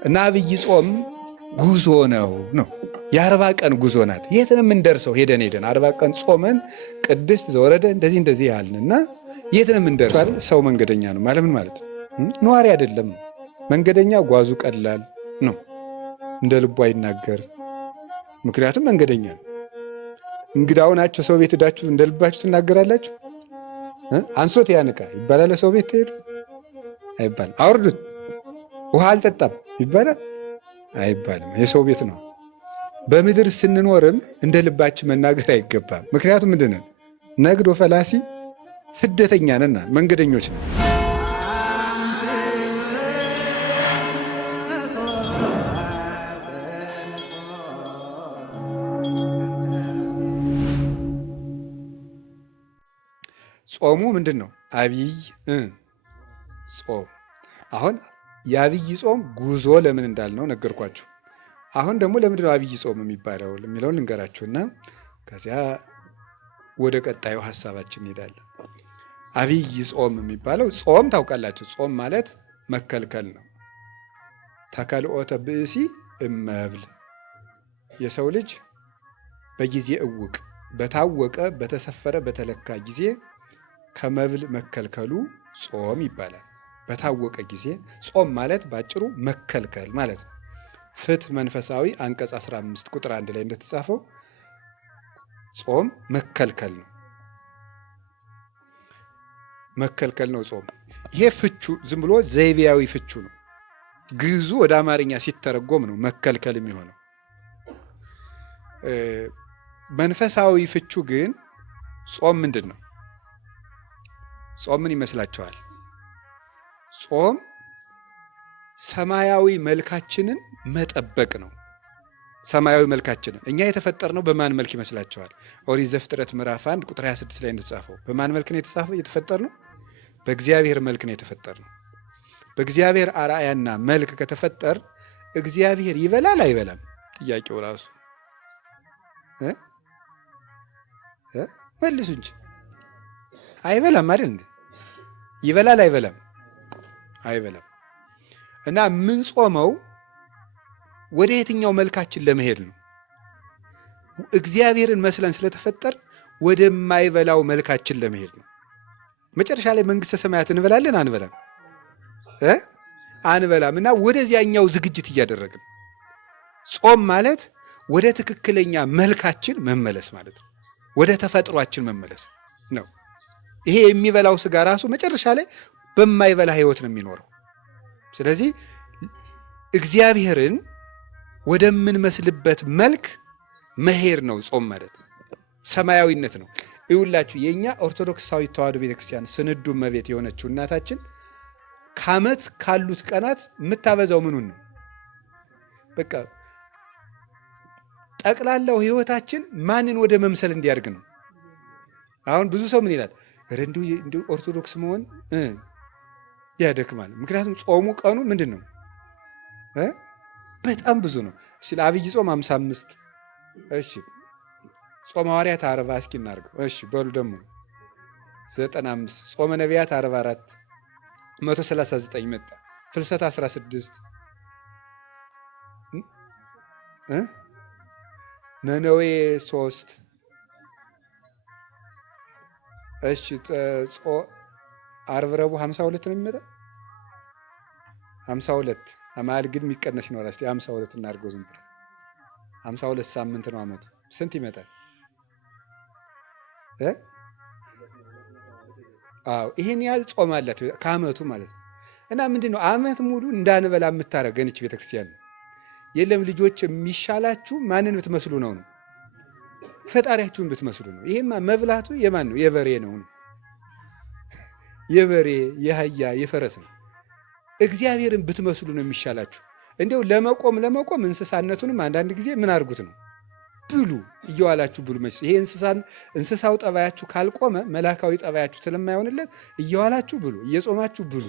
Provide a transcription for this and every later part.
እና አብይ ጾም ጉዞ ነው። የ40 ቀን ጉዞ ናት። የት ነው የምንደርሰው? ሄደን 40 ቀን ጾመን ቅድስት ዘወረደ እንደዚህ ያልንና የት ነው የምንደርሰው? ሰው መንገደኛ ነው ማለት ምን ማለት ነው? ነዋሪ አይደለም። መንገደኛ ጓዙ ቀላል ነው፣ እንደ ልቡ አይናገር። ምክንያቱም መንገደኛ ነው። እንግዳው ናቸው። ሰው ቤት ሄዳችሁ እንደ ልባችሁ ትናገራላችሁ? አንሶት ያንቃ ይባላል። ሰው ቤት ትሄዱ አይባልም። አውርዱት ውሃ አልጠጣም ይባላል አይባልም። የሰው ቤት ነው። በምድር ስንኖርም እንደ ልባችን መናገር አይገባም። ምክንያቱም ምንድን ነን? ነግዶ ፈላሲ ስደተኛ ነና መንገደኞች ነን። ጾሙ ምንድን ነው? አብይ ጾም። አሁን የአብይ ጾም ጉዞ ለምን እንዳልነው ነገርኳችሁ። አሁን ደግሞ ለምንድን ነው አብይ ጾም የሚባለው የሚለውን ልንገራችሁና ከዚያ ወደ ቀጣዩ ሀሳባችን እንሄዳለን። አብይ ጾም የሚባለው ጾም ታውቃላችሁ። ጾም ማለት መከልከል ነው። ተከልኦተ ብእሲ እመብል፣ የሰው ልጅ በጊዜ እውቅ በታወቀ በተሰፈረ በተለካ ጊዜ ከመብል መከልከሉ ጾም ይባላል። በታወቀ ጊዜ ጾም ማለት ባጭሩ መከልከል ማለት ነው። ፍትሕ መንፈሳዊ አንቀጽ 15 ቁጥር 1 ላይ እንደተጻፈው ጾም መከልከል ነው። መከልከል ነው ጾም። ይሄ ፍቹ ዝም ብሎ ዘይቤያዊ ፍቹ ነው። ግዕዙ ወደ አማርኛ ሲተረጎም ነው መከልከል የሚሆነው። መንፈሳዊ ፍቹ ግን ጾም ምንድን ነው? ጾም ምን ይመስላችኋል? ጾም ሰማያዊ መልካችንን መጠበቅ ነው። ሰማያዊ መልካችንን እኛ የተፈጠርነው በማን መልክ ይመስላችኋል? ኦሪት ዘፍጥረት ምዕራፍ 1 ቁጥር 26 ላይ እንደተጻፈው በማን መልክ ነው የተፈጠርነው? በእግዚአብሔር መልክ ነው የተፈጠርነው። በእግዚአብሔር አርአያና መልክ ከተፈጠር እግዚአብሔር ይበላል አይበላም? ጥያቄው ራሱ መልሱ እንጂ አይበላም አይደል እንዴ? ይበላል አይበላም? አይበላም። እና ምን ጾመው ወደ የትኛው መልካችን ለመሄድ ነው? እግዚአብሔርን መስለን ስለተፈጠር ወደማይበላው መልካችን ለመሄድ ነው። መጨረሻ ላይ መንግሥተ ሰማያት እንበላለን አንበላም? አንበላም። እና ወደዚያኛው ዝግጅት እያደረግን ጾም ማለት ወደ ትክክለኛ መልካችን መመለስ ማለት ነው። ወደ ተፈጥሯችን መመለስ ነው። ይሄ የሚበላው ስጋ ራሱ መጨረሻ ላይ በማይበላ ህይወት ነው የሚኖረው። ስለዚህ እግዚአብሔርን ወደምንመስልበት መልክ መሄድ ነው ጾም ማለት። ሰማያዊነት ነው። ይውላችሁ የእኛ ኦርቶዶክሳዊ ተዋሕዶ ቤተክርስቲያን ስንዱ እመቤት የሆነችው እናታችን ከዓመት ካሉት ቀናት የምታበዛው ምኑን ነው? በቃ ጠቅላላው ህይወታችን ማንን ወደ መምሰል እንዲያድግ ነው። አሁን ብዙ ሰው ምን ይላል? እንዲሁ ኦርቶዶክስ መሆን ያደክማል። ምክንያቱም ጾሙ ቀኑ ምንድን ነው? በጣም ብዙ ነው። እሺ ለአብይ ጾም 55፣ እሺ ጾመ ሐዋርያት 40 እስኪ እናድርገው። እሺ በሉ ደግሞ 95፣ ጾመ ነቢያት 44፣ 139 መጣ። ፍልሰት 16፣ ነነዌ 3፣ እሺ ዓርብ ረቡዕ 52 ነው የሚመጣ። 52 አማል ግን የሚቀነስ ይኖራል። እስቲ 52 እናድርገው ዝም ብለን 52 ሳምንት ነው አመቱ። ስንት ይመጣል? አዎ ይሄን ያህል ጾም አላት ከአመቱ ማለት ነው። እና ምንድን ነው አመት ሙሉ እንዳንበላ የምታረገን እች ቤተክርስቲያን ነው። የለም ልጆች የሚሻላችሁ ማንን ብትመስሉ ነው? ፈጣሪያችሁን ብትመስሉ ነው። ይሄማ መብላቱ የማን ነው? የበሬ ነው። የበሬ የአህያ የፈረስ ነው። እግዚአብሔርን ብትመስሉ ነው የሚሻላችሁ። እንዲያው ለመቆም እንስሳነቱንም አንዳንድ ጊዜ ምን አድርጉት ነው? ብሉ፣ እየዋላችሁ ብሉ። መች ይሄ እንስሳው ጠባያችሁ ካልቆመ መላካዊ ጠባያችሁ ስለማይሆንለት እየዋላችሁ ብሉ፣ እየጾማችሁ ብሉ።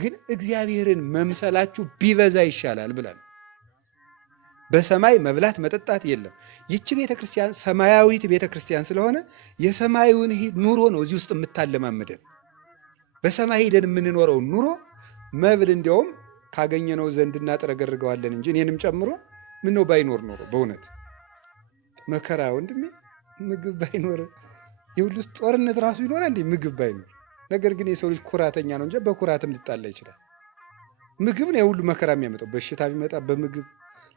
ግን እግዚአብሔርን መምሰላችሁ ቢበዛ ይሻላል ብላ ነው። በሰማይ መብላት መጠጣት የለም። ይቺ ቤተክርስቲያን ሰማያዊት ቤተክርስቲያን ስለሆነ የሰማዩን ኑሮ ነው እዚህ ውስጥ የምታለማመደን። በሰማይ ሄደን የምንኖረው ኑሮ መብል እንዲያውም ካገኘነው ዘንድ እናጥረገርገዋለን እንጂ እኔንም ጨምሮ ምን ነው ባይኖር ኖሮ በእውነት መከራ ወንድሜ ምግብ ባይኖር የሁሉ ጦርነት ራሱ ይኖራል እንዴ ምግብ ባይኖር? ነገር ግን የሰው ልጅ ኩራተኛ ነው እንጂ በኩራትም ሊጣላ ይችላል። ምግብ ነው የሁሉ መከራ የሚያመጣው። በሽታ ቢመጣ በምግብ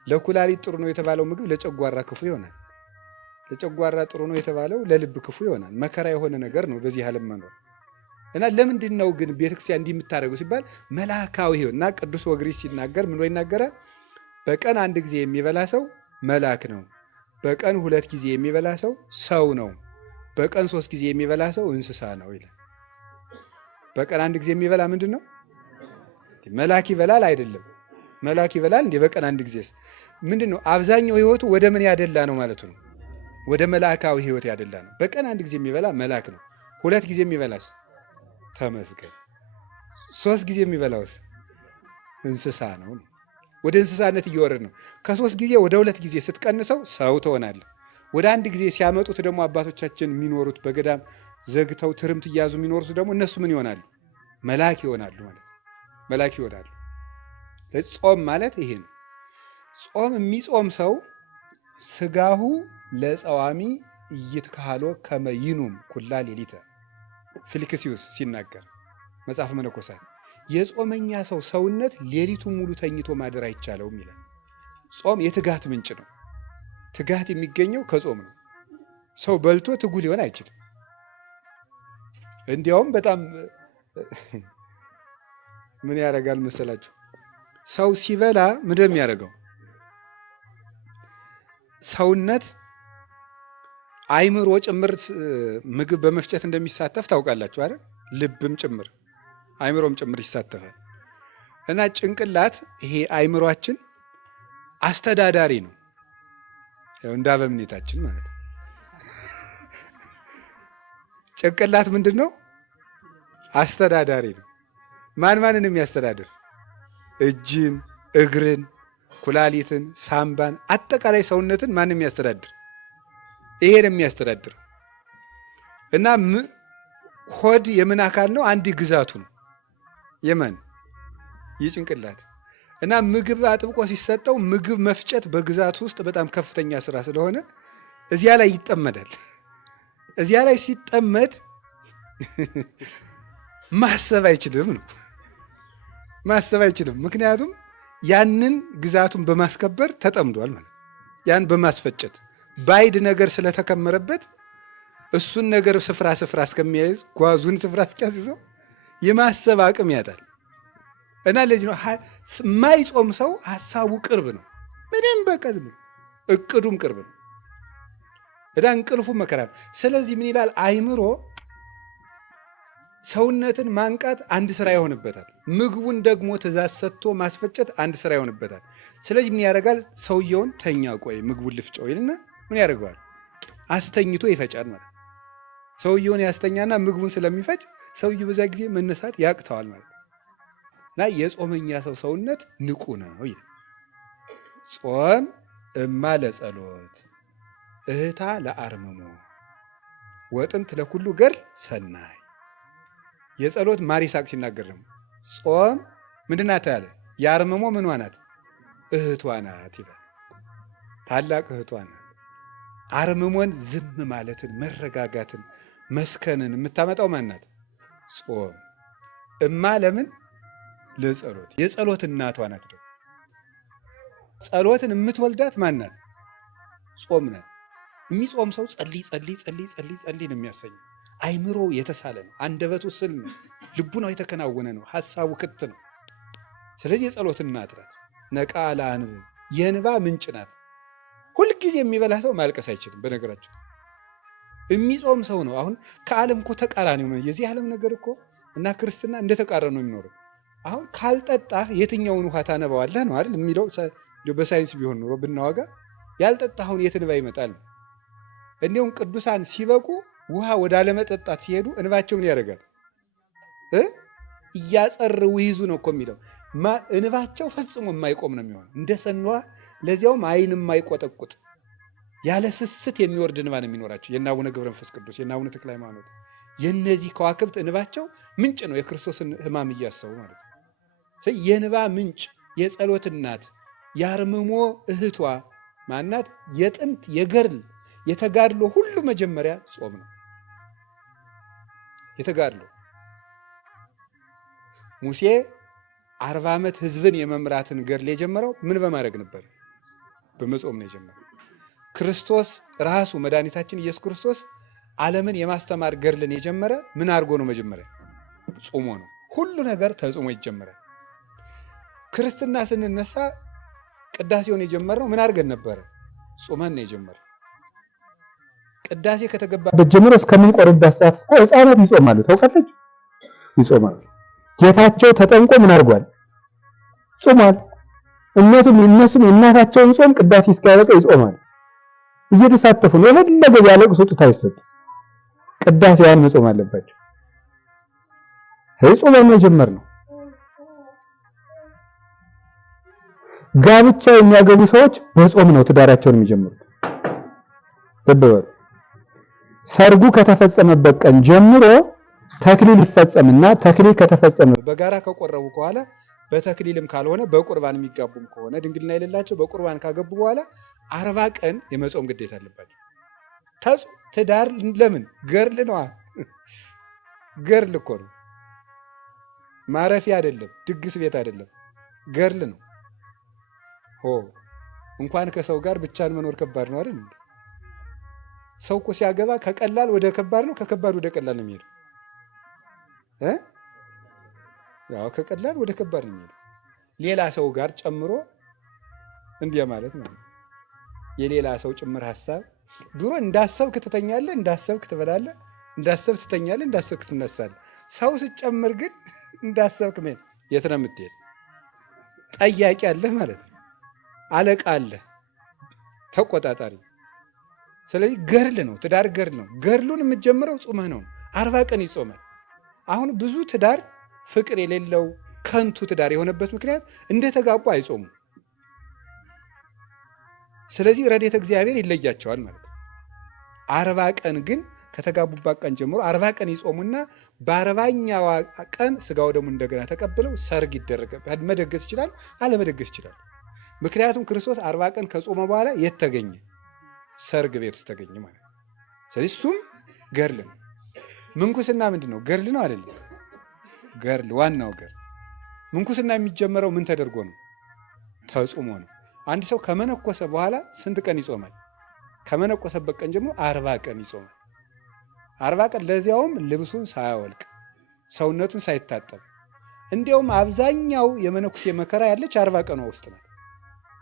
ለኩላሊት ጥሩ ነው የተባለው ምግብ ለጨጓራ ክፉ ይሆናል። ለጨጓራ ጥሩ ነው የተባለው ለልብ ክፉ ይሆናል። መከራ የሆነ ነገር ነው በዚህ ዓለም መኖር እና ለምንድን ነው ግን ቤተክርስቲያን እንዲህ የምታደርገው ሲባል መልአካዊ ሕይወት እና ቅዱስ ወግሪስ ሲናገር ምን ይናገራል? በቀን 1 ጊዜ የሚበላ ሰው መልአክ ነው። በቀን 2 ጊዜ የሚበላ ሰው ሰው ነው። በቀን 3 ጊዜ የሚበላ ሰው እንስሳ ነው ይላል። በቀን 1 ጊዜ የሚበላ ምንድን ነው? መልአክ ይበላል አይደለም? መልአክ ይበላል እንዴ? በቀን 1 ጊዜ ምንድን ነው? አብዛኛው ሕይወቱ ወደ ምን ያደላ ነው ማለቱ ነው? ወደ መልአካዊ ሕይወት ያደላ ነው። በቀን 1 ጊዜ የሚበላ መልአክ ነው። 2 ጊዜ የሚበላስ ተመስገን። 3 ጊዜ የሚበላውስ እንስሳ ነው። ወደ እንስሳነት እየወረድ ነው። ከ3 ጊዜ ወደ 2 ጊዜ ስትቀንሰው ሰው ትሆናለህ። ወደ 1 ጊዜ ሲያመጡት ደግሞ አባቶቻችን የሚኖሩት በገዳም ዘግተው ትርምት እያዙ የሚኖሩት ደግሞ እነሱ ምን ይሆናሉ? መልአክ ይሆናሉ ማለት መልአክ ይሆናሉ። ጾም ማለት ይሄ ነው። ጾም የሚጾም ሰው ስጋሁ ለጸዋሚ እይትካህሎ ከመ ይኑም ኩላ ሌሊተ ፊልክስዩስ ሲናገር መጽሐፈ መነኮሳት የጾመኛ ሰው ሰውነት ሌሊቱን ሙሉ ተኝቶ ማደር አይቻለውም ይላል። ጾም የትጋት ምንጭ ነው። ትጋት የሚገኘው ከጾም ነው። ሰው በልቶ ትጉ ሊሆን አይችልም። እንዲያውም በጣም ምን ያደርጋል መሰላችሁ? ሰው ሲበላ ምንድን የሚያደርገው? ሰውነት አይምሮ ጭምር ምግብ በመፍጨት እንደሚሳተፍ ታውቃላችሁ አይደል? ልብም ጭምር አይምሮም ጭምር ይሳተፋል። እና ጭንቅላት ይሄ አይምሯችን አስተዳዳሪ ነው። እንደ አበምኔታችን ማለት ነው። ጭንቅላት ምንድን ነው? አስተዳዳሪ ነው። ማንን የሚያስተዳድር? እጅን፣ እግርን፣ ኩላሊትን፣ ሳምባን፣ አጠቃላይ ሰውነትን ማን የሚያስተዳድር? ይሄን የሚያስተዳድር እና ሆድ የምን አካል ነው? አንድ ግዛቱ ነው። የማን? የጭንቅላት። እና ምግብ አጥብቆ ሲሰጠው ምግብ መፍጨት በግዛቱ ውስጥ በጣም ከፍተኛ ስራ ስለሆነ እዚያ ላይ ይጠመዳል። እዚያ ላይ ሲጠመድ ማሰብ አይችልም ነው። ማሰብ አይችልም። ምክንያቱም ያንን ግዛቱን በማስከበር ተጠምዷል ማለት ያን በማስፈጨት ባይድ ነገር ስለተከመረበት እሱን ነገር ስፍራ እስከሚያይዝ ጓዙን ስፍራ እስኪያስይዘው የማሰብ አቅም ያጣል። እና ለዚህ ነው የማይጾም ሰው ሀሳቡ ቅርብ ነው። ምንም በቀዝም እቅዱም ቅርብ ነው። እዳ እንቅልፉ መከራ ነው። ስለዚህ ምን ይላል? አይምሮ ሰውነትን ማንቃት አንድ ስራ ይሆንበታል። ምግቡን ደግሞ ትእዛዝ ሰጥቶ ማስፈጨት አንድ ስራ ይሆንበታል። ስለዚህ ምን ያደርጋል? ሰውየውን ተኛ፣ ቆይ ምግቡን ልፍጨው ይልና ምን ያደርገዋል? አስተኝቶ ይፈጫል ማለት። ሰውየውን ያስተኛና ምግቡን ስለሚፈጭ ሰውየው በዛ ጊዜ መነሳት ያቅተዋል ማለት እና የጾመኛ ሰው ሰውነት ንቁ ነው ይላል። ጾም እማ ለጸሎት እህታ ለአርምሞ ወጥንት ለኩሉ ገድል ሰናይ። የጸሎት ማር ይስሐቅ ሲናገር ደግሞ ጾም ምንድን ናት ያለ? የአርምሞ ምኗ ናት? እህቷ ናት ይላል። ታላቅ እህቷ ናት። አርምሞን ዝም ማለትን፣ መረጋጋትን፣ መስከንን የምታመጣው ማናት? ጾም። እማ ለምን? ለጸሎት። የጸሎት እናቷ ናት። ደግሞ ጸሎትን የምትወልዳት ማናት? ጾም ናት። የሚጾም ሰው ጸልይ ጸልይ ጸልይ ጸልይ ጸልይ ነው የሚያሰኘው። አይምሮ የተሳለ ነው። አንደበቱ ስል ነው። ልቡናው የተከናወነ ነው። ሐሳቡ ክት ነው። ስለዚህ የጸሎት እናት ናት። ነቃ ለአንብ የእንባ ምንጭ ናት። ሁልጊዜ የሚበላ ሰው ማልቀስ አይችልም። በነገራቸው የሚጾም ሰው ነው። አሁን ከዓለም እኮ ተቃራኒ ነው። የዚህ ዓለም ነገር እኮ እና ክርስትና እንደተቃረኑ ነው የሚኖረው። አሁን ካልጠጣህ የትኛውን ውሃ ታነባዋለህ ነው አይደል የሚለው። በሳይንስ ቢሆን ኖሮ ብናዋጋ ያልጠጣኸውን የት እንባ ይመጣል? እንዲሁም ቅዱሳን ሲበቁ ውሃ ወደ አለመጠጣት ሲሄዱ እንባቸው ምን ያደርጋል? እያጸርው ይይዙ ነው እኮ የሚለው። እንባቸው ፈጽሞ የማይቆም ነው የሚሆነው፣ እንደ ሰኗ። ለዚያውም አይን የማይቆጠቁጥ ያለ ስስት የሚወርድ እንባ ነው የሚኖራቸው። የእነ አቡነ ገብረ መንፈስ ቅዱስ፣ የእነ አቡነ ተክለ ሃይማኖት፣ የእነዚህ ከዋክብት እንባቸው ምንጭ ነው። የክርስቶስን ሕማም እያሰቡ ማለት ነው። የእንባ ምንጭ የጸሎት እናት የአርምሞ እህቷ ማናት? የጥንት የገድል የተጋድሎ ሁሉ መጀመሪያ ጾም ነው። የተጋድሎ ሙሴ 40 ዓመት ህዝብን የመምራትን ገድል የጀመረው ምን በማድረግ ነበር? በመጾም ነው የጀመረው። ክርስቶስ ራሱ መድኃኒታችን ኢየሱስ ክርስቶስ ዓለምን የማስተማር ገድልን የጀመረ ምን አድርጎ ነው? መጀመሪያ ጾሞ ነው። ሁሉ ነገር ተጾሞ ይጀመራል። ክርስትና ስንነሳ ቅዳሴውን የጀመርነው ምን አድርገን ነበረ? ጾመን ነው የጀመረው። ቅዳሴ ከተገባበት ጀምሮ እስከምንቆርበት ሰዓት ህፃናት ይጾማሉ። ታውቃለች? ይጾማሉ። ጌታቸው ተጠምቆ ምን አድርጓል? ጾሟል። እነሱም የእናታቸውን ጾም ቅዳሴ እስኪያበቃ ይጾማሉ። እየተሳተፉ ነው። የፈለገ ቢያለቅሱ ስጦታ አይሰጥ። ቅዳሴዋን መጾም አለባቸው። ጾመን መጀመር ነው። ጋብቻ የሚያገቡ ሰዎች በጾም ነው ትዳራቸውን የሚጀምሩት። ተበበሩ ሰርጉ ከተፈጸመበት ቀን ጀምሮ ተክሊል ይፈጸምና ተክሊል ከተፈጸመ በጋራ ከቆረቡ በኋላ በተክሊልም ካልሆነ በቁርባን የሚጋቡም ከሆነ ድንግልና የሌላቸው በቁርባን ካገቡ በኋላ 40 ቀን የመጾም ግዴታ አለባቸው። ትዳር ለምን? ገርል ነው። ገርል እኮ ነው። ማረፊያ አይደለም፣ ድግስ ቤት አይደለም፣ ገርል ነው። እንኳን ከሰው ጋር ብቻን መኖር ከባድ ነው አይደል? ሰው እኮ ሲያገባ ከቀላል ወደ ከባድ ነው፣ ከከባድ ወደ ቀላል ነው የሚሄደው። ያው ከቀላል ወደ ከባድ ነው የሚሄደው። ሌላ ሰው ጋር ጨምሮ እንዲያ ማለት ነው። የሌላ ሰው ጭምር ሐሳብ ድሮ እንዳሰብክ ትተኛለህ፣ እንዳሰብክ ትበላለህ፣ እንዳሰብክ ትተኛለህ፣ እንዳሰብክ ትነሳለህ። ሰው ስትጨምር ግን እንዳሰብክ ምን የት ነው የምትሄድ? ጠያቂ አለህ ማለት ነው። አለቃ አለህ፣ ተቆጣጣሪ። ስለዚህ ገርል ነው ትዳር፣ ገርል ነው። ገርሉን የምትጀምረው ጾመህ ነው። 40 ቀን ይጾማል። አሁን ብዙ ትዳር ፍቅር የሌለው ከንቱ ትዳር የሆነበት ምክንያት እንደተጋቡ አይጾሙም። ስለዚህ ረድኤተ እግዚአብሔር ይለያቸዋል ማለት ነው። 40 ቀን ግን ከተጋቡባት ቀን ጀምሮ 40 ቀን ይጾሙና በ40ኛዋ ቀን ስጋው ደግሞ እንደገና ተቀብለው ሰርግ ይደረጋል። መደገስ ይችላል፣ አለመደገስ ይችላል። ምክንያቱም ክርስቶስ 40 ቀን ከጾመ በኋላ የት ተገኘ? ሰርግ ቤት ውስጥ ተገኘ ማለት ነው። ስለዚህ እሱም ገርል ነው። ምንኩስና ምንድን ነው? ገርል ነው አይደለም? ገርል ዋናው ገርል። ምንኩስና የሚጀመረው ምን ተደርጎ ነው? ተጾሞ ነው። አንድ ሰው ከመነኮሰ በኋላ ስንት ቀን ይጾማል? ከመነኮሰበት ቀን ጀምሮ 40 ቀን ይጾማል። 40 ቀን ለዚያውም ልብሱን ሳያወልቅ ሰውነቱን ሳይታጠብ። እንዲያውም አብዛኛው የመነኩሴ መከራ ያለች 40 ቀኗ ውስጥ ነው።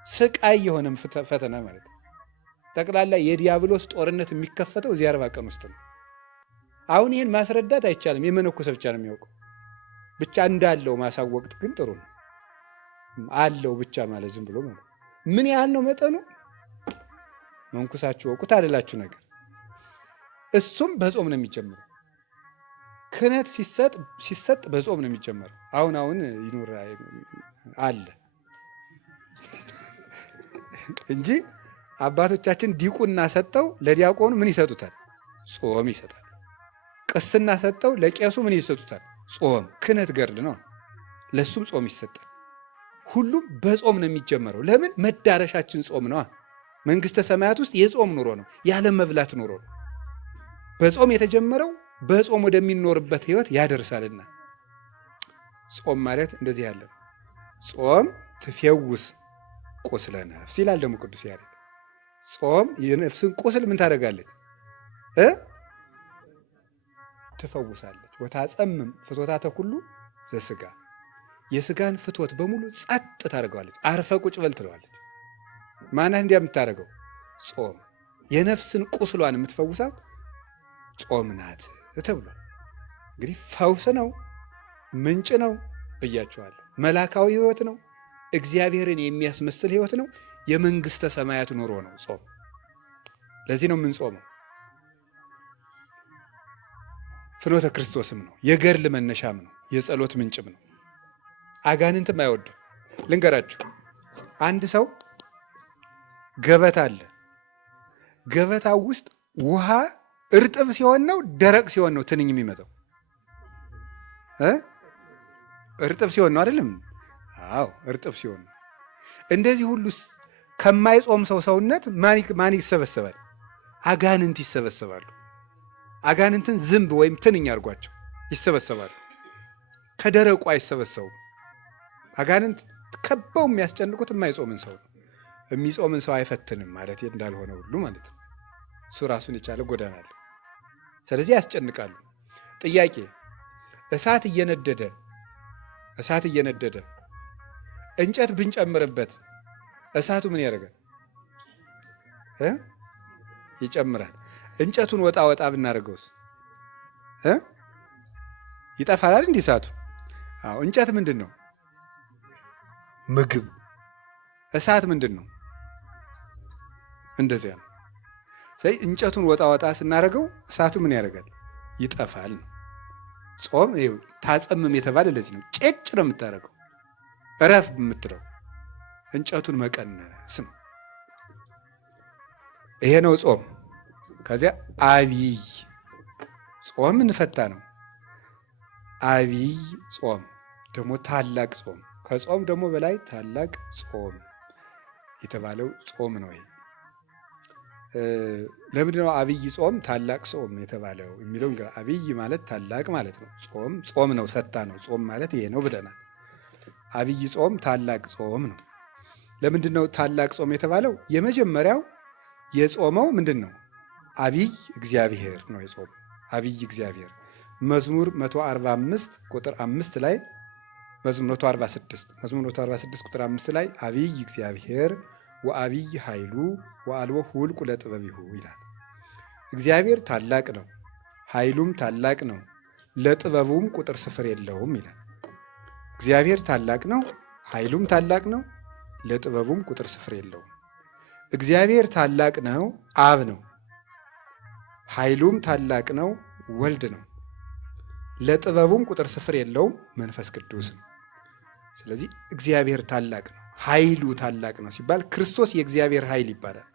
ስቃይ የሆነም ፈተና ማለት ነው። ጠቅላላ የዲያብሎስ ጦርነት የሚከፈተው እዚህ 40 ቀን ውስጥ ነው። አሁን ይህን ማስረዳት አይቻልም። የመነኮሰ ብቻ ነው የሚያውቀው። ብቻ እንዳለው ማሳወቅ ግን ጥሩ ነው። አለው ብቻ ማለት ዝም ብሎ ማለት ምን ያህል ነው መጠኑ? መንኩሳችሁ ወቁት አደላችሁ ነገር። እሱም በጾም ነው የሚጀምረው። ክህነት ሲሰጥ በጾም ነው የሚጀምረው። አሁን ይኖር አለ እንጂ አባቶቻችን ዲቁና ሰጠው ለዲያቆኑ ምን ይሰጡታል? ጾም ይሰጣል። ቅስና ሰጠው ለቄሱ ምን ይሰጡታል? ጾም። ክህነት ገርል ነው፣ ለሱም ጾም ይሰጣል። ሁሉም በጾም ነው የሚጀመረው። ለምን? መዳረሻችን ጾም ነው። መንግስተ ሰማያት ውስጥ የጾም ኑሮ ነው፣ ያለ መብላት ኑሮ ነው። በጾም የተጀመረው በጾም ወደሚኖርበት ህይወት ያደርሳልና ጾም ማለት እንደዚህ ያለ ጾም ትፌውስ ቁስለ ነፍስ ይላል ደግሞ ቅዱስ ያሬድ። ጾም የነፍስን ቁስል ምን ታደርጋለች? ትፈውሳለች። ወታጸምም ፍትወታተ ኩሉ ዘስጋ፣ የስጋን ፍትወት በሙሉ ጸጥ ታደርገዋለች። አርፈ ቁጭ በል ትለዋለች። ማናት እንዲያ የምታደርገው? ጾም። የነፍስን ቁስሏን የምትፈውሳት ጾም ናት ተብሏል። እንግዲህ ፈውስ ነው፣ ምንጭ ነው ብያችኋለሁ። መላካዊ ህይወት ነው፣ እግዚአብሔርን የሚያስመስል ህይወት ነው፣ የመንግስተ ሰማያት ኑሮ ነው ጾም። ለዚህ ነው የምንጾመው። ፍኖተ ክርስቶስም ነው፣ የገድል መነሻም ነው፣ የጸሎት ምንጭም ነው። አጋንንትም አይወዱም። ልንገራችሁ፣ አንድ ሰው ገበታ አለ። ገበታው ውስጥ ውሃ እርጥብ ሲሆን ነው ደረቅ ሲሆን ነው ትንኝ የሚመጣው? እርጥብ ሲሆን ነው አይደለም? አዎ እርጥብ ሲሆን። እንደዚህ ሁሉ ከማይጾም ሰው ሰውነት ማን ይሰበሰባል? አጋንንት ይሰበሰባሉ። አጋንንትን ዝንብ ወይም ትንኝ አድርጓቸው ይሰበሰባሉ። ከደረቁ አይሰበሰቡም። አጋንንት ከበው የሚያስጨንቁት የማይጾምን ሰው ነው። የሚጾምን ሰው አይፈትንም ማለት እንዳልሆነ ሁሉ ማለት ነው። እሱ ራሱን የቻለ ጎዳና አለ። ስለዚህ ያስጨንቃሉ። ጥያቄ፣ እሳት እየነደደ እንጨት ብንጨምርበት እሳቱ ምን ያደርጋል? ይጨምራል። እንጨቱን ወጣ ብናደርገውስ ይጠፋል እንዲህ እሳቱ? አዎ። እንጨት ምንድን ነው? ምግብ። እሳት ምንድን ነው? እንደዚያ ነው። ስለዚህ እንጨቱን ወጣ ስናደርገው እሳቱ ምን ያደርጋል? ይጠፋል ነው። ጾም ይኸው ታጸምም የተባለ ለዚህ ነው። ጭጭ ነው የምታደርገው፣ እረፍ የምትለው እንጨቱን መቀነስ ነው። ይሄ ነው ጾም። ከዚያ አብይ ጾም እንፈታ ነው። አብይ ጾም ደግሞ ታላቅ ጾም፣ ከጾም ደግሞ በላይ ታላቅ ጾም የተባለው ጾም ነው። ለምንድን ነው አብይ ጾም ታላቅ ጾም የተባለው የሚለው? አብይ ማለት ታላቅ ማለት ነው። ጾም ነው፣ ሰታ ነው። ጾም ማለት ይሄ ነው ብለናል። አብይ ጾም ታላቅ ጾም ነው። ለምንድን ነው ታላቅ ጾም የተባለው? የመጀመሪያው የጾመው ምንድን ነው? አብይ እግዚአብሔር ነው የጾም አብይ እግዚአብሔር። መዝሙር 145 ቁጥር 5 ላይ መዝሙር 146 ቁጥር 5 ላይ አብይ እግዚአብሔር ወአብይ ኃይሉ ወአልቦ ሁልቁ ለጥበቢሁ ይላል። እግዚአብሔር ታላቅ ነው፣ ኃይሉም ታላቅ ነው፣ ለጥበቡም ቁጥር ስፍር የለውም ይላል። እግዚአብሔር ታላቅ ነው፣ ኃይሉም ታላቅ ነው፣ ለጥበቡም ቁጥር ስፍር የለውም። እግዚአብሔር ታላቅ ነው፣ አብ ነው። ኃይሉም ታላቅ ነው፣ ወልድ ነው። ለጥበቡም ቁጥር ስፍር የለውም፣ መንፈስ ቅዱስ ነው። ስለዚህ እግዚአብሔር ታላቅ ነው፣ ኃይሉ ታላቅ ነው ሲባል ክርስቶስ የእግዚአብሔር ኃይል ይባላል።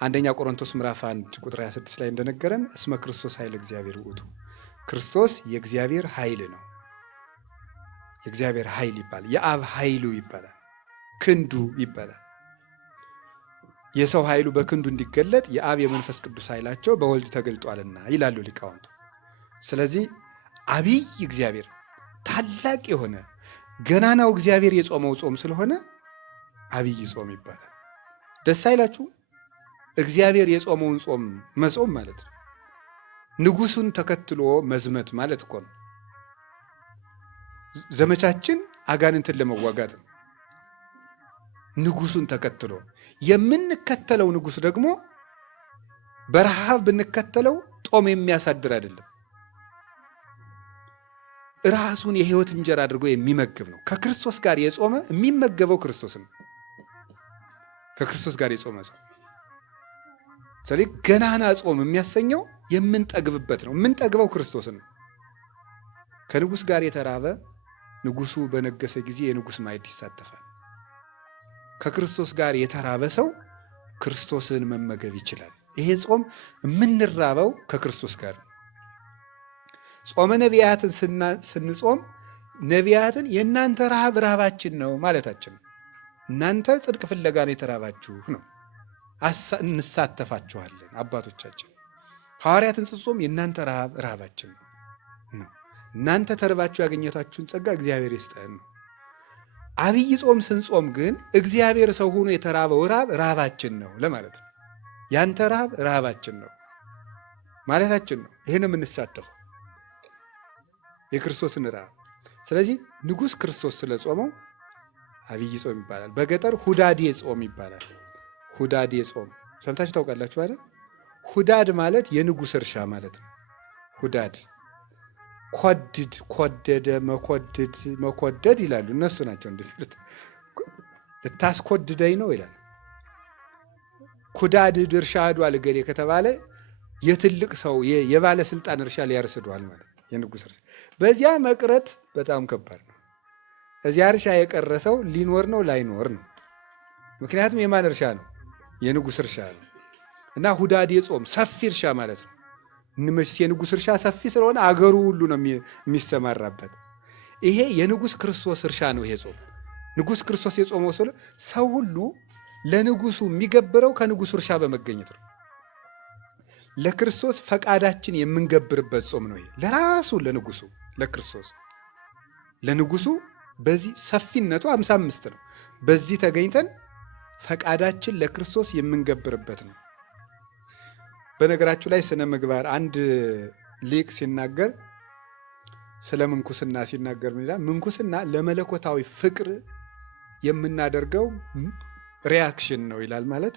አንደኛ ቆሮንቶስ ምዕራፍ 1 ቁጥር 26 ላይ እንደነገረን እስመ ክርስቶስ ኃይል እግዚአብሔር ውእቱ፣ ክርስቶስ የእግዚአብሔር ኃይል ነው። የእግዚአብሔር ኃይል ይባላል። የአብ ኃይሉ ይባላል፣ ክንዱ ይባላል። የሰው ኃይሉ በክንዱ እንዲገለጥ የአብ የመንፈስ ቅዱስ ኃይላቸው በወልድ ተገልጧልና ይላሉ ሊቃውንቱ። ስለዚህ አብይ እግዚአብሔር ታላቅ የሆነ ገናናው እግዚአብሔር የጾመው ጾም ስለሆነ አብይ ጾም ይባላል። ደስ አይላችሁ? እግዚአብሔር የጾመውን ጾም መጾም ማለት ነው። ንጉሱን ተከትሎ መዝመት ማለት እኮ ነው። ዘመቻችን አጋንንትን ለመዋጋት ነው። ንጉሱን ተከትሎ የምንከተለው ንጉስ ደግሞ በረሃብ ብንከተለው ጦም የሚያሳድር አይደለም። ራሱን የህይወት እንጀራ አድርጎ የሚመግብ ነው። ከክርስቶስ ጋር የጾመ የሚመገበው ክርስቶስን ነው። ከክርስቶስ ጋር የጾመ ሰው ስለዚህ ገናና ጾም የሚያሰኘው የምንጠግብበት ነው። የምንጠግበው ክርስቶስን ነው። ከንጉስ ጋር የተራበ ንጉሱ በነገሰ ጊዜ የንጉስ ማዕድ ይሳተፋል። ከክርስቶስ ጋር የተራበ ሰው ክርስቶስን መመገብ ይችላል። ይሄ ጾም የምንራበው ከክርስቶስ ጋር ነው። ጾመ ነቢያትን ስንጾም ነቢያትን የእናንተ ረሃብ ረሃባችን ነው ማለታችን ነው። እናንተ ጽድቅ ፍለጋ ነው የተራባችሁ ነው። እንሳተፋችኋለን። አባቶቻችን ሐዋርያትን ስንጾም የእናንተ ረሃብ ረሃባችን ነው። እናንተ ተርባችሁ ያገኘታችሁን ጸጋ እግዚአብሔር ይስጠን ነው። አብይ ጾም ስንጾም ግን እግዚአብሔር ሰው ሆኖ የተራበው ረሃብ ረሃባችን ነው ለማለት ነው። ያንተ ረሃብ ረሃባችን ነው ማለታችን ነው። ይሄን የምንሳተፈው የክርስቶስን ረሃብ። ስለዚህ ንጉሥ ክርስቶስ ስለጾመው አብይ ጾም ይባላል። በገጠር ሁዳዴ ጾም ይባላል። ሁዳዴ ጾም ሰምታችሁ ታውቃላችሁ አይደል? ሁዳድ ማለት የንጉሥ እርሻ ማለት ነው። ሁዳድ ኮድድ፣ ኮደደ፣ መኮደድ ይላሉ እነሱ ናቸው። እንድፍልት ልታስኮድደኝ ነው ይላል። ኩዳድድ እርሻ ሄዷል እገሌ ከተባለ የትልቅ ሰው የባለስልጣን እርሻ ሊያርስዷል ማለት የንጉሥ እርሻ። በዚያ መቅረት በጣም ከባድ ነው። እዚያ እርሻ የቀረ ሰው ሊኖር ነው ላይኖር ነው። ምክንያቱም የማን እርሻ ነው? የንጉሥ እርሻ ነው። እና ሁዳዴ ጾም ሰፊ እርሻ ማለት ነው። የንጉሥ እርሻ ሰፊ ስለሆነ አገሩ ሁሉ ነው የሚሰማራበት። ይሄ የንጉሥ ክርስቶስ እርሻ ነው። ይሄ ጾም ንጉሥ ክርስቶስ የጾመው ሰው ሁሉ ለንጉሱ የሚገብረው ከንጉሱ እርሻ በመገኘት ነው። ለክርስቶስ ፈቃዳችን የምንገብርበት ጾም ነው። ይሄ ለራሱ ለንጉሱ ለክርስቶስ ለንጉሱ በዚህ ሰፊነቱ 55 ነው። በዚህ ተገኝተን ፈቃዳችን ለክርስቶስ የምንገብርበት ነው። በነገራችሁ ላይ ስነ ምግባር አንድ ሊቅ ሲናገር ስለ ምንኩስና ሲናገር ምን ይላል? ምንኩስና ለመለኮታዊ ፍቅር የምናደርገው ሪያክሽን ነው ይላል። ማለት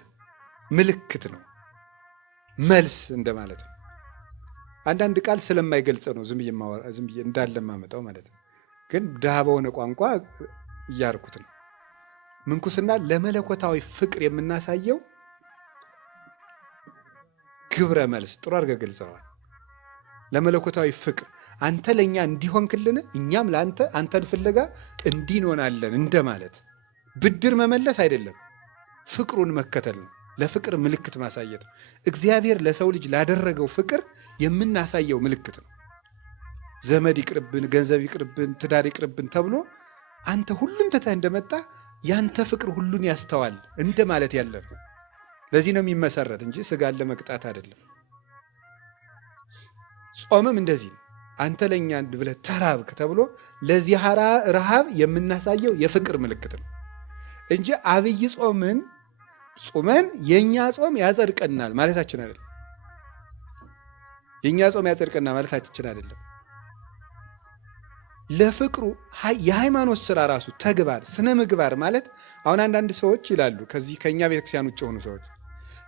ምልክት ነው፣ መልስ እንደማለት ነው። አንዳንድ ቃል ስለማይገልጽ ነው ዝም ብዬ እንዳለማመጣው ማለት ነው። ግን ድሃ በሆነ ቋንቋ እያርኩት ነው። ምንኩስና ለመለኮታዊ ፍቅር የምናሳየው ግብረ መልስ። ጥሩ አድርገህ ገልጸዋል። ለመለኮታዊ ፍቅር አንተ ለእኛ እንዲሆንክልን እኛም ለአንተ አንተን ፍለጋ እንዲንሆናለን እንደማለት። ብድር መመለስ አይደለም፣ ፍቅሩን መከተል ነው። ለፍቅር ምልክት ማሳየት ነው። እግዚአብሔር ለሰው ልጅ ላደረገው ፍቅር የምናሳየው ምልክት ነው። ዘመድ ይቅርብን፣ ገንዘብ ይቅርብን፣ ትዳር ይቅርብን ተብሎ አንተ ሁሉን ትተህ እንደመጣ ያንተ ፍቅር ሁሉን ያስተዋል እንደማለት ያለ ነው። ለዚህ ነው የሚመሰረት እንጂ ስጋን ለመቅጣት አይደለም። ጾምም እንደዚህ ነው። አንተ ለእኛ ብለህ ተራብክ ተብሎ ለዚህ ረሃብ የምናሳየው የፍቅር ምልክት ነው እንጂ አብይ ጾመን የእኛ ጾም ያጸድቀናል ማለታችን አይደለም። የእኛ ጾም ያጸድቀናል ማለታችን አይደለም። ለፍቅሩ የሃይማኖት ስራ ራሱ ተግባር ስነ ምግባር ማለት አሁን አንዳንድ ሰዎች ይላሉ ከዚህ ከኛ ቤተክርስቲያን ውጭ ሆኑ ሰዎች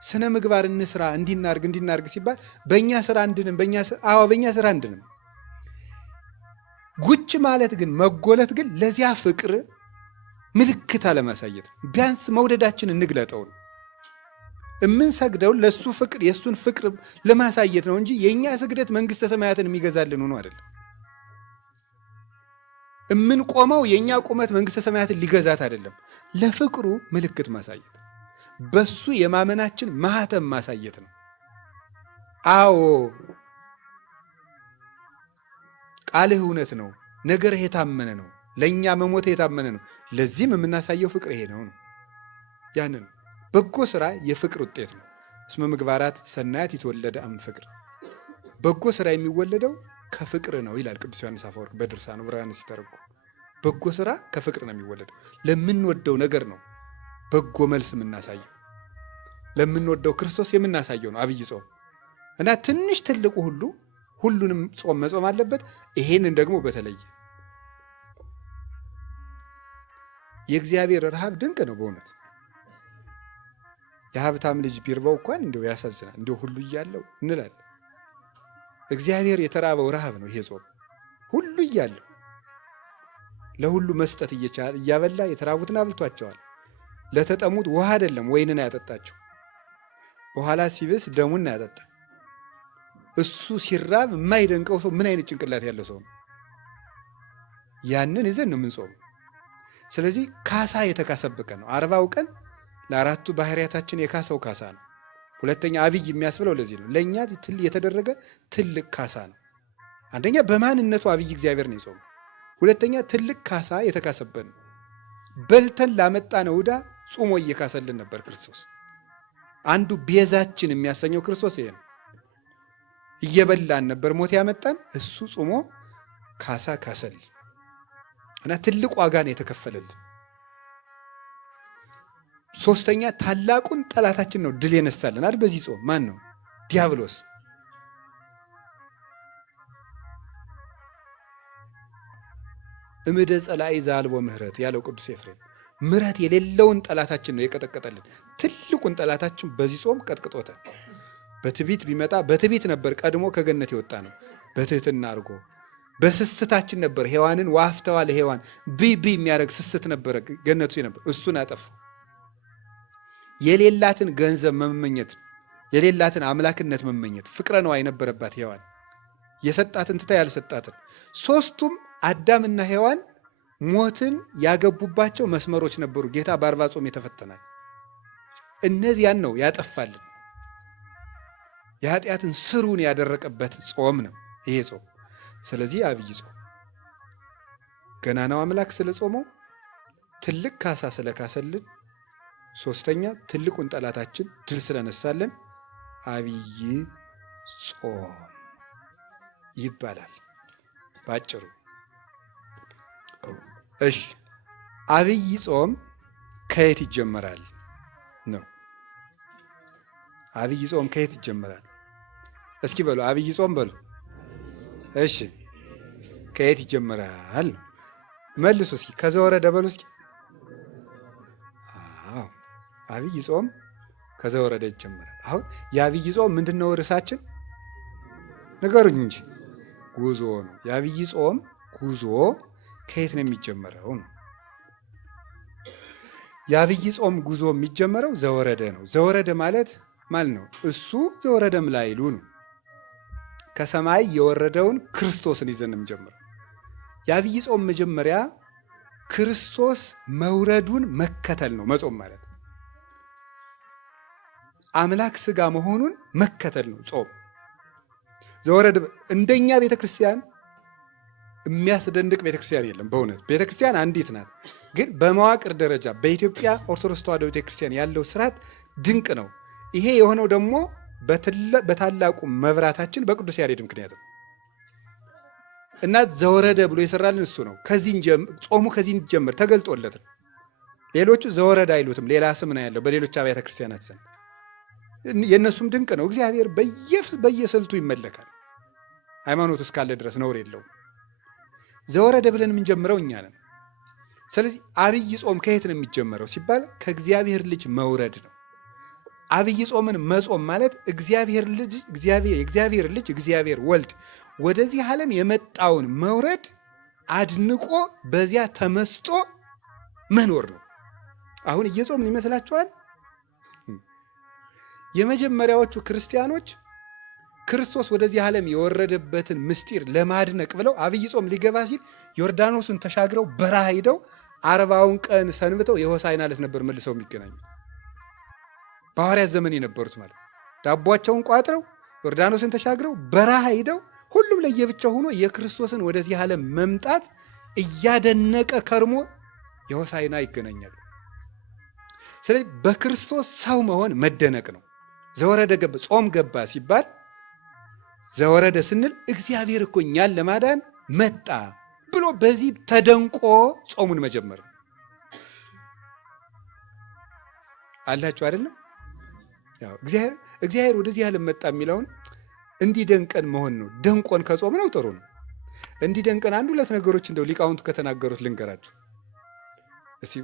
ስነ ምግባር እንስራ እንዲናርግ ሲባል በእኛ ስራ እንድንም በእኛ ስራ እንድንም ጉች ማለት ግን መጎለት ግን ለዚያ ፍቅር ምልክት አለማሳየት ቢያንስ መውደዳችን እንግለጠው ነው። የምንሰግደው ለሱ ፍቅር የሱን ፍቅር ለማሳየት ነው እንጂ የኛ ስግደት መንግስተ ሰማያትን የሚገዛልን ሆኖ አይደለም። የምንቆመው የኛ ቁመት መንግስተ ሰማያትን ሊገዛት አይደለም። ለፍቅሩ ምልክት ማሳየት በሱ የማመናችን ማህተም ማሳየት ነው። አዎ ቃልህ እውነት ነው፣ ነገርህ የታመነ ነው፣ ለእኛ መሞት የታመነ ነው። ለዚህም የምናሳየው ፍቅር ይሄ ነው። ያንን በጎ ስራ የፍቅር ውጤት ነው። እስመ ምግባራት ሰናያት ይትወለደ እምፍቅር፣ በጎ ስራ የሚወለደው ከፍቅር ነው ይላል ቅዱስ ዮሐንስ አፈወርቅ በድርሳኑ ብርሃን ሲተረጉም። በጎ ስራ ከፍቅር ነው የሚወለደው። ለምንወደው ነገር ነው በጎ መልስ የምናሳየው። ለምንወደው ክርስቶስ የምናሳየው ነው አብይ ጾም እና ትንሽ ትልቁ ሁሉንም ጾም መጾም አለበት። ይሄንን ደግሞ በተለየ የእግዚአብሔር ረሃብ ድንቅ ነው በእውነት። የሀብታም ልጅ ቢርባው እንኳን እንደው ያሳዝናል። እንደው ሁሉ እያለው እንላለን። እግዚአብሔር የተራበው ረሃብ ነው ይሄ ጾም። ሁሉ እያለው ለሁሉ መስጠት እያበላ የተራቡትን አብልቷቸዋል። ለተጠሙት ውሃ አይደለም ወይንን ያጠጣቸው፣ በኋላ ሲብስ ደሙን ያጠጣ። እሱ ሲራብ የማይደንቀው ሰው ምን አይነት ጭንቅላት ያለው ሰው ነው? ያንን ይዘን ነው የምንጾም። ስለዚህ ካሳ የተካሰበቀ ነው። 40 ቀን ለአራቱ ባህሪያታችን የካሰው ካሳ ነው። ሁለተኛ አብይ የሚያስብለው ለዚህ ነው። ለእኛ የተደረገ ትልቅ ካሳ ነው። አንደኛ በማንነቱ አብይ እግዚአብሔር ነው የጾመው። ሁለተኛ ትልቅ ካሳ የተካሰበት ነው። በልተን ላመጣ ነው ዕዳ ጾሞ እየካሰልን ነበር ክርስቶስ። አንዱ ቤዛችን የሚያሰኘው ክርስቶስ ይሄ ነው። እየበላን ነበር ሞት ያመጣን፣ እሱ ጾሞ ካሳ ካሰል እና ትልቅ ዋጋ ነው የተከፈለልን። ሶስተኛ ታላቁን ጠላታችን ነው ድል የነሳልን አይደል? በዚህ ጾም ማን ነው? ዲያብሎስ። እምደ ጸላኢ ዘአልቦ ምህረት ያለው ቅዱስ ኤፍሬም ምህረት የሌለውን ጠላታችን ነው የቀጠቀጠልን። ትልቁን ጠላታችን በዚህ ጾም ቀጥቅጦታል። በትዕቢት ቢመጣ በትዕቢት ነበር ቀድሞ ከገነት የወጣ ነው። በትህትና አድርጎ በስስታችን ነበር ሔዋንን ዋፍተዋል። ሔዋን ቢ የሚያደርግ ስስት ነበረ ገነቱ ነበር። እሱን አጠፋው። የሌላትን ገንዘብ መመኘት፣ የሌላትን አምላክነት መመኘት ፍቅረ ነዋይ የነበረባት ሔዋን የሰጣትን ትታ ያልሰጣትን። ሶስቱም አዳምና ሔዋን ሞትን ያገቡባቸው መስመሮች ነበሩ። ጌታ በ40 ጾም የተፈተናል። እነዚያን ነው ያጠፋልን። የኃጢአትን ስሩን ያደረቀበት ጾም ነው ይሄ ጾም። ስለዚህ አብይ ጾም ገናናው አምላክ ስለጾመው፣ ትልቅ ካሳ ስለካሰልን፣ ሶስተኛ ትልቁን ጠላታችን ድል ስለነሳልን አብይ ጾም ይባላል ባጭሩ። እሺ አብይ ጾም ከየት ይጀመራል ነው? አብይ ጾም ከየት ይጀመራል? እስኪ በሉ አብይ ጾም በሉ። እሺ ከየት ይጀመራል? መልሱ እስኪ። ከዘወረደ በሉ እስኪ። አዎ አብይ ጾም ከዘወረደ ይጀመራል። አሁን የአብይ ጾም ምንድነው ርዕሳችን? ንገሩኝ እንጂ። ጉዞ ነው። የአብይ ጾም ጉዞ ከየት ነው የሚጀመረው ነው? የአብይ ጾም ጉዞ የሚጀመረው ዘወረደ ነው። ዘወረደ ማለት ነው እሱ ዘወረደም ላይሉ ነው። ከሰማይ የወረደውን ክርስቶስን ይዘን የምንጀምረው። የአብይ ጾም መጀመሪያ ክርስቶስ መውረዱን መከተል ነው መጾም ማለት። አምላክ ስጋ መሆኑን መከተል ነው ጾም። ዘወረደ እንደኛ ቤተክርስቲያን የሚያስደንቅ ቤተክርስቲያን የለም። በእውነት ቤተክርስቲያን አንዲት ናት። ግን በመዋቅር ደረጃ በኢትዮጵያ ኦርቶዶክስ ተዋሕዶ ቤተክርስቲያን ያለው ስርዓት ድንቅ ነው። ይሄ የሆነው ደግሞ በታላቁ መብራታችን በቅዱስ ያሬድ ምክንያት ነው እና ዘወረደ ብሎ የሰራልን እሱ ነው። ጾሙ ከዚህ እንዲጀምር ተገልጦለት ነው። ሌሎቹ ዘወረደ አይሉትም፣ ሌላ ስም ነው ያለው በሌሎች አብያተ ክርስቲያናት ዘንድ። የእነሱም ድንቅ ነው። እግዚአብሔር በየስልቱ ይመለካል። ሃይማኖት እስካለ ድረስ ነውር የለውም። ዘወረደ ብለን የምንጀምረው እኛ ነን። ስለዚህ አብይ ጾም ከየት ነው የሚጀመረው ሲባል ከእግዚአብሔር ልጅ መውረድ ነው። አብይ ጾምን መጾም ማለት የእግዚአብሔር ልጅ እግዚአብሔር ወልድ ወደዚህ ዓለም የመጣውን መውረድ አድንቆ በዚያ ተመስጦ መኖር ነው። አሁን እየጾምን ይመስላችኋል? የመጀመሪያዎቹ ክርስቲያኖች ክርስቶስ ወደዚህ ዓለም የወረደበትን ምስጢር ለማድነቅ ብለው አብይ ጾም ሊገባ ሲል ዮርዳኖስን ተሻግረው በረሃ ሄደው 40ውን ቀን ሰንብተው የሆሳዕና ዕለት ነበር መልሰው የሚገናኙት። በሐዋርያት ዘመን የነበሩት ማለት ዳቧቸውን ቋጥረው ዮርዳኖስን ተሻግረው በረሃ ሄደው ሁሉም ለየብቻው ሆኖ የክርስቶስን ወደዚህ ዓለም መምጣት እያደነቀ ከርሞ የሆሳዕና ይገናኛሉ። ስለዚህ በክርስቶስ ሰው መሆን መደነቅ ነው። ዘወረደ ገባ ጾም ገባ ሲባል ዘወረደ ስንል እግዚአብሔር እኮ እኛን ለማዳን መጣ ብሎ በዚህ ተደንቆ ጾሙን መጀመር አላችሁ አይደለም? ያው እግዚአብሔር ወደዚህ ዓለም መጣ የሚለውን እንዲደንቀን መሆን ነው። ደንቆን ከጾም ነው ጥሩ ነው። እንዲደንቀን አንድ ሁለት ነገሮች እንደው ሊቃውንቱ ከተናገሩት ልንገራችሁ። እስቲ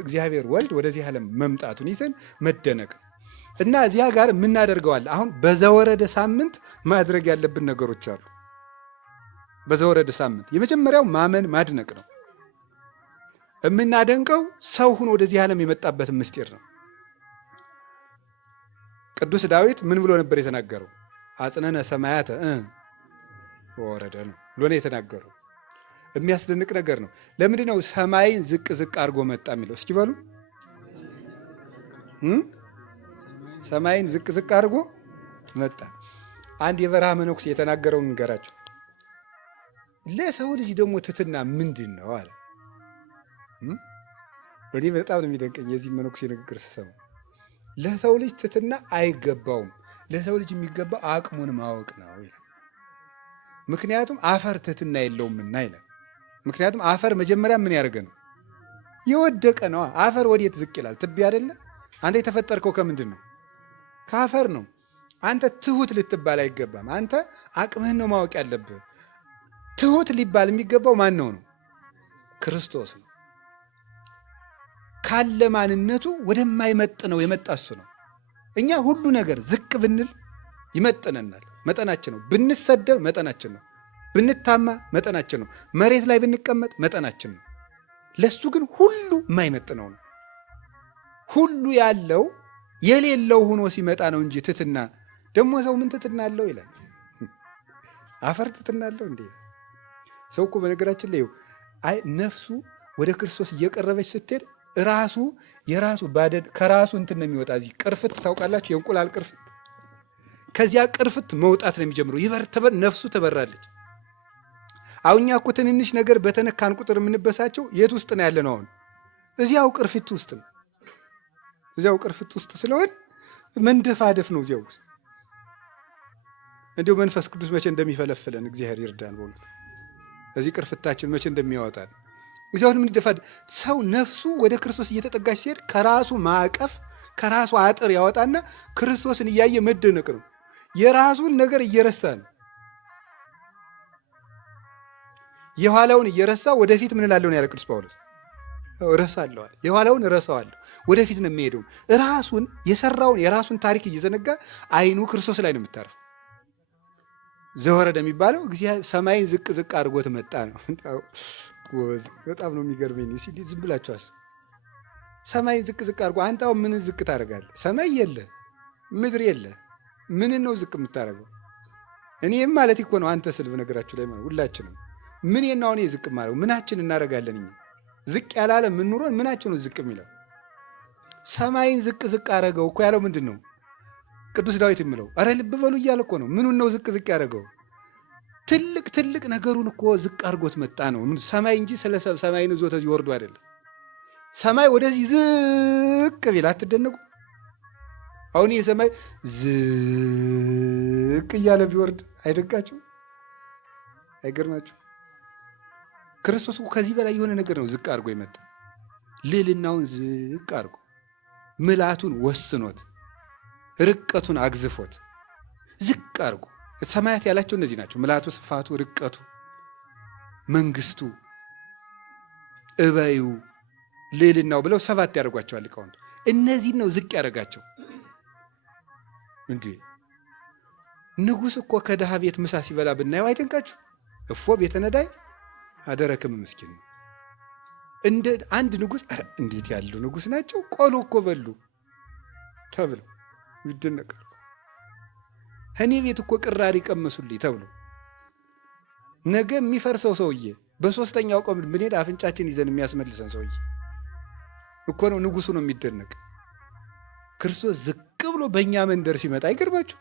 እግዚአብሔር ወልድ ወደዚህ ዓለም መምጣቱን ይዘን መደነቅ እና እዚያ ጋር የምናደርገዋል። አሁን በዘወረደ ሳምንት ማድረግ ያለብን ነገሮች አሉ። በዘወረደ ሳምንት የመጀመሪያው ማመን ማድነቅ ነው። የምናደንቀው ሰው ሆኖ ወደዚህ ዓለም የመጣበትን ምስጢር ነው። ቅዱስ ዳዊት ምን ብሎ ነበር የተናገረው? አጽነነ ሰማያተ ወረደ ነው ብሎ ነው የተናገረው። የሚያስደንቅ ነገር ነው። ለምንድን ነው ሰማይን ዝቅ ዝቅ አድርጎ መጣ የሚለው? እስኪ በሉ። ሰማይን ዝቅ ዝቅ አድርጎ መጣ። አንድ የበረሃ መነኩሴ የተናገረውን እንገራቸው። ለሰው ልጅ ደግሞ ትሕትና ምንድን ነው አለ። እኔ በጣም ነው የሚደንቀኝ የዚህ መነኩሴ ንግግር ስሰማ። ለሰው ልጅ ትሕትና አይገባውም። ለሰው ልጅ የሚገባው አቅሙን ማወቅ ነው ይላል። ምክንያቱም አፈር ትሕትና የለውምና ይላል። ምክንያቱም አፈር መጀመሪያ ምን ያደርገ ነው? የወደቀ ነው። አፈር ወዴት ዝቅ ይላል? ትቢያ አይደለ? አንተ የተፈጠርከው ከምንድን ነው? ከአፈር ነው። አንተ ትሁት ልትባል አይገባም። አንተ አቅምህን ነው ማወቅ ያለብህ። ትሁት ሊባል የሚገባው ማን ነው? ክርስቶስ ነው። ካለ ማንነቱ ወደማይመጥነው የመጣ እሱ ነው። እኛ ሁሉ ነገር ዝቅ ብንል ይመጥነናል፣ መጠናችን ነው። ብንሰደብ መጠናችን ነው። ብንታማ መጠናችን ነው። መሬት ላይ ብንቀመጥ መጠናችን ነው። ለሱ ግን ሁሉ የማይመጥነው ነው። ሁሉ ያለው የሌለው ሆኖ ሲመጣ ነው እንጂ ትሕትና ደግሞ ሰው ምን ትሕትና አለው ይላል። አፈር ትሕትና አለው እንዴ? ሰው እኮ በነገራችን ላይ ነፍሱ ወደ ክርስቶስ እየቀረበች ስትሄድ ራሱ የራሱ ባደድ ከራሱ እንትን ነው የሚወጣ። እዚህ ቅርፍት ታውቃላችሁ? የእንቁላል ቅርፍት። ከዚያ ቅርፍት መውጣት ነው የሚጀምረው። ነፍሱ ትበራለች። አሁን እኛ እኮ ትንንሽ ነገር በተነካን ቁጥር የምንበሳቸው የት ውስጥ ነው ያለነው? አሁን እዚያው ቅርፊት ውስጥ ነው። እዚያው ቅርፊት ውስጥ ስለሆን መንደፋደፍ ነው እዚያው ውስጥ። እንዲሁ መንፈስ ቅዱስ መቼ እንደሚፈለፍለን እግዚአብሔር ይርዳን። በእውነት እዚህ ቅርፍታችን መቼ እንደሚያወጣን እግዚአብሔር ምን እንደፋድ ሰው ነፍሱ ወደ ክርስቶስ እየተጠጋች ሲሄድ ከራሱ ማዕቀፍ ከራሱ አጥር ያወጣና ክርስቶስን እያየ መደነቅ ነው። የራሱን ነገር እየረሳ ነው። የኋላውን እየረሳ ወደፊት ምን እላለሁ ነው ያለ ቅዱስ ጳውሎስ። እረሳለሁ፣ የኋላውን እረሳዋለሁ፣ ወደፊት ነው የሚሄደው። ራሱን የሰራውን የራሱን ታሪክ እየዘነጋ አይኑ ክርስቶስ ላይ ነው የምታርፈው። ዘወረደ የሚባለው እግዚአብሔር ሰማይን ዝቅ ዝቅ አድርጎት መጣ ነው። በጣም ነው የሚገርመኝ። ዝም ብላችሁ አስቡ። ሰማይን ዝቅ ዝቅ አድርጎ አንተ አሁን ምን ዝቅ ታደርጋለህ? ሰማይ የለ ምድር የለ፣ ምን ነው ዝቅ የምታደርገው? እኔም ማለት እኮ ነው አንተ ስል በነገራችሁ ላይ ማለት ሁላችንም ምን ነው እኔ ዝቅ ማድረግ ምናችን እናደርጋለን? እኛ ዝቅ ያላለ ምን ኑሮን ምናችን ነው ዝቅ የሚለው? ሰማይን ዝቅ ዝቅ አደረገው እኮ ያለው ምንድን ነው? ቅዱስ ዳዊት የሚለው አረ ልብ በሉ እያለ እኮ ነው። ምኑን ነው ዝቅ ዝቅ ያደረገው? ትልቅ ትልቅ ነገሩን እኮ ዝቅ አድርጎት መጣ ነው። ሰማይ እንጂ ስለ ሰማይን ዞት እዚህ ወርዶ አይደለም። ሰማይ ወደዚህ ዝቅ ቢል አትደነቁ? አሁን ይህ ሰማይ ዝቅ እያለ ቢወርድ አይደንቃችሁ? አይገርማችሁ? ክርስቶስ ከዚህ በላይ የሆነ ነገር ነው ዝቅ አድርጎ የመጣ ልዕልናውን ዝቅ አድርጎ ምልአቱን ወስኖት ርቀቱን አግዝፎት ዝቅ አድርጎ ሰማያት ያላቸው እነዚህ ናቸው። ምልአቱ፣ ስፋቱ፣ ርቀቱ፣ መንግስቱ፣ እበዩ፣ ልዕልናው ብለው 7 ያደርጓቸዋል ሊቃውንቱ። እነዚህን ነው ዝቅ ያደርጋቸው። እንዴ ንጉሥ እኮ ከድሃ ቤት ምሳ ሲበላ ብናየው አይደንቃችሁ? እፎ ቤተ ነዳይ አደረክም ምስኪን ነው። እንደ አንድ ንጉሥ እንዴት ያሉ ንጉሥ ናቸው፣ ቆሎ እኮ በሉ ተብሎ ይደነቃሉ። እኔ ቤት እኮ ቅራሪ ቀመሱልኝ ተብሎ ነገ የሚፈርሰው ሰውዬ በ3ኛው ቀን ብንሄድ አፍንጫችን ይዘን የሚያስመልሰን ሰውዬ እኮ ነው ንጉሱ ነው የሚደነቅ። ክርስቶስ ዝቅ ብሎ በእኛ መንደር ሲመጣ አይገርማችሁ?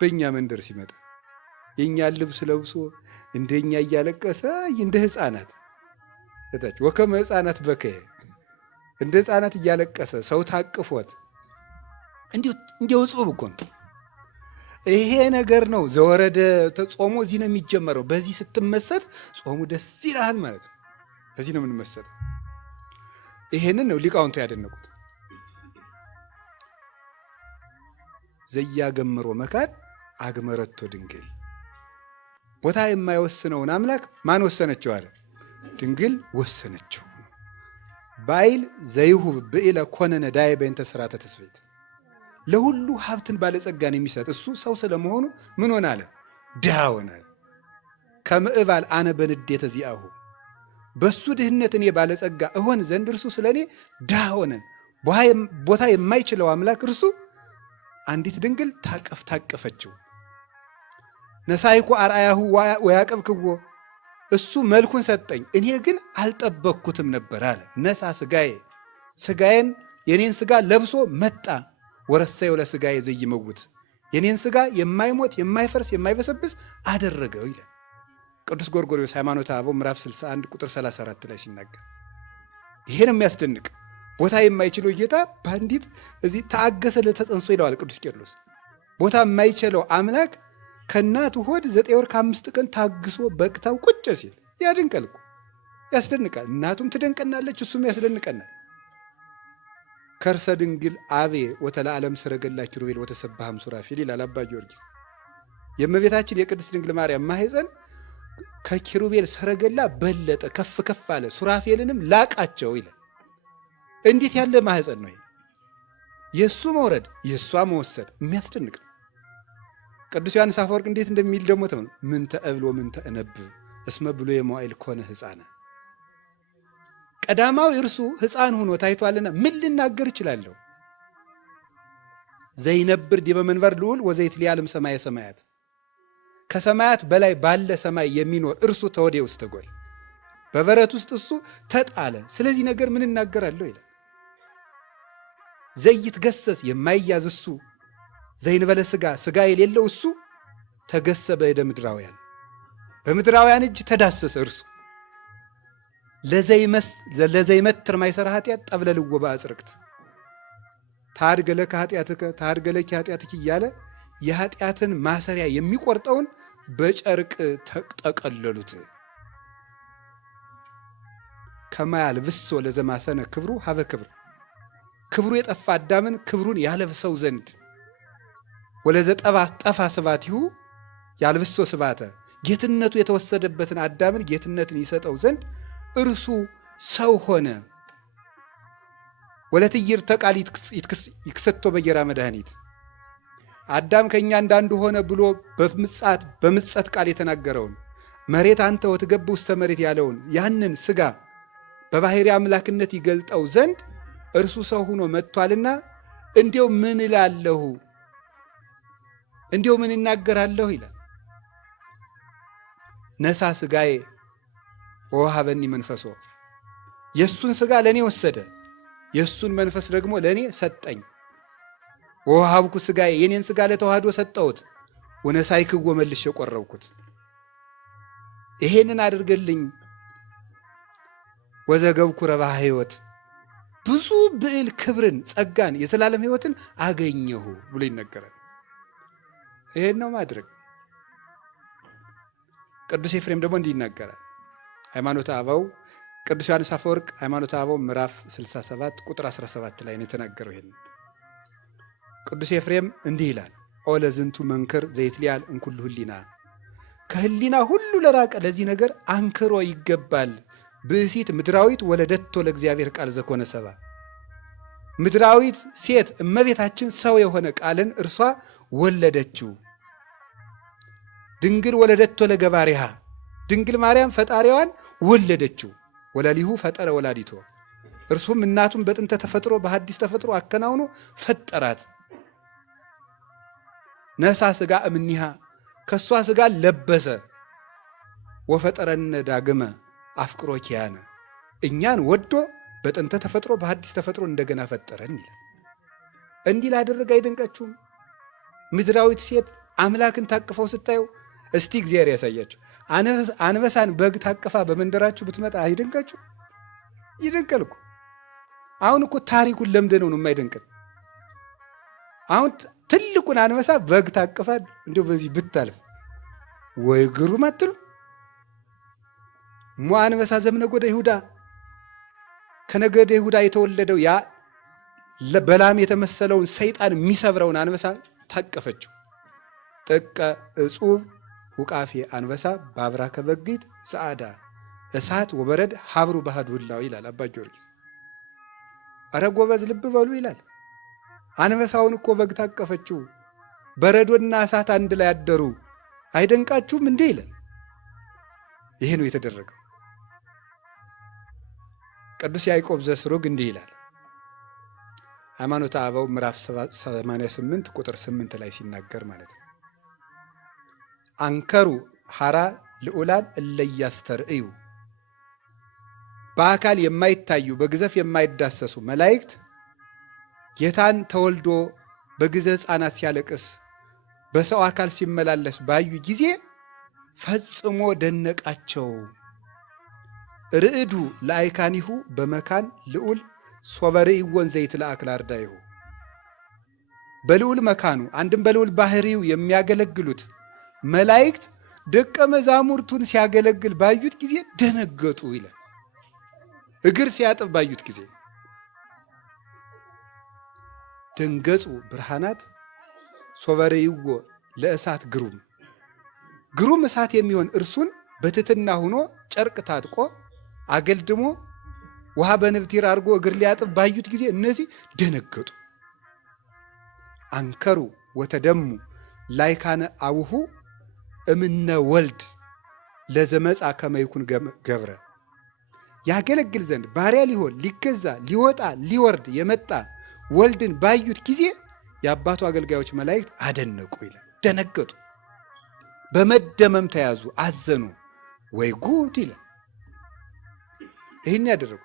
በእኛ መንደር ሲመጣ የእኛን ልብስ ለብሶ እንደኛ እያለቀሰ እንደ ሕፃናት እታች ወከመ ሕፃናት በከየ እንደ ሕፃናት እያለቀሰ ሰው ታቅፎት እንዲሁ ጾም እኮ ነው። ይሄ ነገር ነው ዘወረደ ጾሙ እዚህ ነው የሚጀመረው። በዚህ ስትመሰጥ ጾሙ ደስ ይላል ማለት ነው። በዚህ ነው የምንመሰጠው። ይሄንን ነው ሊቃውንቱ ያደነቁት። ዘያገምሮ መካድ አግመረቶ ድንግል። ቦታ የማይወስነውን አምላክ ማን ወሰነችው አለ? ድንግል ወሰነችው። ባይል ዘይሁብ ብኢለ ኮነነ ዳይ በእንተ ስርዓተ ትስብእት። ለሁሉ ሀብትን ባለጸጋን የሚሰጥ እሱ ሰው ስለመሆኑ ምን ሆነ አለ? ድሃ ሆነ። ከምዕባል አነ በንዴተ ዚአሁ፣ በሱ ድህነት እኔ ባለጸጋ እሆን ዘንድ እርሱ ስለ እኔ ድሃ ሆነ። ቦታ የማይችለው አምላክ እርሱ አንዲት ድንግል ታቀፈችው። ነሳይኩ አርአያሁ ወያቀብክዎ፣ እሱ መልኩን ሰጠኝ እኔ ግን አልጠበቅኩትም ነበር አለ። ነሳ ስጋዬ፣ ስጋዬን የኔን ስጋ ለብሶ መጣ። ወረሰየው ለስጋዬ ዘይመውት፣ የኔን ስጋ የማይሞት የማይፈርስ የማይበሰብስ አደረገው ይላል ቅዱስ ጎርጎርዮስ ሃይማኖተ አበው ምዕራፍ 61 ቁጥር 34 ላይ ሲናገር። ይሄን የሚያስደንቅ ቦታ የማይችለው ጌታ በአንዲት እዚህ ታገሰ ለተጸንሶ ይለዋል ቅዱስ ቄርሎስ። ቦታ የማይችለው አምላክ ከእናቱ ሆድ 9 ወር ከ5 ቀን ታግሶ በቅታው ቁጭ ሲል ያድንቃል እኮ ያስደንቃል። እናቱም ትደንቀናለች፣ እሱም ያስደንቀናል። ከርሰ ድንግል አቤ ወተለዓለም ሰረገላ ኪሩቤል ወተሰብሐም ሱራፌል ይላል አባ ጊዮርጊስ። የእመቤታችን የቅድስት ድንግል ማርያም ማኅፀን ከኪሩቤል ሰረገላ በለጠ፣ ከፍ ከፍ አለ፣ ሱራፌልንም ላቃቸው ይላል። እንዴት ያለ ማኅፀን ነው! የእሱ መውረድ የእሷ መወሰድ የሚያስደንቅ ነው። ቅዱስ ዮሐንስ አፈወርቅ እንዴት እንደሚል ደግሞ ተመልከቱ። ምንተ እብል ወምንተ እነብብ እስመ ብሎ የመዋዕል ኮነ ሕፃነ። ቀዳማዊ እርሱ ሕፃን ሆኖ ታይቷልና ምን ልናገር እችላለሁ? ዘይነብር ዲበ መንበር ልዑል ወዘይትሊዓለም ሰማየ ሰማያት፣ ከሰማያት በላይ ባለ ሰማይ የሚኖር እርሱ ተወዴ ውስጥ ተጎል፣ በበረት ውስጥ እሱ ተጣለ። ስለዚህ ነገር ምን እናገራለሁ ይላል። ዘይትገሰስ የማይያዝ እሱ፣ ዘይንበለ ሥጋ ሥጋ የሌለው እሱ ተገሰ በእደ ምድራውያን፣ በምድራውያን እጅ ተዳሰሰ። እርሱ ለዘይመትር ማይሰራ ኃጢአት ጠብለልዎ በአጽርቅት ታድገለከ ኃጢአትከ ታድገለኪ ኃጢአትኪ እያለ የኃጢአትን ማሰሪያ የሚቆርጠውን በጨርቅ ተጠቀለሉት። ከማያልብሶ ለዘማሰነ ክብሩ ሀበ ክብር ክብሩ የጠፋ አዳምን ክብሩን ያለብሰው ዘንድ ወለዘ ጠፋ ስባቲሁ ያልብሶ ስባተ ጌትነቱ የተወሰደበትን አዳምን ጌትነትን ይሰጠው ዘንድ እርሱ ሰው ሆነ። ወለትይርተ ቃል ይክሰቶ በየራ መድኃኒት አዳም ከእኛ እንዳንዱ ሆነ ብሎ በምጸት ቃል የተናገረውን መሬት አንተ ወትገብ ውስተ መሬት ያለውን ያንን ሥጋ በባሕርይ አምላክነት ይገልጠው ዘንድ እርሱ ሰው ሆኖ መጥቷልና እንዲያው ምን እላለሁ እንዲያው ምን እናገራለሁ ይላል። ነሳ ሥጋዬ ወወሀበኒ መንፈሶ የእሱን ሥጋ ለእኔ ወሰደ፣ የእሱን መንፈስ ደግሞ ለእኔ ሰጠኝ። ወወሀብኩ ሥጋዬ የኔን ሥጋ ለተዋህዶ ሰጠሁት፣ ወነሳይክዎ መልሼ ቆረብኩት። ይሄንን አድርገልኝ ወዘገብኩ ረብሐ ሕይወት ብዙ ብዕል ክብርን ጸጋን የዘላለም ሕይወትን አገኘሁ ብሎ ይነገራል። ይሄን ነው ማድረግ። ቅዱስ ኤፍሬም ደግሞ እንዲህ ይናገራል። ሃይማኖተ አበው ቅዱስ ዮሐንስ አፈወርቅ ሃይማኖተ አበው ምዕራፍ 67 ቁጥር 17 ላይ ነው የተናገረው። ይሄን ቅዱስ ኤፍሬም እንዲህ ይላል። ኦ ለዝንቱ መንክር ዘይትሊያል እንኩሉ ህሊና ከህሊና ሁሉ ለራቀ ለዚህ ነገር አንክሮ ይገባል። ብእሲት ምድራዊት ወለደቶ ለእግዚአብሔር ቃል ዘኮነ ሰባ ምድራዊት ሴት እመቤታችን ሰው የሆነ ቃልን እርሷ ወለደችው። ድንግል ወለደቶ ለገባሪሃ ድንግል ማርያም ፈጣሪዋን ወለደችው። ወለሊሁ ፈጠረ ወላዲቶ እርሱም እናቱን በጥንተ ተፈጥሮ በሐዲስ ተፈጥሮ አከናውኖ ፈጠራት። ነሳ ሥጋ እምኒሃ ከሷ ሥጋ ለበሰ። ወፈጠረነ ዳግመ አፍቅሮ ኪያነ እኛን ወዶ በጥንተ ተፈጥሮ በሐዲስ ተፈጥሮ እንደገና ፈጠረን ይላል። እንዲህ ላደረገ አይደንቃችሁም? ምድራዊት ሴት አምላክን ታቅፈው ስታዩ እስቲ እግዚአብሔር ያሳያችሁ። አንበሳን በግ ታቅፋ በመንደራችሁ ብትመጣ አይደንቃችሁ? ይደንቃል እኮ። አሁን እኮ ታሪኩን ለምደነው ነው የማይደንቀን። አሁን ትልቁን አንበሳ በግ ታቅፋ እንዲሁ በዚህ ብታልፍ ወይ ግሩም አትሉ? ሞ አንበሳ ዘምነጎደ ይሁዳ ከነገደ ይሁዳ የተወለደው ያ በላም የተመሰለውን ሰይጣን የሚሰብረውን አንበሳ ታቀፈችው። ጥቀ እጹብ ውቃፌ አንበሳ ባብራከ በጊት ሰዓዳ እሳት ወበረድ ሀብሩ ባህድ ውላው ይላል አባ ጊዮርጊስ። አረ ጎበዝ ልብ በሉ ይላል። አንበሳውን እኮ በግ ታቀፈችው፣ በረዶና እሳት አንድ ላይ አደሩ። አይደንቃችሁም እንዴ ይላል። ይሄ ነው የተደረገው። ቅዱስ ያዕቆብ ዘስሩግ እንዲህ ይላል። ሃይማኖተ አበው ምዕራፍ 88 ቁጥር 8 ላይ ሲናገር ማለት ነው። አንከሩ ሐራ ልዑላን እለያስተርእዩ በአካል የማይታዩ በግዘፍ የማይዳሰሱ መላእክት ጌታን ተወልዶ በግዘ ሕፃናት ሲያለቅስ በሰው አካል ሲመላለስ ባዩ ጊዜ ፈጽሞ ደነቃቸው። ርዕዱ ለአይካኒሁ በመካን ልዑል ሶበርኢወን ዘይትለአክል አርዳይሁ በልዑል መካኑ አንድም በልዑል ባህሪው የሚያገለግሉት መላእክት ደቀ መዛሙርቱን ሲያገለግል ባዩት ጊዜ ደነገጡ ይላል። እግር ሲያጥብ ባዩት ጊዜ ደንገጹ ብርሃናት ሶበርኢዎ ለእሳት ግሩም እሳት የሚሆን እርሱን በትሕትና ሆኖ ጨርቅ ታጥቆ አገልድሞ ውሃ በንብቲር አድርጎ እግር ሊያጥብ ባዩት ጊዜ እነዚህ ደነገጡ። አንከሩ ወተደሙ ላይካነ አውሁ እምነ ወልድ ለዘመጻ ከመይኩን ገብረ ያገለግል ዘንድ ባሪያ ሊሆን ሊገዛ ሊወጣ ሊወርድ የመጣ ወልድን ባዩት ጊዜ የአባቱ አገልጋዮች መላእክት አደነቁ ይላል። ደነገጡ፣ በመደመም ተያዙ፣ አዘኑ። ወይ ጉድ ይላል። ይህን ያደረጉ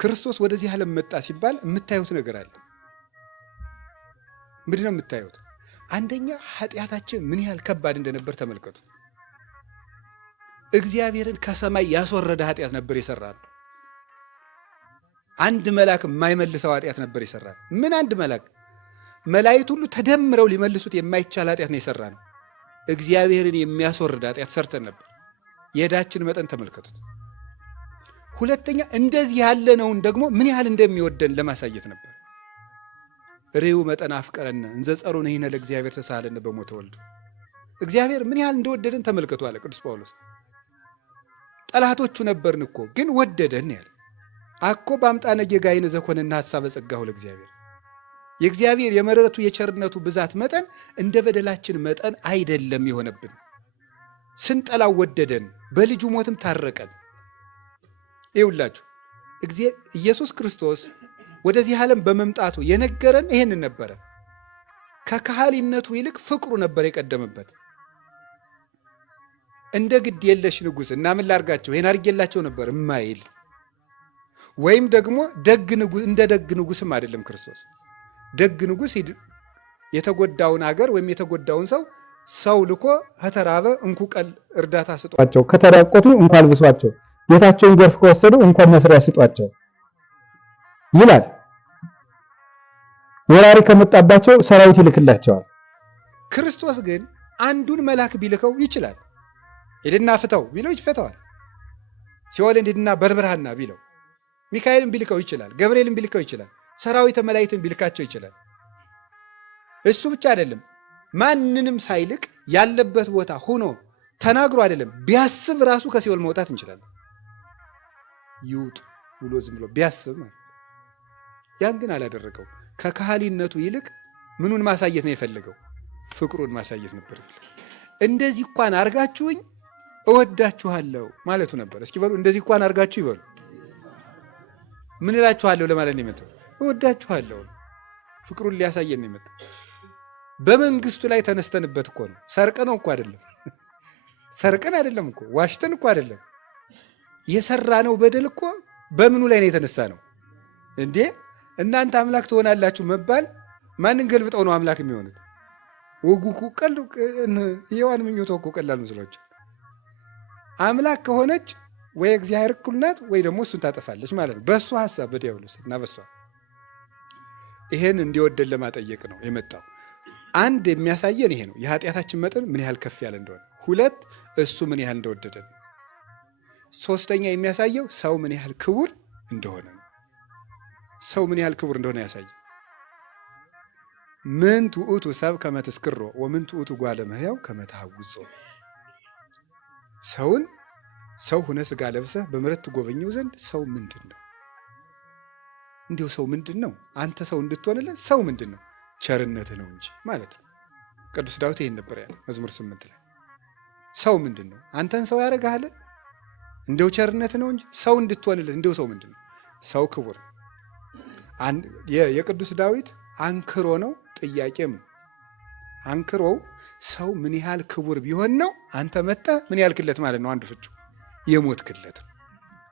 ክርስቶስ ወደዚህ ዓለም መጣ ሲባል የምታዩት ነገር አለ። ምንድን ነው የምታዩት? አንደኛ ኃጢአታችን ምን ያህል ከባድ እንደነበር ተመልከቱ። እግዚአብሔርን ከሰማይ ያስወረደ ኃጢአት ነበር የሰራነው። አንድ መልአክ የማይመልሰው ኃጢአት ነበር የሰራነው። ምን አንድ መልአክ መላእክት ሁሉ ተደምረው ሊመልሱት የማይቻል ኃጢአት ነው የሰራነው። እግዚአብሔርን የሚያስወርድ ኃጢአት ሰርተን ነበር። የዕዳችን መጠን ተመልከቱት። ሁለተኛ እንደዚህ ያለነውን ደግሞ ምን ያህል እንደሚወደን ለማሳየት ነበር። ርዩ መጠን አፍቀረነ እንዘ ጸሩነ ይህነ ለእግዚአብሔር ተሳሃለነ በሞተ ወልዱ። እግዚአብሔር ምን ያህል እንደወደደን ተመልከቱ አለ ቅዱስ ጳውሎስ። ጠላቶቹ ነበርን እኮ ግን ወደደን ያለ አኮ በአምጣነ ጌጋይነ ዘኮነና ሐሳበ ጸጋሁ ለእግዚአብሔር። የእግዚአብሔር የምሕረቱ የቸርነቱ ብዛት መጠን እንደ በደላችን መጠን አይደለም የሆነብን። ስንጠላው ወደደን፣ በልጁ ሞትም ታረቀን። ይውላችሁ ኢየሱስ ክርስቶስ ወደዚህ ዓለም በመምጣቱ የነገረን ይሄንን ነበረ። ከካህሊነቱ ይልቅ ፍቅሩ ነበር የቀደመበት። እንደ ግድ የለሽ ንጉሥ እና ምን ላርጋቸው ይሄን አድርጌላቸው ነበር እማይል ወይም ደግሞ እንደ ደግ ንጉሥም አይደለም ክርስቶስ። ደግ ንጉሥ የተጎዳውን አገር ወይም የተጎዳውን ሰው ልኮ ከተራበ እንኩ ቀል እርዳታ ስጧቸው፣ ከተራቆቱ እንኳን አልብሷቸው፣ ቤታቸውን ገርፍ ከወሰዱ እንኳን መስሪያ ስጧቸው ይላል። ወራሪ ከመጣባቸው ሰራዊት ይልክላቸዋል። ክርስቶስ ግን አንዱን መልአክ ቢልከው ይችላል። ሄድና ፍተው ቢለው ይፈተዋል። ሲኦል እንሂድና በርብርሃና ቢለው ሚካኤልን ቢልከው ይችላል። ገብርኤልን ቢልከው ይችላል። ሰራዊተ መላእክትን ቢልካቸው ይችላል። እሱ ብቻ አይደለም፣ ማንንም ሳይልቅ ያለበት ቦታ ሆኖ ተናግሮ አይደለም ቢያስብ ራሱ ከሲኦል መውጣት እንችላለን። ይውጡ ብሎ ዝም ብሎ ቢያስብ ማለት። ያን ግን አላደረገው። ከካህሊነቱ ይልቅ ምኑን ማሳየት ነው የፈለገው? ፍቅሩን ማሳየት ነበር። እንደዚህ እንኳን አርጋችሁኝ እወዳችኋለሁ ማለቱ ነበር። እስኪ በሉ እንደዚህ እንኳን አርጋችሁ ይበሉ። ምን እላችኋለሁ ለማለት ነው የመጣው? እወዳችኋለሁ። ፍቅሩን ሊያሳየን ነው የመጣው። በመንግስቱ ላይ ተነስተንበት እኮ ነው። ሰርቀነው እኮ አይደለም። ሰርቀን አይደለም እኮ ዋሽተን እኮ አይደለም። የሰራነው በደል እኮ በምኑ ላይ ነው የተነሳ ነው እንዴ? እናንተ አምላክ ትሆናላችሁ መባል ማንን ገልብጠው ነው አምላክ የሚሆኑት? ወጉ እኮ ቀሉ የዋን ምኞቶ እኮ ቀላል መስሏቸው። አምላክ ከሆነች ወይ እግዚአብሔር እኩል ናት ወይ ደግሞ እሱን ታጠፋለች ማለት ነው። በእሱ ሐሳብ በዲያብሎስ እና በእሷ ይሄን እንዲወደን ለማጠየቅ ነው የመጣው። አንድ የሚያሳየን ይሄ ነው፣ የኃጢአታችን መጠን ምን ያህል ከፍ ያለ እንደሆነ። ሁለት እሱ ምን ያህል እንደወደደን። ሶስተኛ የሚያሳየው ሰው ምን ያህል ክቡር እንደሆነ ነው። ሰው ምን ያህል ክቡር እንደሆነ ያሳየ። ምን ትዑቱ ሰብ ከመ ትስክሮ ወምን ትዑቱ ጓለ እመሕያው ከመ ተሐውጾ። ሰውን ሰው ሆነ ሥጋ ለብሰህ በምሕረት ትጎበኘው ዘንድ ሰው ምንድን ነው? እንዲሁ ሰው ምንድን ነው? አንተ ሰው እንድትሆንለት ሰው ምንድን ነው? ቸርነትህ ነው እንጂ ማለት ነው። ቅዱስ ዳዊት ይሄን ነበር ያለው መዝሙር 8 ላይ። ሰው ምንድን ነው? አንተን ሰው ያደርግሃል? እንደው ቸርነትህ ነው እንጂ ሰው እንድትሆንለት እንደው ሰው ምንድን ነው? ሰው ክቡር። የቅዱስ ዳዊት አንክሮ ነው፣ ጥያቄም አንክሮው ሰው ምን ያህል ክቡር ቢሆን ነው አንተ መጥተህ ምን ያህል ክለት ማለት ነው። አንዱ ፍቹ የሞት ክለት።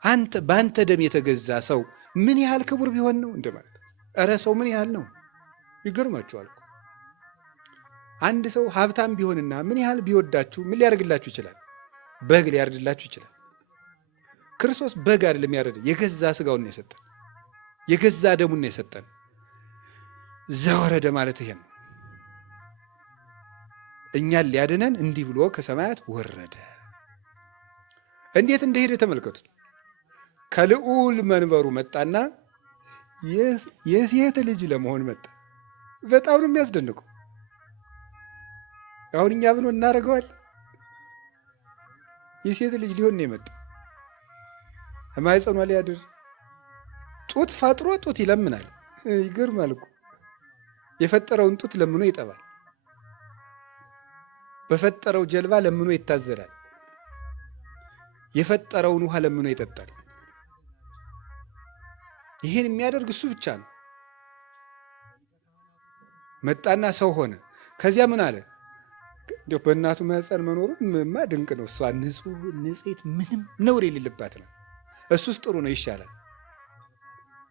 አንተ በአንተ ደም የተገዛ ሰው ምን ያህል ክቡር ቢሆን ነው እንደማለት። እረ ሰው ምን ያህል ነው? ይገርማችኋል። አንድ ሰው ሀብታም ቢሆንና ምን ያህል ቢወዳችሁ ምን ሊያደርግላችሁ ይችላል? በግ ሊያርድላችሁ ይችላል። ክርስቶስ በግ አይደለም ያረደ፣ የገዛ ስጋውን ነው የሰጠን፣ የገዛ ደሙን ነው የሰጠን። ዘወረደ ማለት ይሄ ነው። እኛን ሊያድነን እንዲህ ብሎ ከሰማያት ወረደ። እንዴት እንደሄደ ተመልከቱት። ከልዑል መንበሩ መጣና የሴት ልጅ ለመሆን መጣ። በጣም ነው የሚያስደንቀው። አሁን እኛ ብሎ እናደርገዋል። የሴት ልጅ ሊሆን ነው የመጣ። ማኅፀኗ ሊያድር ጡት ፈጥሮ ጡት ይለምናል። ይገርማል እኮ የፈጠረውን ጡት ለምኖ ይጠባል። በፈጠረው ጀልባ ለምኖ ይታዘላል። የፈጠረውን ውሃ ለምኖ ይጠጣል። ይሄን የሚያደርግ እሱ ብቻ ነው። መጣና ሰው ሆነ። ከዚያ ምን አለ? እንዲያው በእናቱ ማኅፀን መኖሩ ምንማ ድንቅ ነው። እሷ ንጹሕ ንጽሕት ምንም ነውር የሌለባት ነው። እሱስ ጥሩ ነው፣ ይሻላል።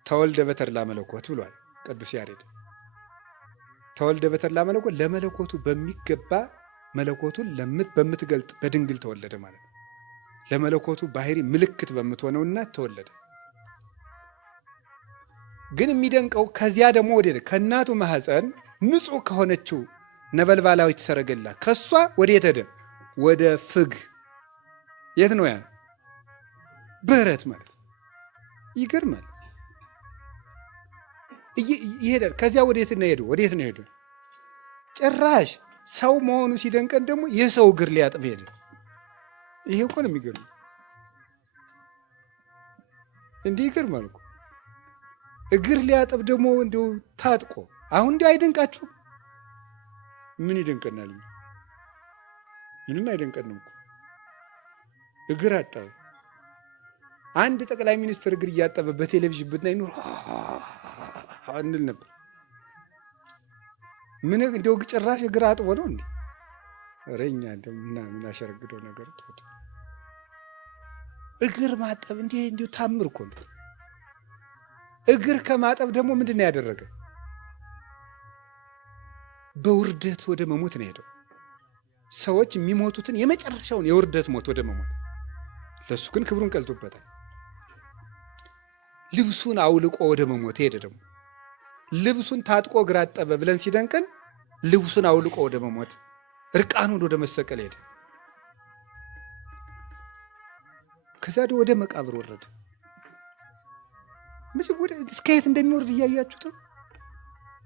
ተወልደ በተድላ መለኮት ብሏል ቅዱስ ያሬድ። ተወልደ በተድላ መለኮት ለመለኮቱ በሚገባ መለኮቱን በምትገልጥ በድንግል ተወለደ ማለት ነው። ለመለኮቱ ባህሪ ምልክት በምትሆነው እናት ተወለደ። ግን የሚደንቀው ከዚያ ደግሞ ወደ ከእናቱ ማህፀን ንጹሕ ከሆነችው ነበልባላዊት ሰረገላ ከሷ ወዴት ሄደ? ወደ ፍግ። የት ነው ያ? በረት ማለት ይገርማል። ይሄዳል። ከዚያ ወዴት ነው ሄዱ? ወዴት ነው ሄዱ? ጭራሽ ሰው መሆኑ ሲደንቀን ደግሞ የሰው እግር ሊያጥብ ሄደ። ይሄ እኮ ነው የሚገርም። እንዲህ ይገርማል እኮ እግር ሊያጥብ ደግሞ እንዲሁ ታጥቆ። አሁን እንዲህ አይደንቃችሁ? ምን ይደንቀናል? ምንም አይደንቀንም እኮ እግር አጠበ። አንድ ጠቅላይ ሚኒስትር እግር እያጠበ በቴሌቪዥን ብናይ ኑሮ እንል ነበር። ምን እንደው ጭራሽ እግር አጥቦ ነው እንዴ? ኧረ እኛ እንደው ምን አሸረግደው ነገር ተወው። እግር ማጠብ እንዲሁ ታምር እኮ ነው። እግር ከማጠብ ደግሞ ምንድን ነው ያደረገ? በውርደት ወደ መሞት ነው ሄደው። ሰዎች የሚሞቱትን የመጨረሻውን የውርደት ሞት ወደ መሞት፣ ለሱ ግን ክብሩን ቀልጦበታል። ልብሱን አውልቆ ወደ መሞት ሄደ። ደግሞ ልብሱን ታጥቆ እግር አጠበ ብለን ሲደንቀን ልብሱን አውልቆ ወደ መሞት፣ እርቃኑን ወደ መሰቀል ሄደ። ከዚያ ወደ መቃብር ወረደ። እስከ የት እንደሚወርድ እያያችሁት ነው።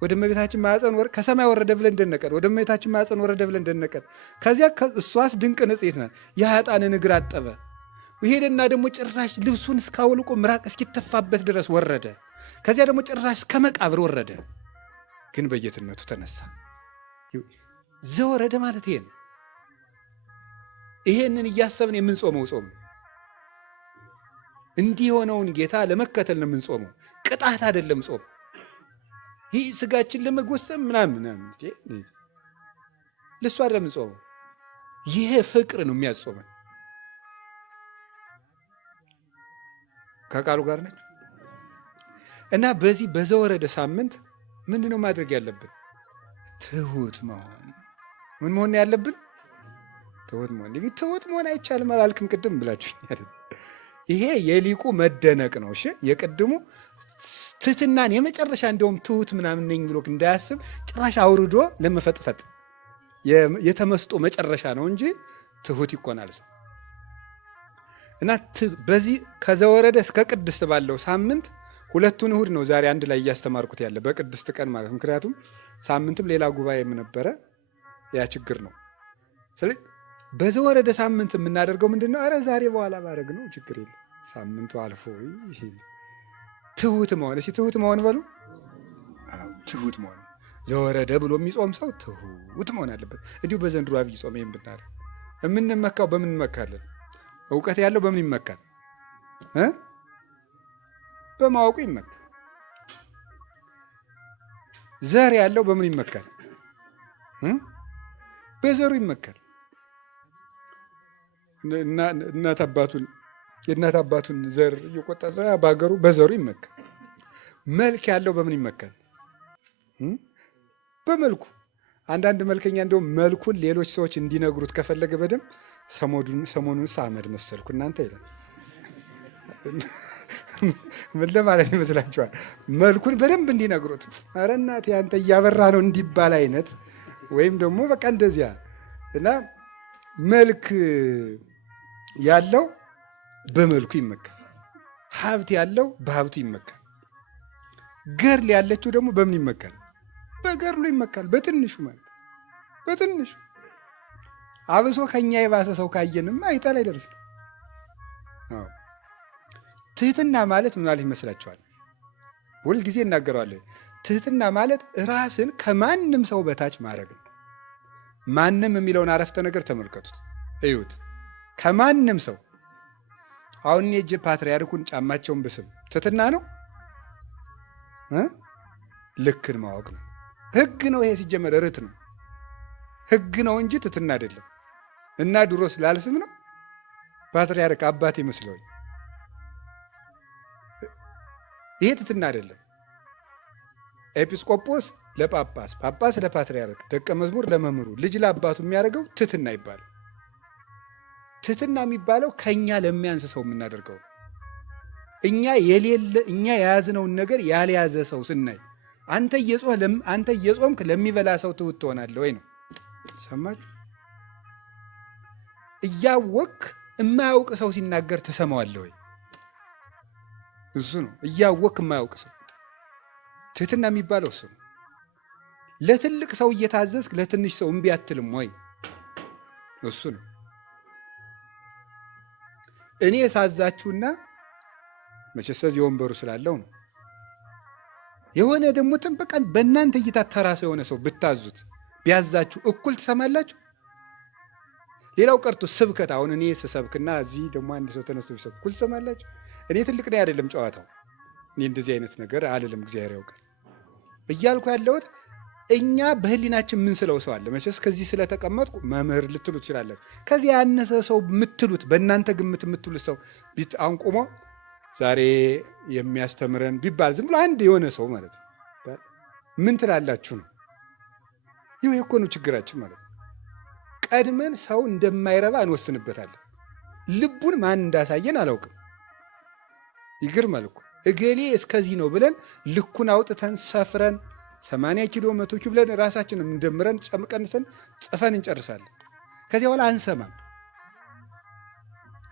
ወደ እመቤታችን ማኅፀን ከሰማይ ወረደ ብለን እንደነቀን፣ ወደ እመቤታችን ማኅፀን ወረደ ብለን እንደነቀን። ከዚያ እሷስ ድንቅ ንጽሕት ናት። የኃጥአንን እግር አጠበ። ሄደና ደግሞ ጭራሽ ልብሱን እስካውልቆ ምራቅ እስኪተፋበት ድረስ ወረደ። ከዚያ ደግሞ ጭራሽ እስከ መቃብር ወረደ። ግን በጌትነቱ ተነሳ። ዘወረደ ማለት ይሄ ነው። ይሄንን እያሰብን የምንጾመው ጾም እንዲህ የሆነውን ጌታ ለመከተል ነው የምንጾመው። ቅጣት አይደለም ጾም። ይህ ስጋችን ለመጎሰም ምናምን ለእሱ አይደለም የምንጾመው። ይሄ ፍቅር ነው የሚያጾመን። ከቃሉ ጋር ነች እና በዚህ በዘወረደ ሳምንት ምንድነው ማድረግ ያለብን? ትሁት መሆን። ምን መሆን ያለብን? ትሁት መሆን። ይህ ትሁት መሆን አይቻልም አላልክም? ቅድም ብላችሁ ይሄ የሊቁ መደነቅ ነው። እሺ የቅድሙ ትህትናን የመጨረሻ እንደውም ትሁት ምናምን ነኝ ብሎ እንዳያስብ ጭራሽ አውርዶ ለመፈጥፈጥ የተመስጦ መጨረሻ ነው እንጂ ትሁት ይኮናል ሰው። እና በዚህ ከዘወረደ እስከ ቅድስት ባለው ሳምንት ሁለቱን እሁድ ነው ዛሬ አንድ ላይ እያስተማርኩት ያለ በቅድስት ቀን ማለት። ምክንያቱም ሳምንትም ሌላ ጉባኤም ነበረ፣ ያ ችግር ነው። ስለዚህ በዘወረደ ሳምንት የምናደርገው ምንድን ነው? አረ ዛሬ በኋላ ባደረግ ነው ችግር የለም፣ ሳምንቱ አልፎ ይሄ ትሁት መሆን። እስኪ ትሁት መሆን በሉ። ትሁት መሆን ዘወረደ ብሎ የሚጾም ሰው ትሁት መሆን አለበት። እንዲሁ በዘንድሮ አብይ ጾም ይህም ብናደርግ የምንመካው በምን እንመካለን? እውቀት ያለው በምን ይመካል? በማወቁ ይመካል። ዘር ያለው በምን ይመካል? በዘሩ ይመካል። የእናት አባቱን ዘር እየቆጠረ በሀገሩ በዘሩ ይመካል። መልክ ያለው በምን ይመካል? በመልኩ። አንዳንድ መልከኛ እንደውም መልኩን ሌሎች ሰዎች እንዲነግሩት ከፈለገ በደንብ ሰሞኑን አመድ መሰልኩ እናንተ ይላል። ምን ለማለት ይመስላችኋል? መልኩን በደንብ እንዲነግሩት፣ ኧረ እናቴ አንተ እያበራ ነው እንዲባል አይነት፣ ወይም ደግሞ በቃ እንደዚያ። እና መልክ ያለው በመልኩ ይመካል። ሀብት ያለው በሀብቱ ይመካል። ገርል ያለችው ደግሞ በምን ይመካል? በገርሉ ይመካል። በትንሹ ማለት በትንሹ አብሶ ከኛ የባሰ ሰው ካየንም አይታ ላይ ደርስ። ትህትና ማለት ምን ማለት ይመስላችኋል? ሁልጊዜ እናገረዋለን። ትህትና ማለት ራስን ከማንም ሰው በታች ማድረግ ነው። ማንም የሚለውን አረፍተ ነገር ተመልከቱት፣ እዩት። ከማንም ሰው አሁን የእጅ ፓትርያርኩን ጫማቸውን ብስም ትህትና ነው? ልክን ማወቅ ነው። ህግ ነው ይሄ። ሲጀመር ርት ነው፣ ህግ ነው እንጂ ትህትና አይደለም። እና ድሮ ስላልስም ነው ፓትርያርክ አባት ይመስለኝ። ይሄ ትህትና አይደለም። ኤጲስቆጶስ ለጳጳስ፣ ጳጳስ ለፓትርያርክ፣ ደቀ መዝሙር ለመምህሩ፣ ልጅ ለአባቱ የሚያደርገው ትሕትና ይባላል። ትሕትና የሚባለው ከኛ ለሚያንስ ሰው የምናደርገው እኛ የያዝነውን ነገር ያልያዘ ሰው ስናይ አንተ እየጾምክ ለሚበላ ሰው ትሑት ትሆናለህ ወይ ነው። ሰማችሁ? እያወቅክ የማያውቅ ሰው ሲናገር ትሰማዋለህ ወይ? እሱ ነው እያወቅክ የማያውቅ ሰው። ትሕትና የሚባለው እሱ ነው። ለትልቅ ሰው እየታዘዝክ ለትንሽ ሰው እምቢ አትልም ወይ? እሱ ነው። እኔ ሳዛችሁና መቼስ እዚህ ወንበሩ ስላለው ነው። የሆነ ደግሞ በቃ በእናንተ እይታ ተራ ሰው የሆነ ሰው ብታዙት ቢያዛችሁ እኩል ትሰማላችሁ? ሌላው ቀርቶ ስብከት፣ አሁን እኔ ስሰብክና እዚህ ደግሞ አንድ ሰው ተነስቶ ቢሰብክ እኩል ትሰማላችሁ? እኔ ትልቅ ነኝ አይደለም ጨዋታው። እኔ እንደዚህ አይነት ነገር አልልም፣ እግዚአብሔር ያውቃል እያልኩ ያለሁት እኛ በህሊናችን ምን ስለው ሰው አለ። መቼስ ከዚህ ስለተቀመጥኩ መምህር ልትሉ ትችላለን። ከዚህ ያነሰ ሰው የምትሉት በእናንተ ግምት የምትሉት ሰው አንቁሞ ዛሬ የሚያስተምረን ቢባል ዝም ብሎ አንድ የሆነ ሰው ማለት ነው ምን ትላላችሁ ነው? ይህ እኮ ነው ችግራችን ማለት ነው። ቀድመን ሰው እንደማይረባ እንወስንበታለን። ልቡን ማን እንዳሳየን አላውቅም። ይገርማል እኮ እገሌ እስከዚህ ነው ብለን ልኩን አውጥተን ሰፍረን 80 ኪሎ 100 ኪሎ ብለን ራሳችንን እንደምረን ቀንሰን ጽፈን እንጨርሳለን። ከዚያ በኋላ አንሰማም።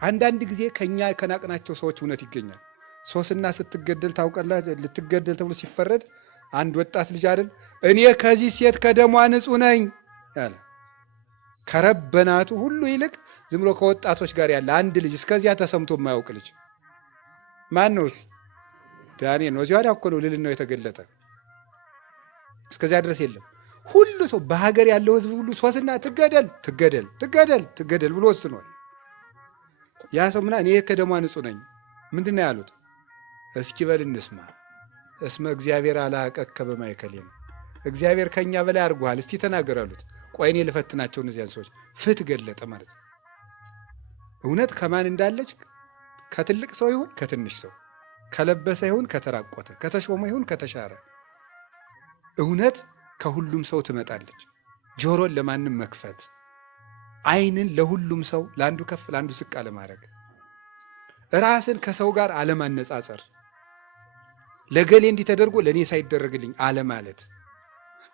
አንዳንድ ጊዜ ከኛ ከናቅናቸው ሰዎች እውነት ይገኛል። ሶስና ስትገደል ታውቃለህ፣ ልትገደል ተብሎ ሲፈረድ አንድ ወጣት ልጅ አይደል እኔ ከዚህ ሴት ከደሟ ንጹሕ ነኝ ያለ ከረበናቱ ሁሉ ይልቅ ዝም ብሎ ከወጣቶች ጋር ያለ አንድ ልጅ እስከዚያ ተሰምቶ የማያውቅ ልጅ ማን ነው? ዳንኤል ነው። እዚያ እኮ ነው ልዕልናው የተገለጠ። እስከዚያ ድረስ የለም። ሁሉ ሰው በሀገር ያለው ሕዝብ ሁሉ ሶስና ትገደል ትገደል ትገደል ትገደል ብሎ ወስኗል። ያ ሰው ምና እኔ ከደሟ ንጹሕ ነኝ ምንድን ነው ያሉት? እስኪ በል እንስማ። እስመ እግዚአብሔር አልሐቀከ በማእከሌነ፣ እግዚአብሔር ከኛ በላይ አድርጎሃል፣ እስቲ ተናገር አሉት። ቆይ እኔ ልፈትናቸው እነዚያን ሰዎች። ፍትሕ ገለጠ ማለት ነው። እውነት ከማን እንዳለች ከትልቅ ሰው ይሁን ከትንሽ ሰው፣ ከለበሰ ይሁን ከተራቆተ፣ ከተሾመ ይሁን ከተሻረ፣ እውነት ከሁሉም ሰው ትመጣለች። ጆሮን ለማንም መክፈት፣ ዓይንን ለሁሉም ሰው ለአንዱ ከፍ ለአንዱ ዝቅ አለማድረግ፣ ራስን ከሰው ጋር አለማነጻጸር፣ ለገሌ እንዲህ ተደርጎ ለእኔ ሳይደረግልኝ አለማለት፣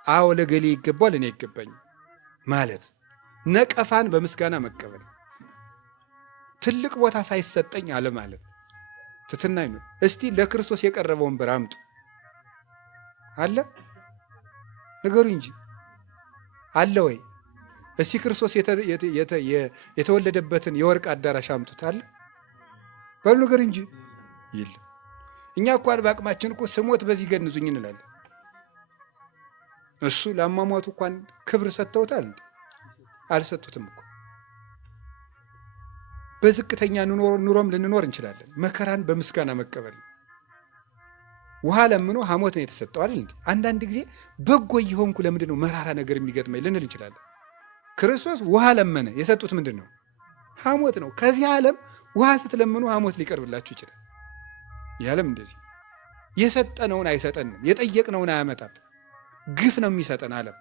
አዎ ለገሌ ይገባል እኔ አይገባኝም ማለት፣ ነቀፋን በምስጋና መቀበል፣ ትልቅ ቦታ ሳይሰጠኝ አለማለት ትሕትና ነው። እስቲ ለክርስቶስ የቀረበ ወንበር አምጡ አለ ነገሩ እንጂ አለ ወይ? እስቲ ክርስቶስ የተወለደበትን የወርቅ አዳራሽ አምጡት አለ በሉ ነገር እንጂ ይል። እኛ እኮ በአቅማችን እኮ ስሞት በዚህ ገንዙኝ እንላለን። እሱ ለአሟሟቱ እንኳን ክብር ሰጥተውታል? አልሰጡትም እኮ። በዝቅተኛ ኑሮም ልንኖር እንችላለን። መከራን በምስጋና መቀበል። ውሃ ለምኖ ሐሞት ነው የተሰጠው አይደል? አንዳንድ ጊዜ በጎ እየሆንኩ ለምንድን ነው መራራ ነገር የሚገጥመኝ ልንል እንችላለን። ክርስቶስ ውሃ ለመነ፣ የሰጡት ምንድን ነው? ሐሞት ነው። ከዚህ ዓለም ውሃ ስትለምኑ ሐሞት ሊቀርብላችሁ ይችላል። የዓለም እንደዚህ የሰጠነውን አይሰጠንም፣ የጠየቅነውን አያመጣም። ግፍ ነው የሚሰጠን ዓለም።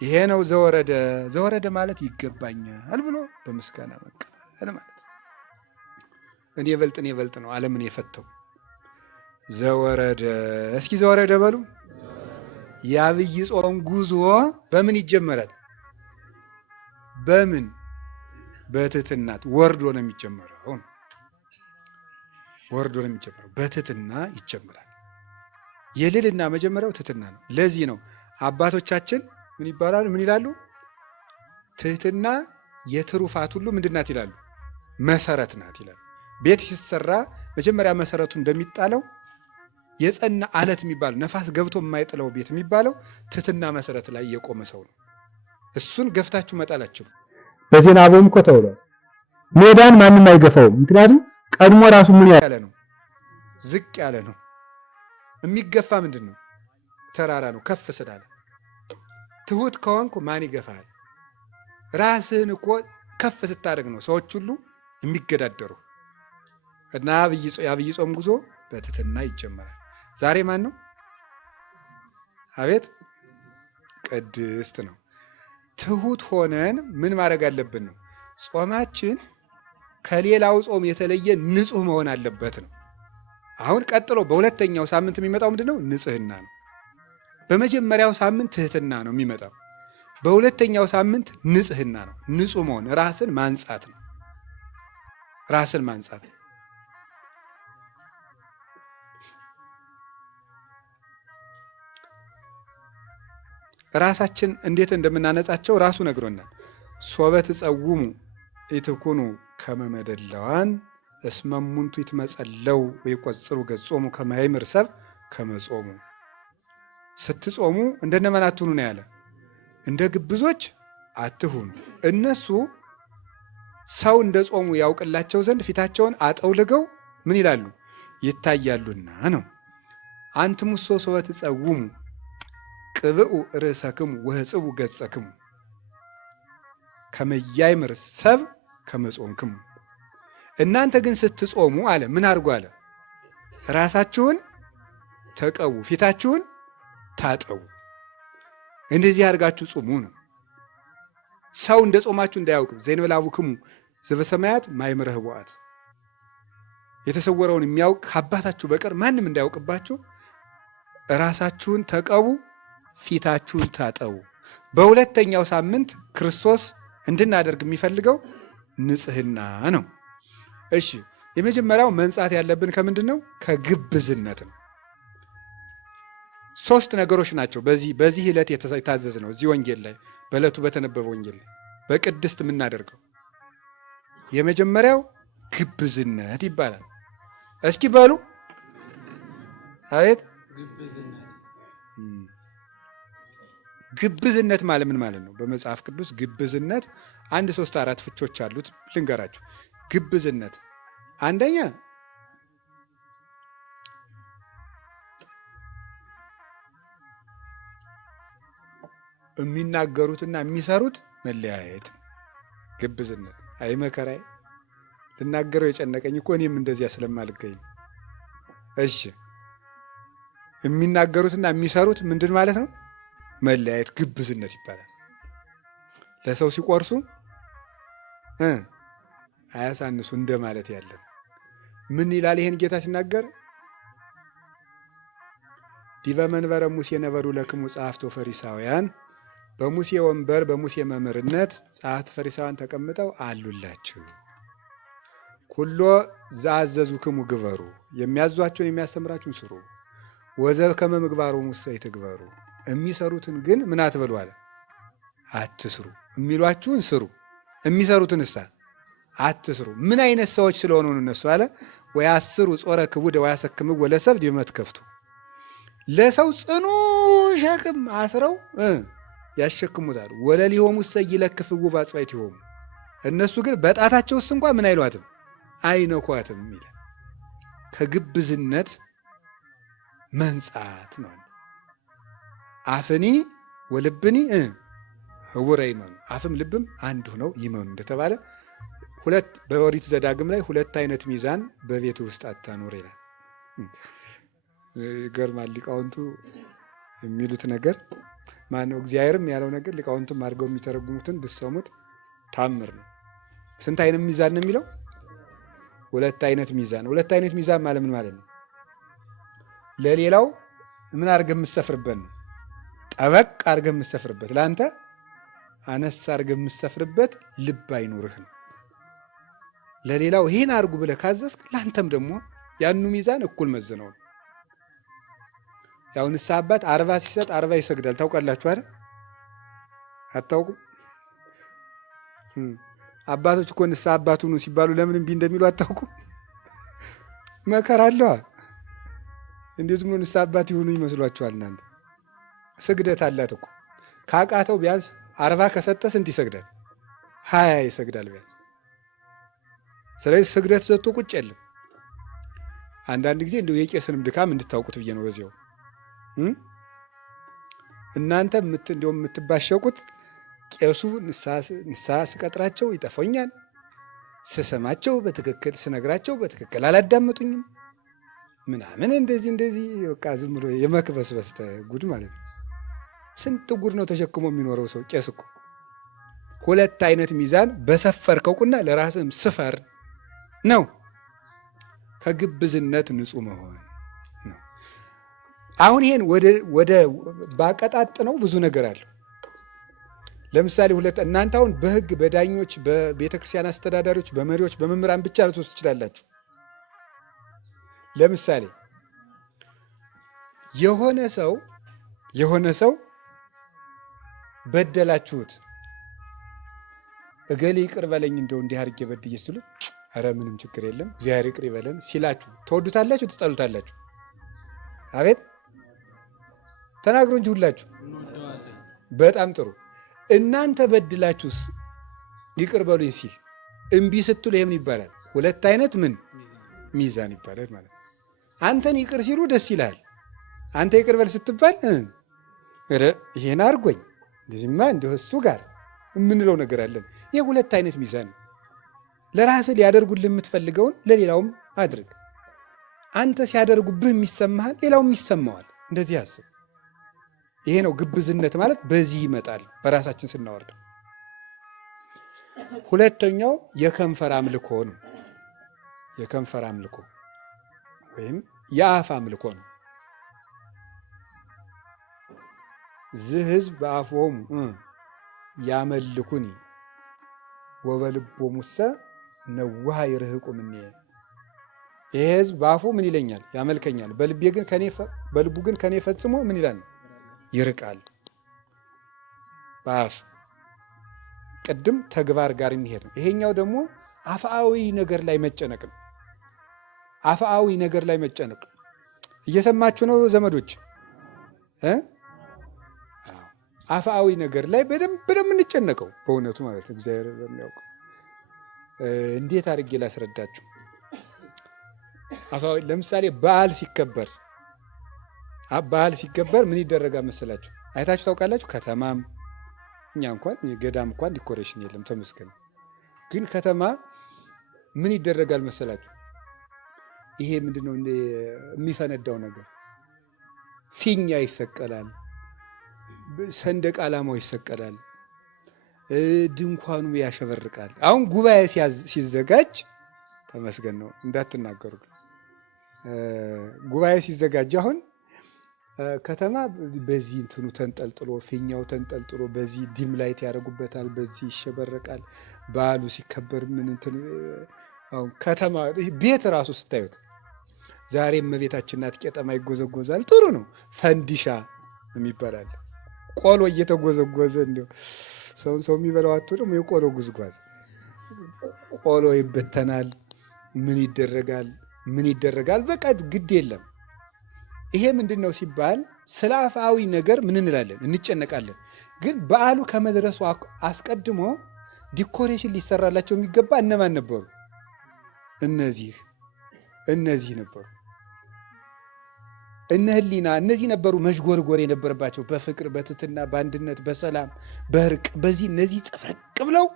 ይሄ ነው ዘወረደ። ዘወረደ ማለት ይገባኛል ብሎ በምስጋና መቀበል ማለት ነው። እኔ በልጥ ነው ዓለምን የፈተው ዘወረደ። እስኪ ዘወረደ በሉ። የዐቢይ ጾም ጉዞ በምን ይጀመራል? በምን? በትሕትናት ወርዶ ነው የሚጀመረው። ወርዶ ነው የሚጀመረው፣ በትሕትና ይጀምራል። የልዕልና መጀመሪያው ትሕትና ነው። ለዚህ ነው አባቶቻችን ምን ይባላሉ? ምን ይላሉ? ትሕትና የትሩፋት ሁሉ ምንድን ናት ይላሉ? መሰረት ናት ይላሉ። ቤት ሲሰራ መጀመሪያ መሰረቱ እንደሚጣለው የጸና አለት የሚባለው ነፋስ ገብቶ የማይጥለው ቤት የሚባለው ትሕትና መሰረት ላይ የቆመ ሰው ነው። እሱን ገፍታችሁ መጣላችሁ። በዜና አበውም እኮ ተብሏል። ሜዳን ማንም አይገፋውም። ምክንያቱም ቀድሞ ራሱ ምን ያለ ነው? ዝቅ ያለ ነው። የሚገፋ ምንድን ነው? ተራራ ነው። ከፍ ስላለ ትሁት ከሆንኩ ማን ይገፋል? ራስህን እኮ ከፍ ስታደርግ ነው ሰዎች ሁሉ የሚገዳደሩ። እና የዐቢይ ጾም ጉዞ በትሕትና ይጀመራል። ዛሬ ማን ነው? አቤት ቅድስት ነው። ትሁት ሆነን ምን ማድረግ አለብን ነው? ጾማችን ከሌላው ጾም የተለየ ንጹህ መሆን አለበት ነው። አሁን ቀጥሎ በሁለተኛው ሳምንት የሚመጣው ምንድን ነው? ንጽህና ነው። በመጀመሪያው ሳምንት ትህትና ነው የሚመጣው። በሁለተኛው ሳምንት ንጽህና ነው። ንጹህ መሆን ራስን ማንጻት ነው። ራስን ማንጻት ራሳችን እንዴት እንደምናነጻቸው ራሱ ነግሮናል። ሶበ ትጸውሙ ኢትኩኑ ከመ መደለዋን እስመ እሙንቱ ይትመጸለው ወይቈጽሩ ገጾሙ ከመ ያእምር ሰብእ ከመ ጾሙ። ስትጾሙ እንደነማን አትሁኑ ነው ያለ? እንደ ግብዞች አትሁኑ። እነሱ ሰው እንደ ጾሙ ያውቅላቸው ዘንድ ፊታቸውን አጠውልገው ምን ይላሉ? ይታያሉና ነው። አንትሙሶ ሶበ ትጸውሙ ቅብኡ ርእሰክሙ ወሕጽቡ ገጸክሙ ከመ ያእምር ሰብእ ከመ ጾምክሙ። እናንተ ግን ስትጾሙ አለ ምን አድርጉ አለ? ራሳችሁን ተቀቡ፣ ፊታችሁን ታጠቡ። እንደዚህ አድርጋችሁ ጹሙ ነው። ሰው እንደ ጾማችሁ እንዳያውቅ ዘእንበለ አቡክሙ ዘበሰማያት ማእምረ ኅቡዓት፣ የተሰወረውን የሚያውቅ ከአባታችሁ በቀር ማንም እንዳያውቅባችሁ ራሳችሁን ተቀቡ፣ ፊታችሁን ታጠቡ። በሁለተኛው ሳምንት ክርስቶስ እንድናደርግ የሚፈልገው ንጽህና ነው። እሺ የመጀመሪያው መንጻት ያለብን ከምንድን ነው? ከግብዝነት ነው። 3 ነገሮች ናቸው በዚህ ዕለት የታዘዝ ነው። እዚህ ወንጌል ላይ በዕለቱ በተነበበ ወንጌል ላይ በቅድስት የምናደርገው የመጀመሪያው ግብዝነት ይባላል። እስኪ በሉ አቤት። ግብዝነት ማለት ምን ማለት ነው? በመጽሐፍ ቅዱስ ግብዝነት 1 3 4 ፍቾች አሉት። ልንገራችሁ። ግብዝነት አንደኛ የሚናገሩትና የሚሰሩት መለያየት። ግብዝነት አይ መከራዬ፣ ልናገረው የጨነቀኝ እኮ እኔም እንደዚያ ስለማልገኝ። እሺ የሚናገሩትና የሚሰሩት ምንድን ማለት ነው? መለያየት ግብዝነት ይባላል። ለሰው ሲቆርሱ አያሳንሱ እንደማለት ያለ ምን ይላል? ይሄን ጌታ ሲናገር ዲበ መንበረ ሙሴ ነበሩ ለክሙ ጸሐፍቶ ፈሪሳውያን፣ በሙሴ ወንበር በሙሴ መምህርነት ጸሐፍት ፈሪሳውያን ተቀምጠው አሉላችሁ። ኩሎ ዘአዘዙክሙ ግበሩ፣ የሚያዟችሁን የሚያስተምራችሁን ስሩ። ወዘበከመ ምግባሩ ሙሴ ይትግበሩ፣ የሚሰሩትን ግን ምን አትበሉ አለ? አትስሩ። የሚሏችሁን ስሩ፣ የሚሰሩትን እሳ አትስሩ። ምን አይነት ሰዎች ስለሆኑ እነሱ አለ? ወያስሩ ጾረ ክቡደ ወያሰክምዎ ለሰብእ ዲበ መትከፍቱ፣ ለሰው ጽኑ ሸክም አስረው ያሸክሙታል። ወለሊሆሙ እሰ ይለክፍዎ በአጽባዕቲሆሙ፣ እነሱ ግን በጣታቸውስ እንኳ ምን አይሏትም አይነኳትም ይላል። ከግብዝነት መንጻት ነው። አፍኒ ወልብኒ ህውረ ይመኑ፣ አፍም ልብም አንድ ሆነው ይመኑ እንደተባለ በኦሪት ዘዳግም ላይ 2 አይነት ሚዛን በቤት ውስጥ አታኖር ይላል። ይገርማል። ሊቃውንቱ የሚሉት ነገር ማነው? እግዚአብሔርም ያለው ነገር ሊቃውንቱም አድርገው የሚተረጉሙትን ብትሰሙት ታምር ነው። ስንት አይነት ሚዛን ነው የሚለው? 2 አይነት ሚዛን። 2 አይነት ሚዛን ማለት ምን ማለት ነው? ለሌላው ምን አድርገህ የምትሰፍርበት ነው? ጠበቅ አድርገህ የምትሰፍርበት። ለአንተ አነስ አድርገህ የምትሰፍርበት ልብ አይኖርህ ነው። ለሌላው ይሄን አድርጉ ብለህ ካዘዝክ ለአንተም ደግሞ ያኑ ሚዛን እኩል መዝነው ነው። ያው ንስሐ አባት 40 ሲሰጥ 40 ይሰግዳል። ታውቃላችሁ አይደል? አታውቁም? አባቶች እኮ ንስሐ አባት ሁኑ ሲባሉ ለምን እምቢ እንደሚሉ አታውቁም? መከራ አለዋ። እንዴት ብሎ ንስሐ አባት ይሆኑ ይመስሏችኋል እናንተ? ስግደት አላት እኮ። ካቃተው ቢያንስ 40 ከሰጠ ስንት ይሰግዳል? 20 ይሰግዳል ቢያንስ። ስለዚህ ስግደት ሰጥቶ ቁጭ የለም። አንዳንድ ጊዜ እንደው የቄስንም ድካም እንድታውቁት ብዬ ነው በዚያው። እናንተ እንደው የምትባሸቁት ቄሱ ንስሐ ስቀጥራቸው ይጠፋኛል፣ ስሰማቸው በትክክል ስነግራቸው በትክክል አላዳመጡኝም ምናምን እንደዚህ በቃ ዝም ብሎ የመክበስበስ ጉድ ማለት ነው። ስንት ጉድ ነው ተሸክሞ የሚኖረው ሰው። ቄስ እኮ ሁለት አይነት ሚዛን በሰፈርከው ቁና ለራስህም ስፈር ነው። ከግብዝነት ንጹህ መሆን ነው። አሁን ይሄን ወደ ባቀጣጥ ነው ብዙ ነገር አለው። ለምሳሌ እናንተ አሁን በህግ በዳኞች በቤተ ክርስቲያን አስተዳዳሪዎች በመሪዎች በመምህራን ብቻ ልትወስዱ ትችላላችሁ። ለምሳሌ የሆነ ሰው በደላችሁት፣ እገሌ ይቅር በለኝ እንደው እንዲህ አድርጌ በድዬ ስትሉ ኧረ ምንም ችግር የለም እግዚአብሔር ይቅር ይበለን ሲላችሁ ትወዱታላችሁ ትጠሉታላችሁ? አቤት ተናግሩ እንጂ ሁላችሁ። በጣም ጥሩ። እናንተ በድላችሁስ ይቅር በሉኝ ሲል እምቢ ስትሉ ይሄ ምን ይባላል? ሁለት አይነት ሚዛን ይባላል ማለት ነው። አንተን ይቅር ሲሉ ደስ ይላል። አንተ ይቅር በል ስትባል ኧረ ይሄን አድርጎኝ እንደዚህማ እንደው እሱ ጋር የምንለው ነገር አለን። ይህ ሁለት አይነት ሚዛን ነው። ለራስህ ሊያደርጉልህ የምትፈልገውን ለሌላውም አድርግ። አንተ ሲያደርጉብህ የሚሰማሃል ሌላውም ይሰማዋል። እንደዚህ አስብ። ይሄ ነው ግብዝነት ማለት። በዚህ ይመጣል በራሳችን ስናወርድ። ሁለተኛው የከንፈር አምልኮ ነው። የከንፈር አምልኮ ወይም የአፍ አምልኮ ነው። ዝህ ህዝብ በአፎሙ ያመልኩኒ ወበልቦሙሰ ነዋሃ ይርህቁ እምኔ። ይሄ ህዝብ በአፉ ምን ይለኛል? ያመልከኛል፣ በልቡ ግን ከኔ ፈጽሞ ምን ይላል? ይርቃል። በአፍ ቅድም ተግባር ጋር የሚሄድ ነው። ይሄኛው ደግሞ አፍአዊ ነገር ላይ መጨነቅ ነው። አፍአዊ ነገር ላይ መጨነቅ እየሰማችሁ ነው ዘመዶች? አፍአዊ ነገር ላይ በደንብ የምንጨነቀው በእውነቱ ማለት እግዚአብሔር በሚያውቀው። እንዴት አድርጌ ላስረዳችሁ? አፍአዊ ለምሳሌ በዓል ሲከበር ምን ይደረጋል መሰላችሁ? አይታችሁ ታውቃላችሁ? ከተማም እኛ እንኳን ገዳም እንኳን ዲኮሬሽን የለም ተመስገን። ግን ከተማ ምን ይደረጋል መሰላችሁ? ይሄ ምንድነው የሚፈነዳው ነገር? ፊኛ ይሰቀላል፣ ሰንደቅ ዓላማው ይሰቀላል፣ ድንኳኑ ያሸበርቃል። አሁን ጉባኤ ሲዘጋጅ ተመስገን ነው እንዳትናገሩ። ጉባኤ ሲዘጋጅ አሁን ከተማ በዚህ እንትኑ ተንጠልጥሎ ፊኛው ተንጠልጥሎ በዚህ ዲም ላይት ያደርጉበታል፣ በዚህ ይሸበረቃል። በዓሉ ሲከበር ምን እንትን አሁን ከተማ ቤት ራሱ ስታዩት ዛሬ እመቤታችን ናት ቄጠማ ይጎዘጎዛል። ጥሩ ነው። ፈንዲሻ የሚባላል ቆሎ እየተጎዘጎዘ እንዲያው ሰው የሚበላው አቶ ደግሞ የቆሎ ጉዝጓዝ ቆሎ ይበተናል። ምን ይደረጋል? በቃ ግድ የለም። ይሄ ምንድን ነው ሲባል ስለ አፍአዊ ነገር ምን እንላለን? እንጨነቃለን። ግን በዓሉ ከመድረሱ አስቀድሞ ዲኮሬሽን ሊሰራላቸው የሚገባ እነማን ነበሩ? እነዚህ ነበሩ። እነ ህሊና እነዚህ ነበሩ መዥጎርጎር የነበረባቸው በፍቅር በትትና በአንድነት በሰላም በእርቅ በዚህ እነዚህ ጸፍረቅ ብለው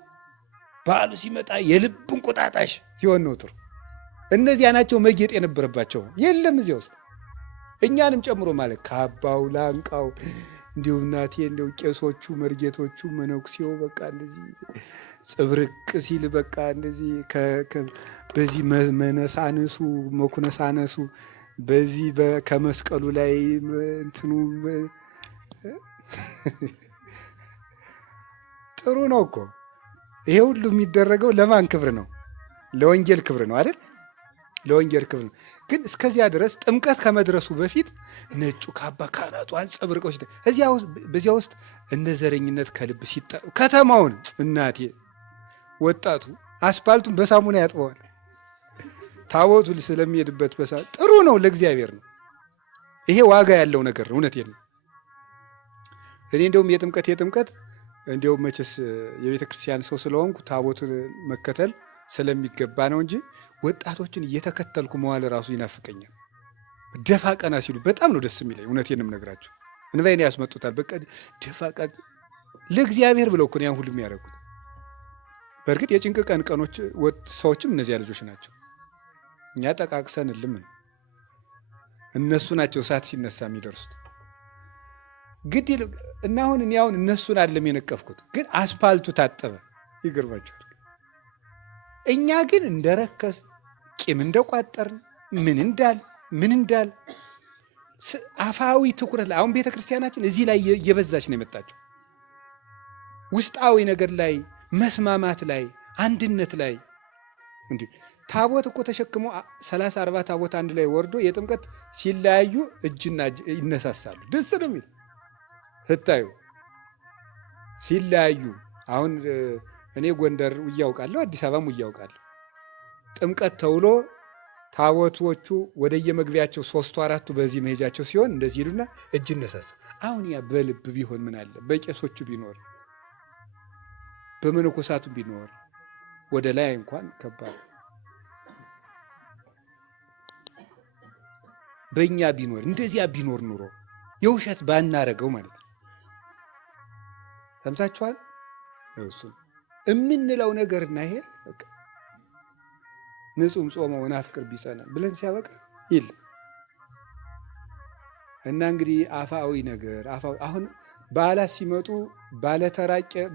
በዓሉ ሲመጣ የልብ እንቁጣጣሽ ሲሆን ነው ጥሩ። እነዚያ ናቸው መጌጥ የነበረባቸው። የለም እዚያ ውስጥ እኛንም ጨምሮ ማለት ካባው ላንቃው እንዲሁ እናቴ እንዲሁ ቄሶቹ መርጌቶቹ መነኩሴው በቃ እንደዚህ ጽብርቅ ሲል በቃ እንደዚህ በዚህ መነሳነሱ መኩነሳነሱ በዚህ ከመስቀሉ ላይ እንትኑ ጥሩ ነው እኮ። ይሄ ሁሉ የሚደረገው ለማን ክብር ነው? ለወንጌል ክብር ነው አይደል? ለወንጌል ክብር ነው። ግን እስከዚያ ድረስ ጥምቀት ከመድረሱ በፊት ነጩ ካባ ካህናቱ አንጸብርቀው በዚያ ውስጥ እነ ዘረኝነት ከልብ ሲጠሩ ከተማውን እናቴ ወጣቱ አስፓልቱን በሳሙና ያጥበዋል። ታቦቱ ስለሚሄድበት ጥሩ ነው፣ ለእግዚአብሔር ነው። ይሄ ዋጋ ያለው ነገር ነው። እውነቴን ነው። እኔ እንደውም የጥምቀት እንዲያውም መቼስ የቤተ ክርስቲያን ሰው ስለሆንኩ ታቦቱን መከተል ስለሚገባ ነው እንጂ ወጣቶችን እየተከተልኩ መዋል ራሱ ይናፍቀኛል። ደፋ ቀና ሲሉ በጣም ነው ደስ የሚለኝ። እውነቴንም ነግራቸው እንባይን ያስመጡታል። በቃ ደፋ ቀና ለእግዚአብሔር ብለው እኮ ያን ሁሉ የሚያደርጉት። በእርግጥ የጭንቅ ቀኖች ሰዎችም እነዚያ ልጆች ናቸው። እኛ ጠቃቅሰን እልም እነሱ ናቸው እሳት ሲነሳ የሚደርሱት። ግድ እና አሁን እኔ አሁን እነሱን አይደለም የነቀፍኩት፣ ግን አስፓልቱ ታጠበ። ይገርማቸዋል። እኛ ግን እንደረከስ ቂም እንደቋጠርን ምን እንዳል አፋዊ ትኩረት ላይ አሁን ቤተ ክርስቲያናችን እዚህ ላይ እየበዛች ነው የመጣችው። ውስጣዊ ነገር ላይ መስማማት ላይ አንድነት ላይ እንዲህ ታቦት እኮ ተሸክሞ 30-40 ታቦት አንድ ላይ ወርዶ የጥምቀት ሲለያዩ እጅና ይነሳሳሉ። ደስ ነው የሚል ስታዩ ሲለያዩ። አሁን እኔ ጎንደር እያውቃለሁ፣ አዲስ አበባም እያውቃለሁ። ጥምቀት ተውሎ ታቦቶቹ ወደ የመግቢያቸው 3-4ቱ በዚህ መሄጃቸው ሲሆን እንደዚህ ይሉና እጅ ይነሳሳ። አሁን ያ በልብ ቢሆን ምን አለ? በቄሶቹ ቢኖር በመነኮሳቱ ቢኖር ወደ ላይ እንኳን ከባድ በእኛ ቢኖር እንደዚያ ቢኖር ኑሮ የውሸት ባናረገው ማለት ነው። ሰምታችኋል? እሱ የምንለው ነገርና ይሄ በቃ ንጹም ጾመ ወናፍቅር ቢጸና ብለን ሲያበቃ ይል እና እንግዲህ አፋዊ ነገር አሁን በዓላት ሲመጡ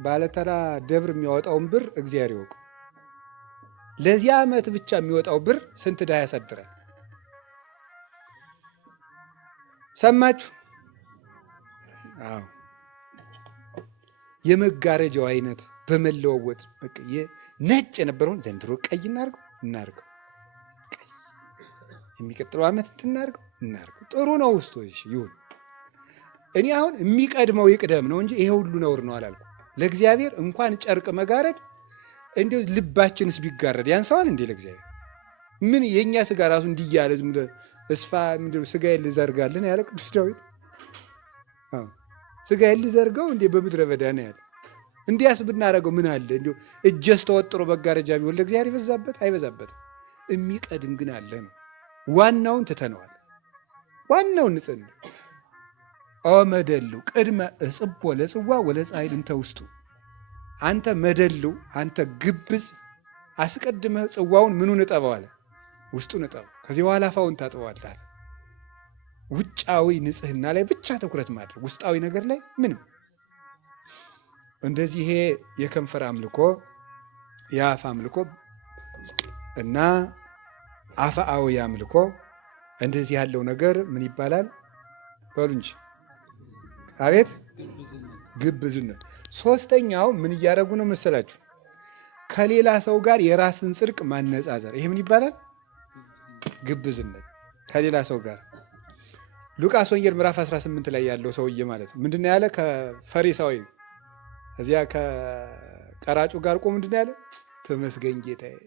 ባለተራ ደብር የሚያወጣውን ብር እግዚአብሔር ይወቁ። ለዚህ ዓመት ብቻ የሚወጣው ብር ስንት ዕዳ ያሳድራል? ሰማችሁ? አዎ የመጋረጃው አይነት በመለዋወጥ በቃ ነጭ የነበረውን ዘንድሮ ቀይ እናርገው ቀይ የሚቀጥለው ዓመት እናርገው ጥሩ ነው። ውስጡ ይሁን። እኔ አሁን የሚቀድመው ይቅደም ነው እንጂ ይሄ ሁሉ ነውር ነው አላልኩ። ለእግዚአብሔር እንኳን ጨርቅ መጋረድ እንዲሁ ልባችንስ ቢጋረድ ያንሰዋል እንዴ? ለእግዚአብሔር ምን የእኛ ስጋ ራሱ እንዲያለ ዝም ብሎ እስፋ ስጋዬን ልዘርጋልን ያለ ቅዱስ ዳዊት ስጋዬን ልዘርጋው እንዴ በምድረ በዳ ነው ያለ። እንዲያስ ብናረገው ምን አለ? እንዲሁ እጀስ ተወጥሮ መጋረጃ ቢሆን ለእግዚአብሔር ይበዛበት አይበዛበትም? የሚቀድም ግን አለ ነው። ዋናውን ትተነዋል። ዋናውን ንጽህና መደሉ ቅድመ እጽቦ ለጽዋ ወለጻይል እንተ ውስጡ። አንተ መደሉ አንተ ግብዝ አስቀድመህ ጽዋውን ምኑን እጠበዋል? ውስጡን እጠበው። ከዚህ በኋላ አፋውን ታጥበዋለህ። ውጫዊ ንጽህና ላይ ብቻ ትኩረት ማድረግ፣ ውስጣዊ ነገር ላይ ምንም። እንደዚህ ይሄ የከንፈር አምልኮ የአፍ አምልኮ እና አፍአዊ አምልኮ እንደዚህ ያለው ነገር ምን ይባላል? በሉ እንጂ አቤት ግብዝነት። ሶስተኛው ምን እያደረጉ ነው መሰላችሁ? ከሌላ ሰው ጋር የራስን ጽድቅ ማነጻጸር። ይሄ ምን ይባላል? ግብዝነት። ከሌላ ሰው ጋር ሉቃስ ወንጌል ምዕራፍ 18 ላይ ያለው ሰውዬ ማለት ነው። ምንድነው ያለ? ከፈሪሳዊ እዚያ ከቀራጩ ጋር ቆሞ ምንድነው ያለ? ተመስገን ጌታዬ፣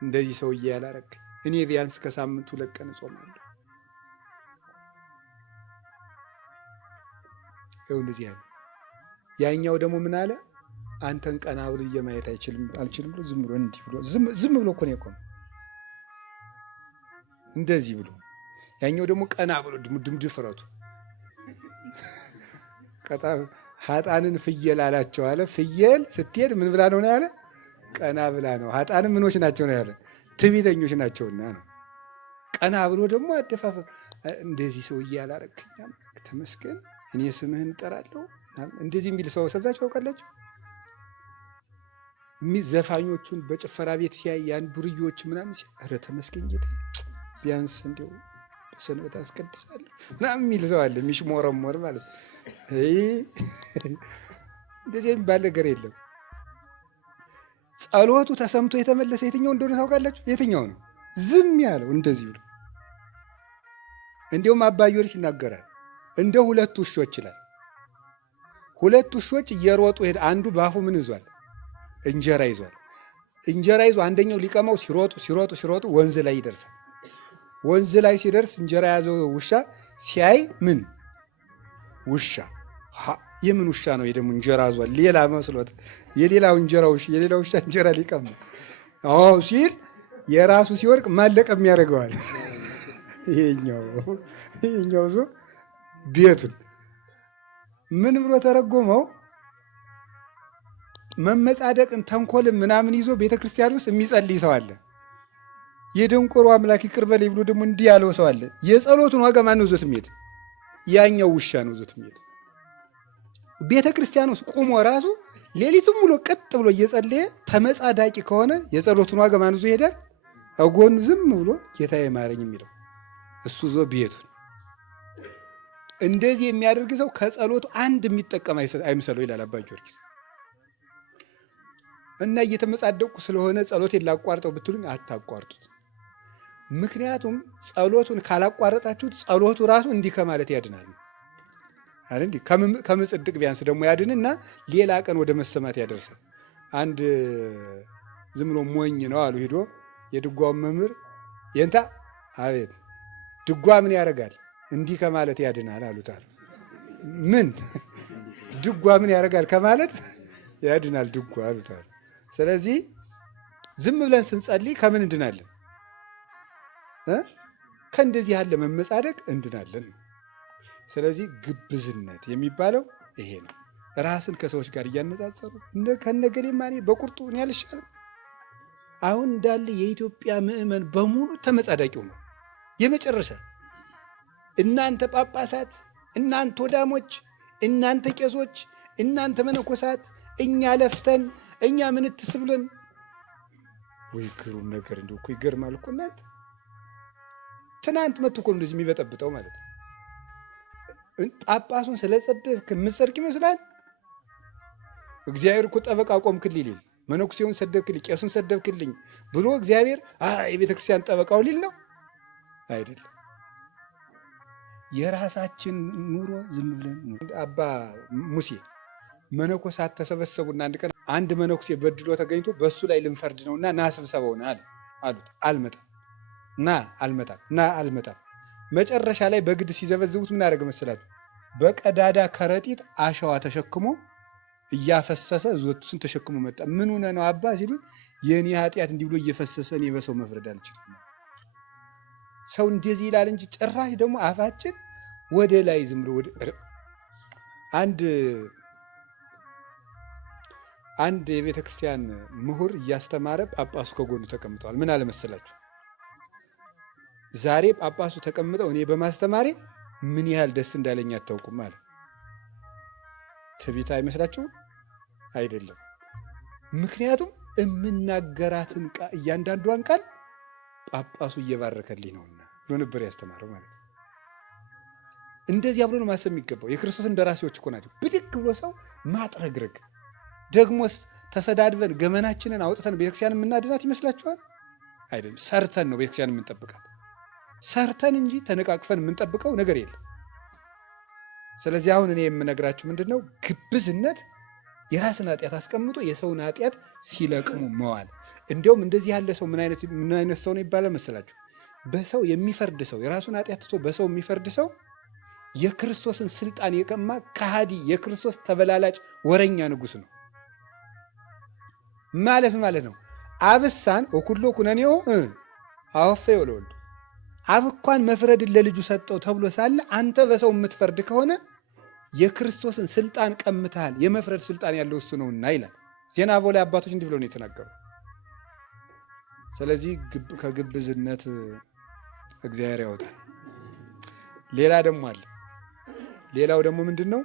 እንደዚህ ሰውዬ ያላረክ እኔ ቢያንስ ከሳምንቱ 2 ቀን እጾማለሁ። ይኸው እንደዚህ ያለ። ያኛው ደግሞ ምን አለ? አንተን ቀና ብሎ እየማየት አልችልም ብሎ ዝም ብሎ እንዲህ ብሎ ዝም ብሎ እኮ ነው የቆመው እንደዚህ ብሎ። ያኛው ደግሞ ቀና ብሎ ድፍረቱ ሀጣንን ፍየል አላቸው አለ። ፍየል ስትሄድ ምን ብላ ነው ያለ? ቀና ብላ ነው። ሀጣንም ምኖች ናቸው ነው ያለ? ትዕቢተኞች ናቸውና ነው። ቀና ብሎ ደግሞ አደፋፈ እንደዚህ ሰውዬ ያላረከኛም ተመስገን፣ እኔ ስምህን እጠራለሁ እንደዚህ የሚል ሰው ሰብዛችሁ ታውቃላችሁ? ዘፋኞቹን በጭፈራ ቤት ሲያይ ያን ዱርዮች ምናምን ኧረ ተመስገን ጌታ ቢያንስ እንዲያው በሰንበት አስቀድሳለሁ ምናምን የሚል ሰው አለ። የሚሽሞረሞር ማለት እንደዚህ የሚባል ነገር የለም። ጸሎቱ ተሰምቶ የተመለሰ የትኛው እንደሆነ ታውቃላችሁ? የትኛው ነው? ዝም ያለው እንደዚህ ብሎ። እንዲሁም አባ ጊዮርጊስ ይናገራል። እንደ 2 ውሾች ይላል። 2 ውሾች እየሮጡ ሄደ። አንዱ ባፉ ምን ይዟል? እንጀራ ይዟል። እንጀራ ይዞ አንደኛው ሊቀማው ሲሮጡ ወንዝ ላይ ይደርሳል። ወንዝ ላይ ሲደርስ እንጀራ ያዘው ውሻ ሲያይ ምን ውሻ የምን ውሻ ነው? ደግሞ እንጀራ ይዟል። ሌላ መስሎት የሌላ ውሻ እንጀራ ሊቀማ ሲል የራሱ ሲወርቅ ማለቀም ያደርገዋል። ይሄኛው ዞ ቤቱን ምን ብሎ ተረጎመው? መመጻደቅን ተንኮልን ምናምን ይዞ ቤተክርስቲያን ውስጥ የሚጸልይ ሰው አለ። የደንቆሮ አምላክ ይቅር በለኝ ብሎ ደግሞ እንዲህ ያለው ሰው አለ። የጸሎቱን ዋጋ ማን ነው ዞት የሚሄድ? ያኛው ውሻ ነው ዞት የሚሄድ። ቤተ ክርስቲያን ውስጥ ቁሞ ራሱ ሌሊትም ሙሉ ቀጥ ብሎ እየጸለየ ተመጻዳቂ ከሆነ የጸሎቱን ዋጋ ማን ይዞ ይሄዳል? ጎኑ ዝም ብሎ ጌታዬ ማረኝ የሚለው እሱ ዞ ቤቱን። እንደዚህ የሚያደርግ ሰው ከጸሎቱ አንድ የሚጠቀም አይምሰለው ይላል አባ ጊዮርጊስ። እና እየተመጻደቁ ስለሆነ ጸሎቴን ላቋርጠው ብትሉኝ አታቋርጡት። ምክንያቱም ጸሎቱን ካላቋረጣችሁት ጸሎቱ ራሱ እንዲህ ከማለት ያድናል አይደል? ከምጽድቅ ቢያንስ ደግሞ ያድንና ሌላ ቀን ወደ መሰማት ያደርሳል። አንድ ዝም ብሎ ሞኝ ነው አሉ ሂዶ የድጓውን መምህር የንታ አቤት ድጓ ምን ያደርጋል? እንዲህ ከማለት ያድናል አሉታል። ምን ድጓ ምን ያደርጋል ከማለት ያድናል ድጓ አሉታል። ስለዚህ ዝም ብለን ስንጸልይ ከምን እንድናለን? ከእንደዚህ ያለ መመጻደቅ እንድናለን። ስለዚህ ግብዝነት የሚባለው ይሄ ነው። ራስን ከሰዎች ጋር እያነጻጸሩ ከነገሌማ እኔ በቁርጡ እኔ አልሻለም። አሁን እንዳለ የኢትዮጵያ ምዕመን በሙሉ ተመጻዳቂው ነው የመጨረሻ። እናንተ ጳጳሳት፣ እናንተ ወዳሞች፣ እናንተ ቄሶች፣ እናንተ መነኮሳት እኛ ለፍተን እኛ ምንትስ ብለን ወይ ግሩም ነገር እንደው እኮ ይገርማል እኮ እናንተ። ትናንት መጥቶ እኮ እንደዚህ የሚበጠብጠው ማለት ነው። ጳጳሱን ስለጸደብክ የምትጸድቅ ይመስላል? እግዚአብሔር እኮ ጠበቃ ቆምክልኝ ሊል፣ መነኩሴውን ሰደብክልኝ፣ ቄሱን ሰደብክልኝ ብሎ እግዚአብሔር የቤተ ክርስቲያን ጠበቃው ሊል ነው አይደለም። የራሳችን ኑሮ ዝም ብለን አባ ሙሴ መነኮሳት ተሰበሰቡና አንድ ቀን አንድ መነኩሴ በድሎ ተገኝቶ በሱ ላይ ልንፈርድ ነውና ና ስብሰባውን አሉት። አልመጣም ና አልመጣም። መጨረሻ ላይ በግድ ሲዘበዝቡት ምን አደረገ መሰላችሁ? በቀዳዳ ከረጢት አሸዋ ተሸክሞ እያፈሰሰ ዞቱን ተሸክሞ መጣ። ምን ሆነ ነው አባ ሲሉት የኔ ኃጢአት እንዲህ ብሎ እየፈሰሰ እኔ በሰው መፍረድ አልችልም። ሰው እንደዚህ ይላል እንጂ ጭራሽ ደግሞ አፋችን ወደ ላይ ዝም ብሎ አንድ የቤተ ክርስቲያን ምሁር እያስተማረ ጳጳሱ ከጎኑ ተቀምጠዋል። ምን አለ መሰላችሁ? ዛሬ ጳጳሱ ተቀምጠው እኔ በማስተማሬ ምን ያህል ደስ እንዳለኝ አታውቁም አለ። ትዕቢት አይመስላችሁም? አይደለም። ምክንያቱም የምናገራትን እያንዳንዷን ቃል ጳጳሱ እየባረከልኝ ነውና ብሎ ነበር ያስተማረው ማለት ነው። እንደዚህ አብሮ ነው ማሰብ የሚገባው። የክርስቶስ እንደራሴዎች እኮ ናቸው። ብድግ ብሎ ሰው ማጥረግረግ ደግሞስ ተሰዳድበን ገመናችንን አውጥተን ቤተክርስቲያን የምናድናት ይመስላችኋል? አይደለም። ሰርተን ነው ቤተክርስቲያን የምንጠብቃት። ሰርተን እንጂ ተነቃቅፈን የምንጠብቀው ነገር የለም። ስለዚህ አሁን እኔ የምነግራችሁ ምንድን ነው? ግብዝነት የራስን ኃጢአት አስቀምጦ የሰውን ኃጢአት ሲለቅሙ መዋል። እንዲያውም እንደዚህ ያለ ሰው ምን አይነት ሰው ነው ይባላል መሰላችሁ? በሰው የሚፈርድ ሰው፣ የራሱን ኃጢአት ትቶ በሰው የሚፈርድ ሰው የክርስቶስን ስልጣን የቀማ ከሃዲ፣ የክርስቶስ ተበላላጭ ወረኛ ንጉሥ ነው ማለት ነው። አብሳን ወኩሎ ኩነኔው አወፈ ወለወልዱ አብ እንኳን መፍረድን ለልጁ ሰጠው ተብሎ ሳለ አንተ በሰው የምትፈርድ ከሆነ የክርስቶስን ስልጣን ቀምተሃል። የመፍረድ ስልጣን ያለው እሱ ነውና ይላል። ዜና አበው ላይ አባቶች እንዲህ ብለው ነው የተናገሩ። ስለዚህ ከግብዝነት እግዚአብሔር ያወጣል። ሌላ ደግሞ አለ። ሌላው ደግሞ ምንድን ነው?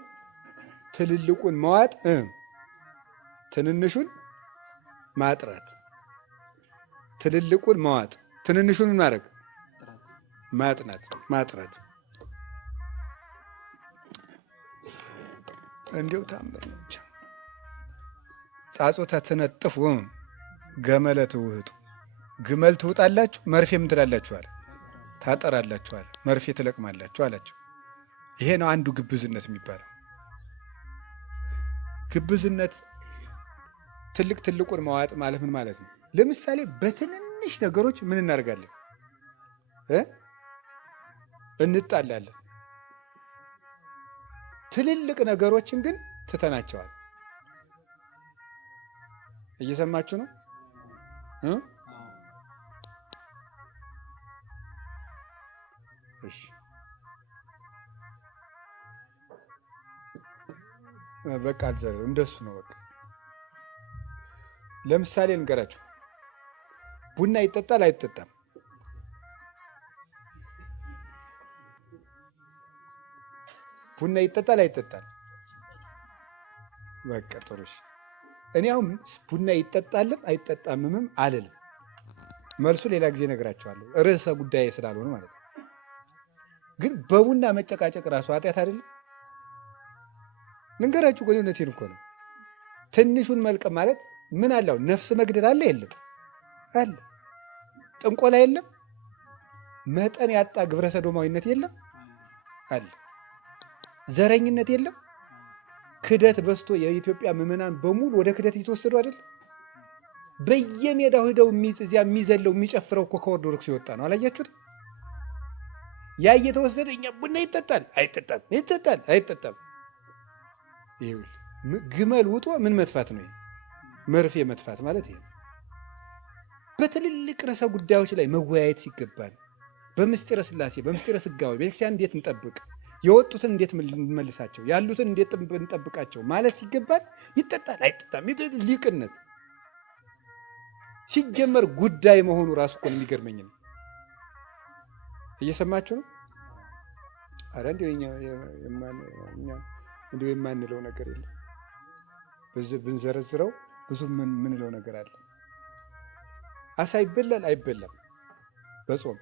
ትልልቁን መዋጥ፣ ትንንሹን ማጥራት። ትልልቁን መዋጥ፣ ትንንሹን ማድረግ ማጥራት። እንዲው ታምር ነው ብቻ። ጻጾታ ትነጥፉ ገመለ ትውህጡ። ግመል ትውጣላችሁ፣ መርፌ ምን ትላላችኋል? ታጠራላችኋል፣ መርፌ ትለቅማላችሁ አላቸው። ይሄ ነው አንዱ ግብዝነት የሚባለው። ግብዝነት ትልቁን መዋጥ ማለት ምን ማለት ነው? ለምሳሌ በትንንሽ ነገሮች ምን እናደርጋለን? እንጣላለን። ትልልቅ ነገሮችን ግን ትተናቸዋል። እየሰማችሁ ነው? እሺ፣ በቃ እንደሱ ነው። በቃ ለምሳሌ ልንገራችሁ። ቡና ይጠጣል አይጠጣም? ቡና ይጠጣል አይጠጣም? በቃ ጥሩሽ። እኔ አሁን ቡና ይጠጣልም አይጠጣምም አልልም። መልሱ ሌላ ጊዜ እነግራቸዋለሁ፣ ርዕሰ ጉዳይ ስላልሆነ ማለት ነው። ግን በቡና መጨቃጨቅ ራሱ ኃጢአት አይደለም? ልንገራችሁ፣ እውነቴን እኮ ነው። ትንሹን መልቀም ማለት ምን አለው? ነፍስ መግደል አለ የለም? አለ። ጥንቆላ የለም? መጠን ያጣ ግብረ ሰዶማዊነት የለም? አለ። ዘረኝነት የለም? ክደት በዝቶ የኢትዮጵያ ምዕመናን በሙሉ ወደ ክደት እየተወሰዱ አይደል? በየሜዳው ሄደው እዚያ የሚዘለው የሚጨፍረው እኮ ከኦርቶዶክስ የወጣ ነው። አላያችሁት? ያ እየተወሰደ እኛ ቡና ይጠጣል አይጠጣም፣ ይጠጣል አይጠጣም። ይኸውልህ ግመል ውጦ ምን መጥፋት ነው? መርፌ መጥፋት ማለት ይሄ። በትልልቅ ርዕሰ ጉዳዮች ላይ መወያየት ሲገባል፣ በምስጢረ ሥላሴ በምስጢረ ሥጋዌ ቤተክርስቲያን እንዴት እንጠብቅ፣ የወጡትን እንዴት እንመልሳቸው፣ ያሉትን እንዴት እንጠብቃቸው ማለት ሲገባል ይጠጣል አይጠጣም። ሊቅነት ሲጀመር ጉዳይ መሆኑ ራሱ እኮ የሚገርመኝ ነው። እየሰማችሁ ነው? አረ እንዲሁ የማንለው ነገር የለም። ብንዘረዝረው ብዙ ምንለው ነገር አለ። አሳ ይበላል አይበላም? በጾም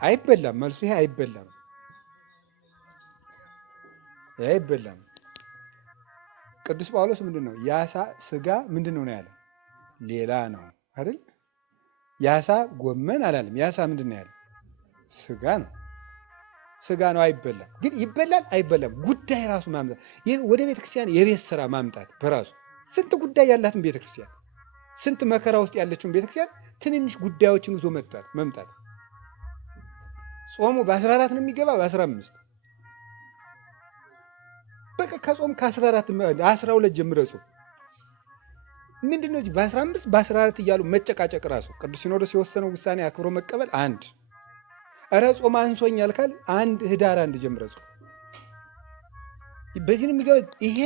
አይበላም። መልሱ ይሄ አይበላም፣ አይበላም። ቅዱስ ጳውሎስ ምንድን ነው የአሳ ስጋ ምንድን ነው ያለ? ሌላ ነው አይደል? የአሳ ጎመን አላለም። የአሳ ምንድን ነው ያለ? ስጋ ነው። ስጋ ነው፣ አይበላም። ግን ይበላል አይበላም ጉዳይ ራሱ ማምጣት፣ ወደ ቤተክርስቲያን የቤት ስራ ማምጣት በራሱ ስንት ጉዳይ ያላትን ቤተክርስቲያን፣ ስንት መከራ ውስጥ ያለችውን ቤተክርስቲያን ትንንሽ ጉዳዮችን ይዞ መምጣት። ጾሙ በ14 ነው የሚገባ በ15 በቃ ከጾም ከ14 12 ጀምረ ጾም ምንድነው በ15 በ14 እያሉ መጨቃጨቅ ራሱ ቅዱስ ሲኖዶስ የወሰነው ውሳኔ አክብሮ መቀበል አንድ። እረ ጾም አንሶኛል ካል ህዳር 1 ጀምረ ጾም። በዚህ ነው የሚገባ። ይሄ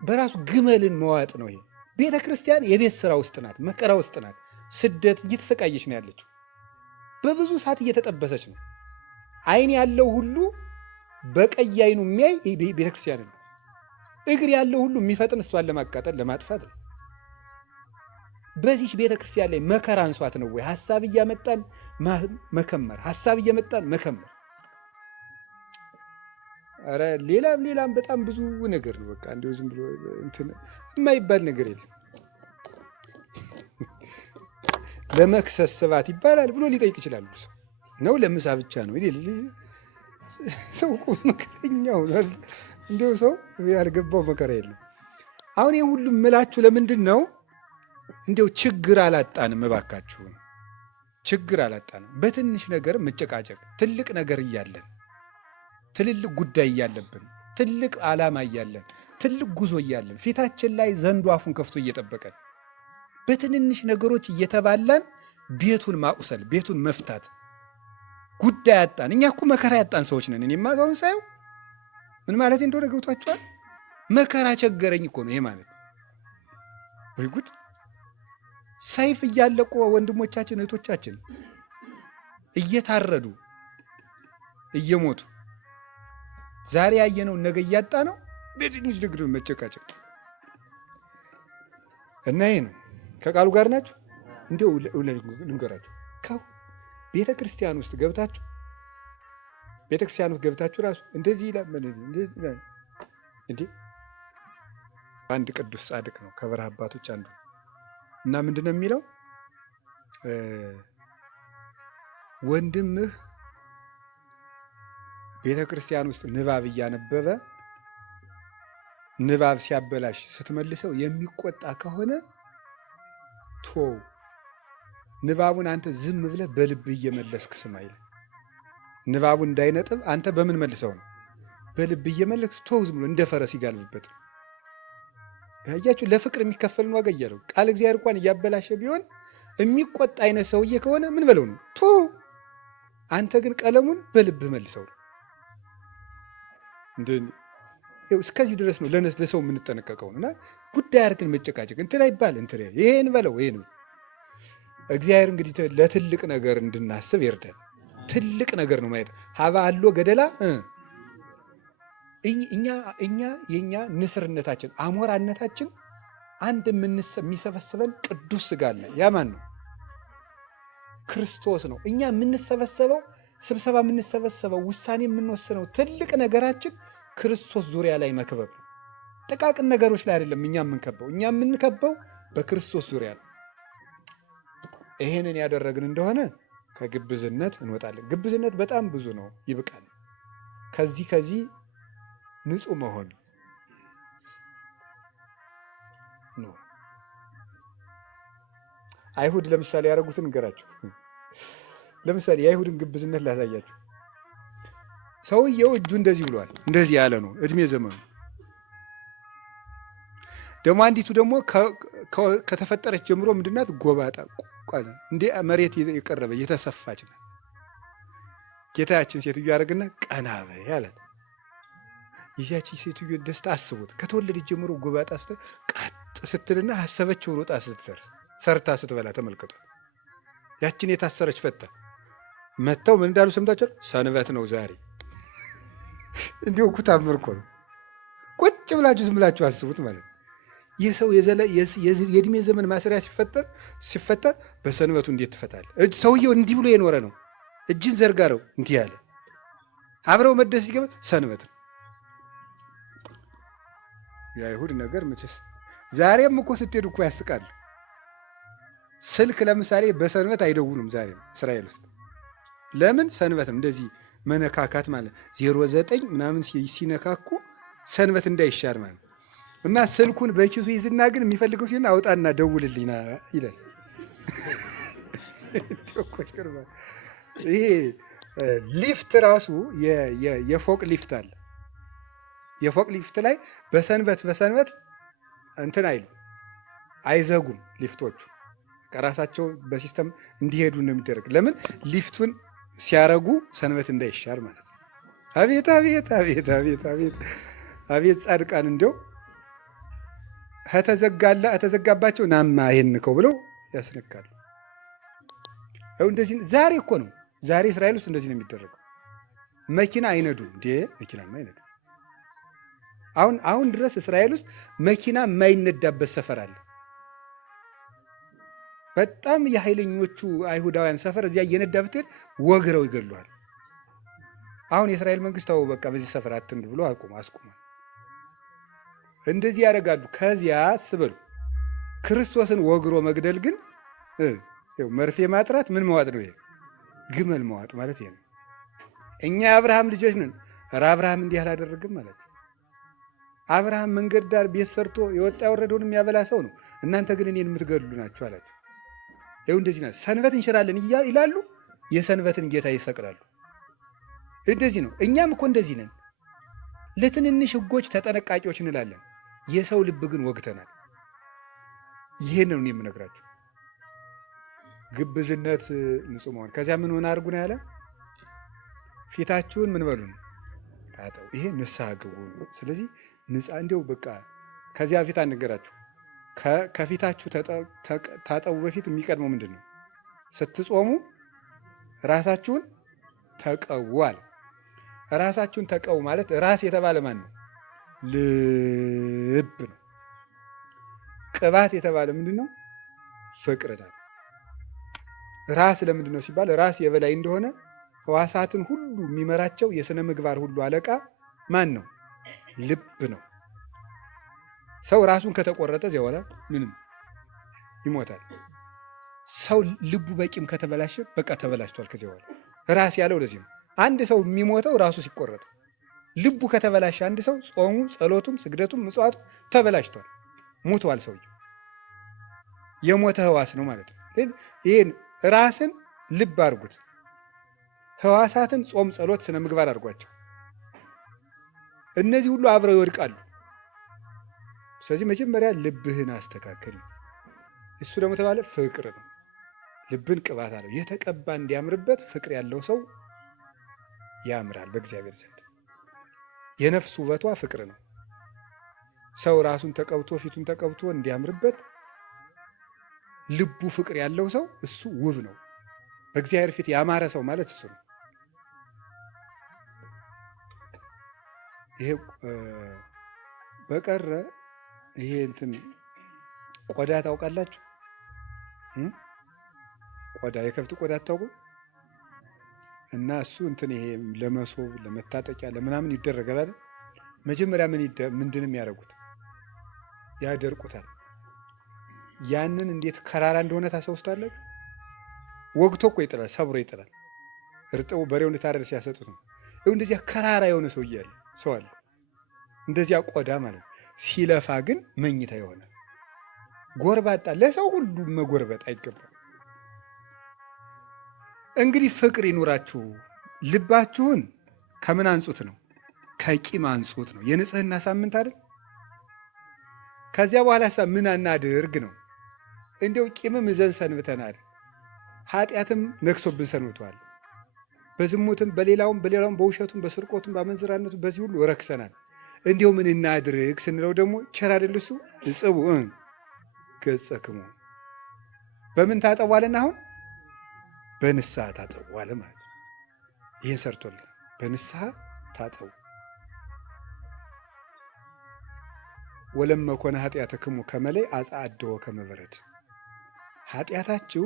በራሱ ግመልን መዋጥ ነው። ይሄ ቤተ ክርስቲያን የቤት ስራ ውስጥ ናት፣ መከራ ውስጥ ናት። ስደት እየተሰቃየች ነው ያለችው። በብዙ ሰዓት እየተጠበሰች ነው። አይን ያለው ሁሉ በቀይ አይኑ የሚያይ ቤተ ክርስቲያን ነው። እግር ያለው ሁሉ የሚፈጥን እሷን ለማቃጠል ለማጥፋት ነው። በዚህ ቤተ ክርስቲያን ላይ መከራ አንሷት ነው ወይ? ሐሳብ እያመጣን መከመር፣ ሐሳብ እየመጣን መከመር። አረ ሌላም በጣም ብዙ ነገር ነው። በቃ እንደው ዝም ብሎ እንትን የማይባል ነገር የለም። ለመክሰስ ስባት ይባላል ብሎ ሊጠይቅ ይችላል። ሰው ነው ለምሳ ብቻ ነው ሰው እኮ መከረኛው ነው። እንደው ሰው ያልገባው መከራ የለም። አሁን ይሄ ሁሉ ምላችሁ ለምንድን ነው? እንደው ችግር አላጣንም፣ እባካችሁ ችግር አላጣንም። በትንሽ ነገር መጨቃጨቅ፣ ትልቅ ነገር እያለን፣ ትልልቅ ጉዳይ እያለብን፣ ትልቅ ዓላማ እያለን፣ ትልቅ ጉዞ እያለን፣ ፊታችን ላይ ዘንዶ አፉን ከፍቶ እየጠበቀን በትንንሽ ነገሮች እየተባላን ቤቱን ማቁሰል፣ ቤቱን መፍታት፣ ጉዳይ ያጣን። እኛ እኮ መከራ ያጣን ሰዎች ነን። እኔማ አሁን ሳየው ምን ማለት እንደሆነ ገብቷቸዋል። መከራ ቸገረኝ እኮ ነው ይሄ ማለት። ወይ ጉድ! ሰይፍ እያለቁ ወንድሞቻችን እህቶቻችን እየታረዱ እየሞቱ ዛሬ ያየነው ነገ እያጣ ነው። በትንሽ ንግድ መጨቃጨቅ እና ይሄ ነው። ከቃሉ ጋር ናችሁ። እንዲው ልንገራችሁ፣ ቤተ ክርስቲያን ውስጥ ገብታችሁ ራሱ እንደዚህ ይላል እንዴ። አንድ ቅዱስ ጻድቅ ነው ከበረሃ አባቶች አንዱ እና ምንድን ነው የሚለው? ወንድምህ ቤተ ክርስቲያን ውስጥ ንባብ እያነበበ ንባብ ሲያበላሽ ስትመልሰው የሚቆጣ ከሆነ ቶው፣ ንባቡን አንተ ዝም ብለህ በልብህ እየመለስክ ስማ ይላል። ንባቡን እንዳይነጥብ አንተ በምን መልሰው ነው? በልብህ እየመለስክ ቶው፣ ዝም ብሎ እንደ ፈረስ ይጋልብበት። ያያችሁ ለፍቅር የሚከፈልን ዋጋ እያለው ቃል እግዚአብሔር እንኳን እያበላሸ ቢሆን የሚቆጣ አይነት ሰውዬ ከሆነ ምን በለው ነው? ቶው፣ አንተ ግን ቀለሙን በልብህ መልሰው ነው። እስከዚህ ድረስ ነው ለሰው የምንጠነቀቀው። እና ጉዳይ አድርገን መጨቃጨቅ እንትን አይባል እንትን ይሄን በለው ይሄን። እግዚአብሔር እንግዲህ ለትልቅ ነገር እንድናስብ ይርዳል። ትልቅ ነገር ነው ማየት። ሀባ አሎ ገደላ እኛ የኛ ንስርነታችን አሞራነታችን አንድ የሚሰበስበን ቅዱስ ሥጋ አለ። ያ ማን ነው? ክርስቶስ ነው። እኛ የምንሰበሰበው ስብሰባ የምንሰበሰበው ውሳኔ የምንወስነው ትልቅ ነገራችን ክርስቶስ ዙሪያ ላይ መክበብ ነው። ጥቃቅን ነገሮች ላይ አይደለም እኛ የምንከበው። እኛ የምንከበው በክርስቶስ ዙሪያ ነው። ይሄንን ያደረግን እንደሆነ ከግብዝነት እንወጣለን። ግብዝነት በጣም ብዙ ነው፣ ይብቃል። ከዚህ ንጹህ መሆን ነው። አይሁድ ለምሳሌ ያደረጉትን እንገራችሁ። ለምሳሌ የአይሁድን ግብዝነት ላሳያችሁ። ሰውየው እጁ እንደዚህ ብሏል፣ እንደዚህ ያለ ነው እድሜ ዘመኑ። ደግሞ አንዲቱ ደግሞ ከተፈጠረች ጀምሮ ምንድናት? ጎባጣ እንደ መሬት የቀረበ የተሰፋች ነው። ጌታችን ሴትዮ ያደረግና ቀና በይ አላት። ይዚያች ሴትዮ ደስታ አስቡት። ከተወለደች ጀምሮ ጎባጣ ቀጥ ስትልና ሀሰበችው ሮጣ ስትደርስ ሰርታ ስትበላ ተመልከቷል። ያችን የታሰረች ፈታ መጥተው ምን እንዳሉ ሰምታችኋል? ሰንበት ነው ዛሬ። እንዲሁ እኮ ታምር እኮ ነው። ቁጭ ብላችሁ ዝም ብላችሁ አስቡት ማለት ነው። ይህ ሰው የእድሜ ዘመን ማሰሪያ ሲፈታ በሰንበቱ እንዴት ትፈታለህ? ሰውየው እንዲህ ብሎ የኖረ ነው። እጅን ዘርጋ ነው እንዲህ ያለ አብረው መደስ ሲገባ ሰንበት ነው። የአይሁድ ነገር መቼስ ዛሬም እኮ ስትሄዱ እኮ ያስቃሉ። ስልክ ለምሳሌ በሰንበት አይደውሉም ዛሬ እስራኤል ውስጥ። ለምን? ሰንበት ነው። እንደዚህ መነካካት ማለት 09 ምናምን ሲነካኩ ሰንበት እንዳይሻር ማለት እና ስልኩን በኪሱ ይዝና ግን የሚፈልገው ሲሆን አውጣና ደውልልኝ ይላል። ይሄ ሊፍት ራሱ የፎቅ ሊፍት አለ። የፎቅ ሊፍት ላይ በሰንበት እንትን አይዘጉም ሊፍቶቹ ከራሳቸው በሲስተም እንዲሄዱ ነው የሚደረግ። ለምን? ሊፍቱን ሲያረጉ ሰንበት እንዳይሻር ማለት ነው። አቤት አቤት አቤት አቤት አቤት አቤት ጻድቃን እንደው ከተዘጋባቸው ናማ ይሄን ከው ብለው ያስነካሉ። እንደዚህ ዛሬ እኮ ነው። ዛሬ እስራኤል ውስጥ እንደዚህ ነው የሚደረገው። መኪና አይነዱም እንዴ? መኪናማ አይነዱም። አሁን ድረስ እስራኤል ውስጥ መኪና የማይነዳበት ሰፈር አለ። በጣም የኃይለኞቹ አይሁዳውያን ሰፈር እዚያ እየነዳ ብትሄድ ወግረው ይገሉሃል። አሁን የእስራኤል መንግስት ተው በቃ በዚህ ሰፈር አትንዱ ብሎ አስቁሟል። እንደዚህ ያደርጋሉ። ከዚያ ስበሉ ክርስቶስን ወግሮ መግደል ግን መርፌ ማጥራት ምን መዋጥ ነው? ይሄ ግመል መዋጥ ማለት ይሄ ነው። እኛ የአብርሃም ልጆች ነን። ኧረ አብርሃም እንዲህ አላደረግም ማለት ነው። አብርሃም መንገድ ዳር ቤት ሰርቶ የወጣ ያወረደውን የሚያበላ ሰው ነው። እናንተ ግን እኔን የምትገድሉ ናችሁ አላቸው። ይኸው እንደዚህ ነው። ሰንበት እንሽራለን ይላሉ፣ የሰንበትን ጌታ ይሰቅላሉ። እንደዚህ ነው። እኛም እኮ እንደዚህ ነን። ለትንንሽ ሕጎች ተጠነቃቂዎች እንላለን። የሰው ልብ ግን ወግተናል። ይህን ነው የምነግራችሁ። ግብዝነት ንጹሕ መሆን። ከዚያ ምን ሆነ አድርጉ ነው ያለ? ፊታችሁን ምን በሉ ታጠቡ። ይሄ ንስሐ ግቡ። ስለዚህ እንዲያው በቃ ከዚያ ፊት አንገራችሁ። ከፊታችሁ ታጠቡ በፊት የሚቀድመው ምንድን ነው? ስትጾሙ ራሳችሁን ተቀቡ አለ። ራሳችሁን ተቀቡ ማለት ራስ የተባለ ማን ነው? ልብ ነው። ቅባት የተባለ ምንድን ነው? ፍቅር ናት። ራስ ለምንድን ነው ሲባል ራስ የበላይ እንደሆነ ሕዋሳትን ሁሉ የሚመራቸው የሥነ ምግባር ሁሉ አለቃ ማን ነው? ልብ ነው። ሰው ራሱን ከተቆረጠ እዚያ በኋላ ምንም ይሞታል። ሰው ልቡ በቂም ከተበላሸ በቃ ተበላሽቷል። ከዚያ በኋላ ራስ ያለው ለዚህ ነው። አንድ ሰው የሚሞተው ራሱ ሲቆረጥ፣ ልቡ ከተበላሸ አንድ ሰው ጾሙ፣ ጸሎቱም፣ ስግደቱም፣ ምጽዋቱ ተበላሽቷል፣ ሞቷል። ሰውየው የሞተ ሕዋስ ነው ማለት ነው። ይህን ራስን ልብ አድርጉት። ሕዋሳትን ጾም፣ ጸሎት፣ ስነ ምግባር አድርጓቸው። እነዚህ ሁሉ አብረው ይወድቃሉ። ስለዚህ መጀመሪያ ልብህን አስተካክል። እሱ ደግሞ ተባለ ፍቅር ነው። ልብን ቅባት አለው። የተቀባ እንዲያምርበት ፍቅር ያለው ሰው ያምራል በእግዚአብሔር ዘንድ። የነፍስ ውበቷ ፍቅር ነው። ሰው ራሱን ተቀብቶ ፊቱን ተቀብቶ እንዲያምርበት ልቡ ፍቅር ያለው ሰው እሱ ውብ ነው። በእግዚአብሔር ፊት ያማረ ሰው ማለት እሱ ነው። ይሄ በቀረ ይሄ እንትን ቆዳ ታውቃላችሁ? ቆዳ የከብት ቆዳ አታውቁም? እና እሱ እንትን ይሄ ለመሶብ ለመታጠቂያ ለምናምን ይደረጋል አይደል? መጀመሪያ ምንድን የሚያደርጉት ያደርቁታል። ያንን እንዴት ከራራ እንደሆነ ታስታውሱታላችሁ? ወግቶ እኮ ይጥላል፣ ሰብሮ ይጥላል። እርጥቡ በሬው እንድታረድ ሲያሰጡት ነው። እንደዚያ ከራራ የሆነ ሰው አለ፣ እንደዚያ ቆዳ ማለት ነው። ሲለፋ ግን መኝታ የሆነ ጎርባጣ፣ ለሰው ሁሉ መጎርበጥ አይገባም። እንግዲህ ፍቅር ይኑራችሁ። ልባችሁን ከምን አንጹት ነው? ከቂም አንጹት ነው። የንጽህና ሳምንት አይደል? ከዚያ በኋላ ምን እናድርግ ነው? እንዲያው ቂምም ይዘን ሰንብተናል። ኃጢአትም ነግሶብን ሰንብቷል። በዝሙትም በሌላውም በውሸቱም በስርቆቱም በአመንዝራነቱም በዚህ ሁሉ ረክሰናል። እንዲያው ምን እናድርግ ስንለው ደግሞ ቸር አይደል እሱ? እጽቡ ገጸክሙ በምን ታጠቧልና? አሁን በንስሐ ታጠቡ አለ ማለት ነው። ይህን ሰርቶልን በንስሐ ታጠቡ። ወለመ ኮነ ኃጢአትክሙ ከመላይ አጽአደወ ከመ በረድ። ኃጢአታችሁ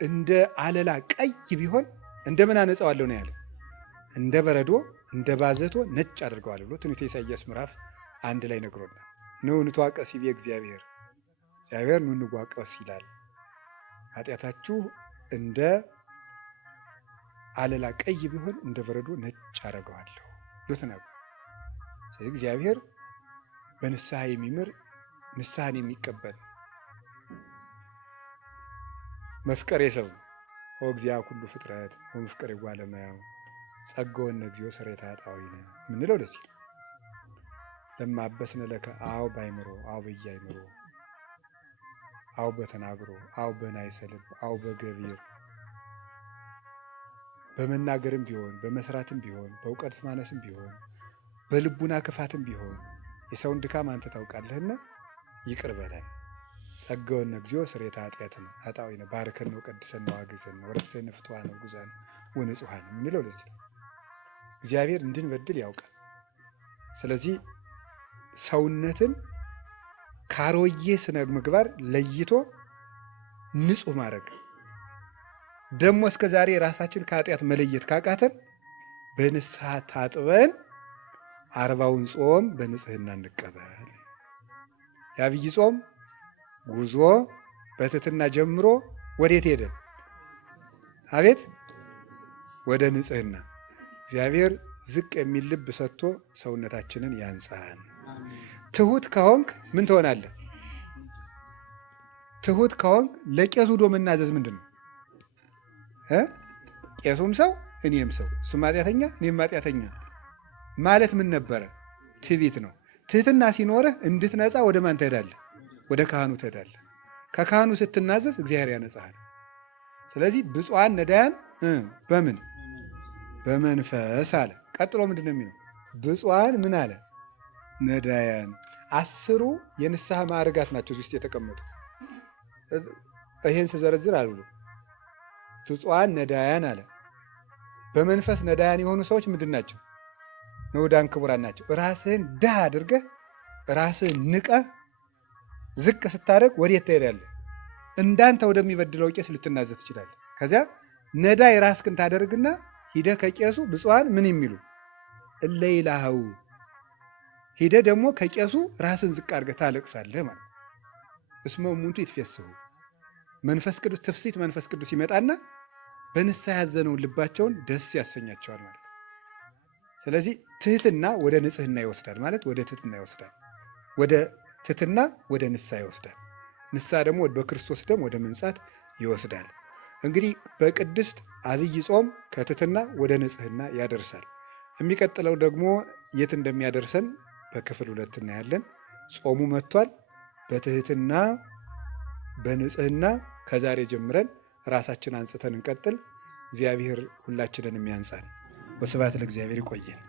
እንደ አለላ ቀይ ቢሆን እንደምን አነጻዋለሁ ነው ያለ። እንደ በረዶ እንደ ባዘቶ ነጭ አድርገዋል ብሎ ትንቢተ ኢሳይያስ ምዕራፍ 1 ላይ ነግሮናል። ኑ እንዋቀስ ይቤ እግዚአብሔር ኑ እንዋቀስ ይላል። ኃጢአታችሁ እንደ አለላ ቀይ ቢሆን እንደ በረዶ ነጭ አደርገዋለሁ ብሎ ተናግሯል። ስለዚህ እግዚአብሔር በንስሐ የሚምር ንስሐን የሚቀበል መፍቀሬ ሰው ወእግዚአ ኩሉ ፍጥረት ወመፍቀሬ እጓለ እመሕያው ጸጋወነ እግዚኦ ስርየተ ኃጣውኢነ ምንለው ደስ ይላል። ለማበስነ ለከ አው ባይምሮ አው በያይምሮ አው በተናግሮ አው በናይሰ ልብ አው በገቢር በመናገርም ቢሆን በመስራትም ቢሆን በእውቀት ማነስም ቢሆን በልቡና ክፋትም ቢሆን የሰውን ድካም አንተ ታውቃለህና ይቅር በለን። ጸጋወነ እግዚኦ ስርየተ ኃጣውኢነ ባርከነ ወቀድሰነ ወአግዘነ ወረሰነ ፍትዋነ ወጉዛነ ወንጹሐነ ምንለው ለዚህ እግዚአብሔር እንድንበድል ያውቃል። ስለዚህ ሰውነትን ካሮዬ ስነ ምግባር ለይቶ ንጹህ ማድረግ ደግሞ እስከ ዛሬ ራሳችን ከኃጢአት መለየት ካቃተን በንስሐ ታጥበን 40ውን ጾም በንጽህና እንቀበል። የዐቢይ ጾም ጉዞ በትሕትና ጀምሮ ወዴት ሄደ? አቤት ወደ ንጽህና። እግዚአብሔር ዝቅ የሚል ልብ ሰጥቶ ሰውነታችንን ያንጻን። ትሁት ከሆንክ ምን ትሆናለህ? ትሁት ከሆንክ ለቄሱ ዶ መናዘዝ ምንድን ነው? ቄሱም ሰው እኔም ሰው፣ እሱም ኃጢአተኛ እኔም ኃጢአተኛ ማለት ምን ነበረ? ትዕቢት ነው። ትህትና ሲኖርህ እንድትነጻ ወደ ማን ትሄዳለህ? ወደ ካህኑ ትሄዳለህ። ከካህኑ ስትናዘዝ እግዚአብሔር ያነጻሃል። ስለዚህ ብፁዓን ነዳያን በምን በመንፈስ አለ። ቀጥሎ ምንድን ነው የሚለው? ብፁዓን ምን አለ? ነዳያን። 10 የንስሐ ማዕርጋት ናቸው እዚህ ውስጥ የተቀመጡት። ይሄን ስዘረዝር አሉ ብፁዓን ነዳያን አለ። በመንፈስ ነዳያን የሆኑ ሰዎች ምንድን ናቸው? ንዑዳን ክቡራን ናቸው። ራስህን ድሃ አድርገህ ራስህን ንቀህ ዝቅ ስታደርግ ወዴት ትሄዳለህ? እንዳንተ ወደሚበድለው ቄስ ልትናዘዝ ትችላለህ። ከዚያ ነዳይ ራስህን ታደርግና ሂደህ ከቄሱ ብፁዓን ምን የሚሉ እለ ይላሃው ሂደህ ደግሞ ከቄሱ ራስህን ዝቅ አድርገህ ታለቅሳለህ ማለት ነው። እስመ እሙንቱ ይትፌስሑ መንፈስ ቅዱስ ትፍሲት መንፈስ ቅዱስ ይመጣና በንስሐ ያዘነውን ልባቸውን ደስ ያሰኛቸዋል ማለት ነው። ስለዚህ ትህትና ወደ ንጽህና ይወስዳል ማለት ወደ ትህትና ይወስዳል። ወደ ትህትና ወደ ንስሐ ይወስዳል። ንስሐ ደግሞ በክርስቶስ ደም ወደ መንጻት ይወስዳል። እንግዲህ በቅድስት ዐቢይ ጾም ከትህትና ወደ ንጽህና ያደርሳል። የሚቀጥለው ደግሞ የት እንደሚያደርሰን በክፍል 2 እናያለን። ጾሙ መጥቷል። በትህትና በንጽህና ከዛሬ ጀምረን ራሳችን አንጽተን እንቀጥል። እግዚአብሔር ሁላችንን የሚያንጻን። ወስብሐት ለእግዚአብሔር። ይቆየን።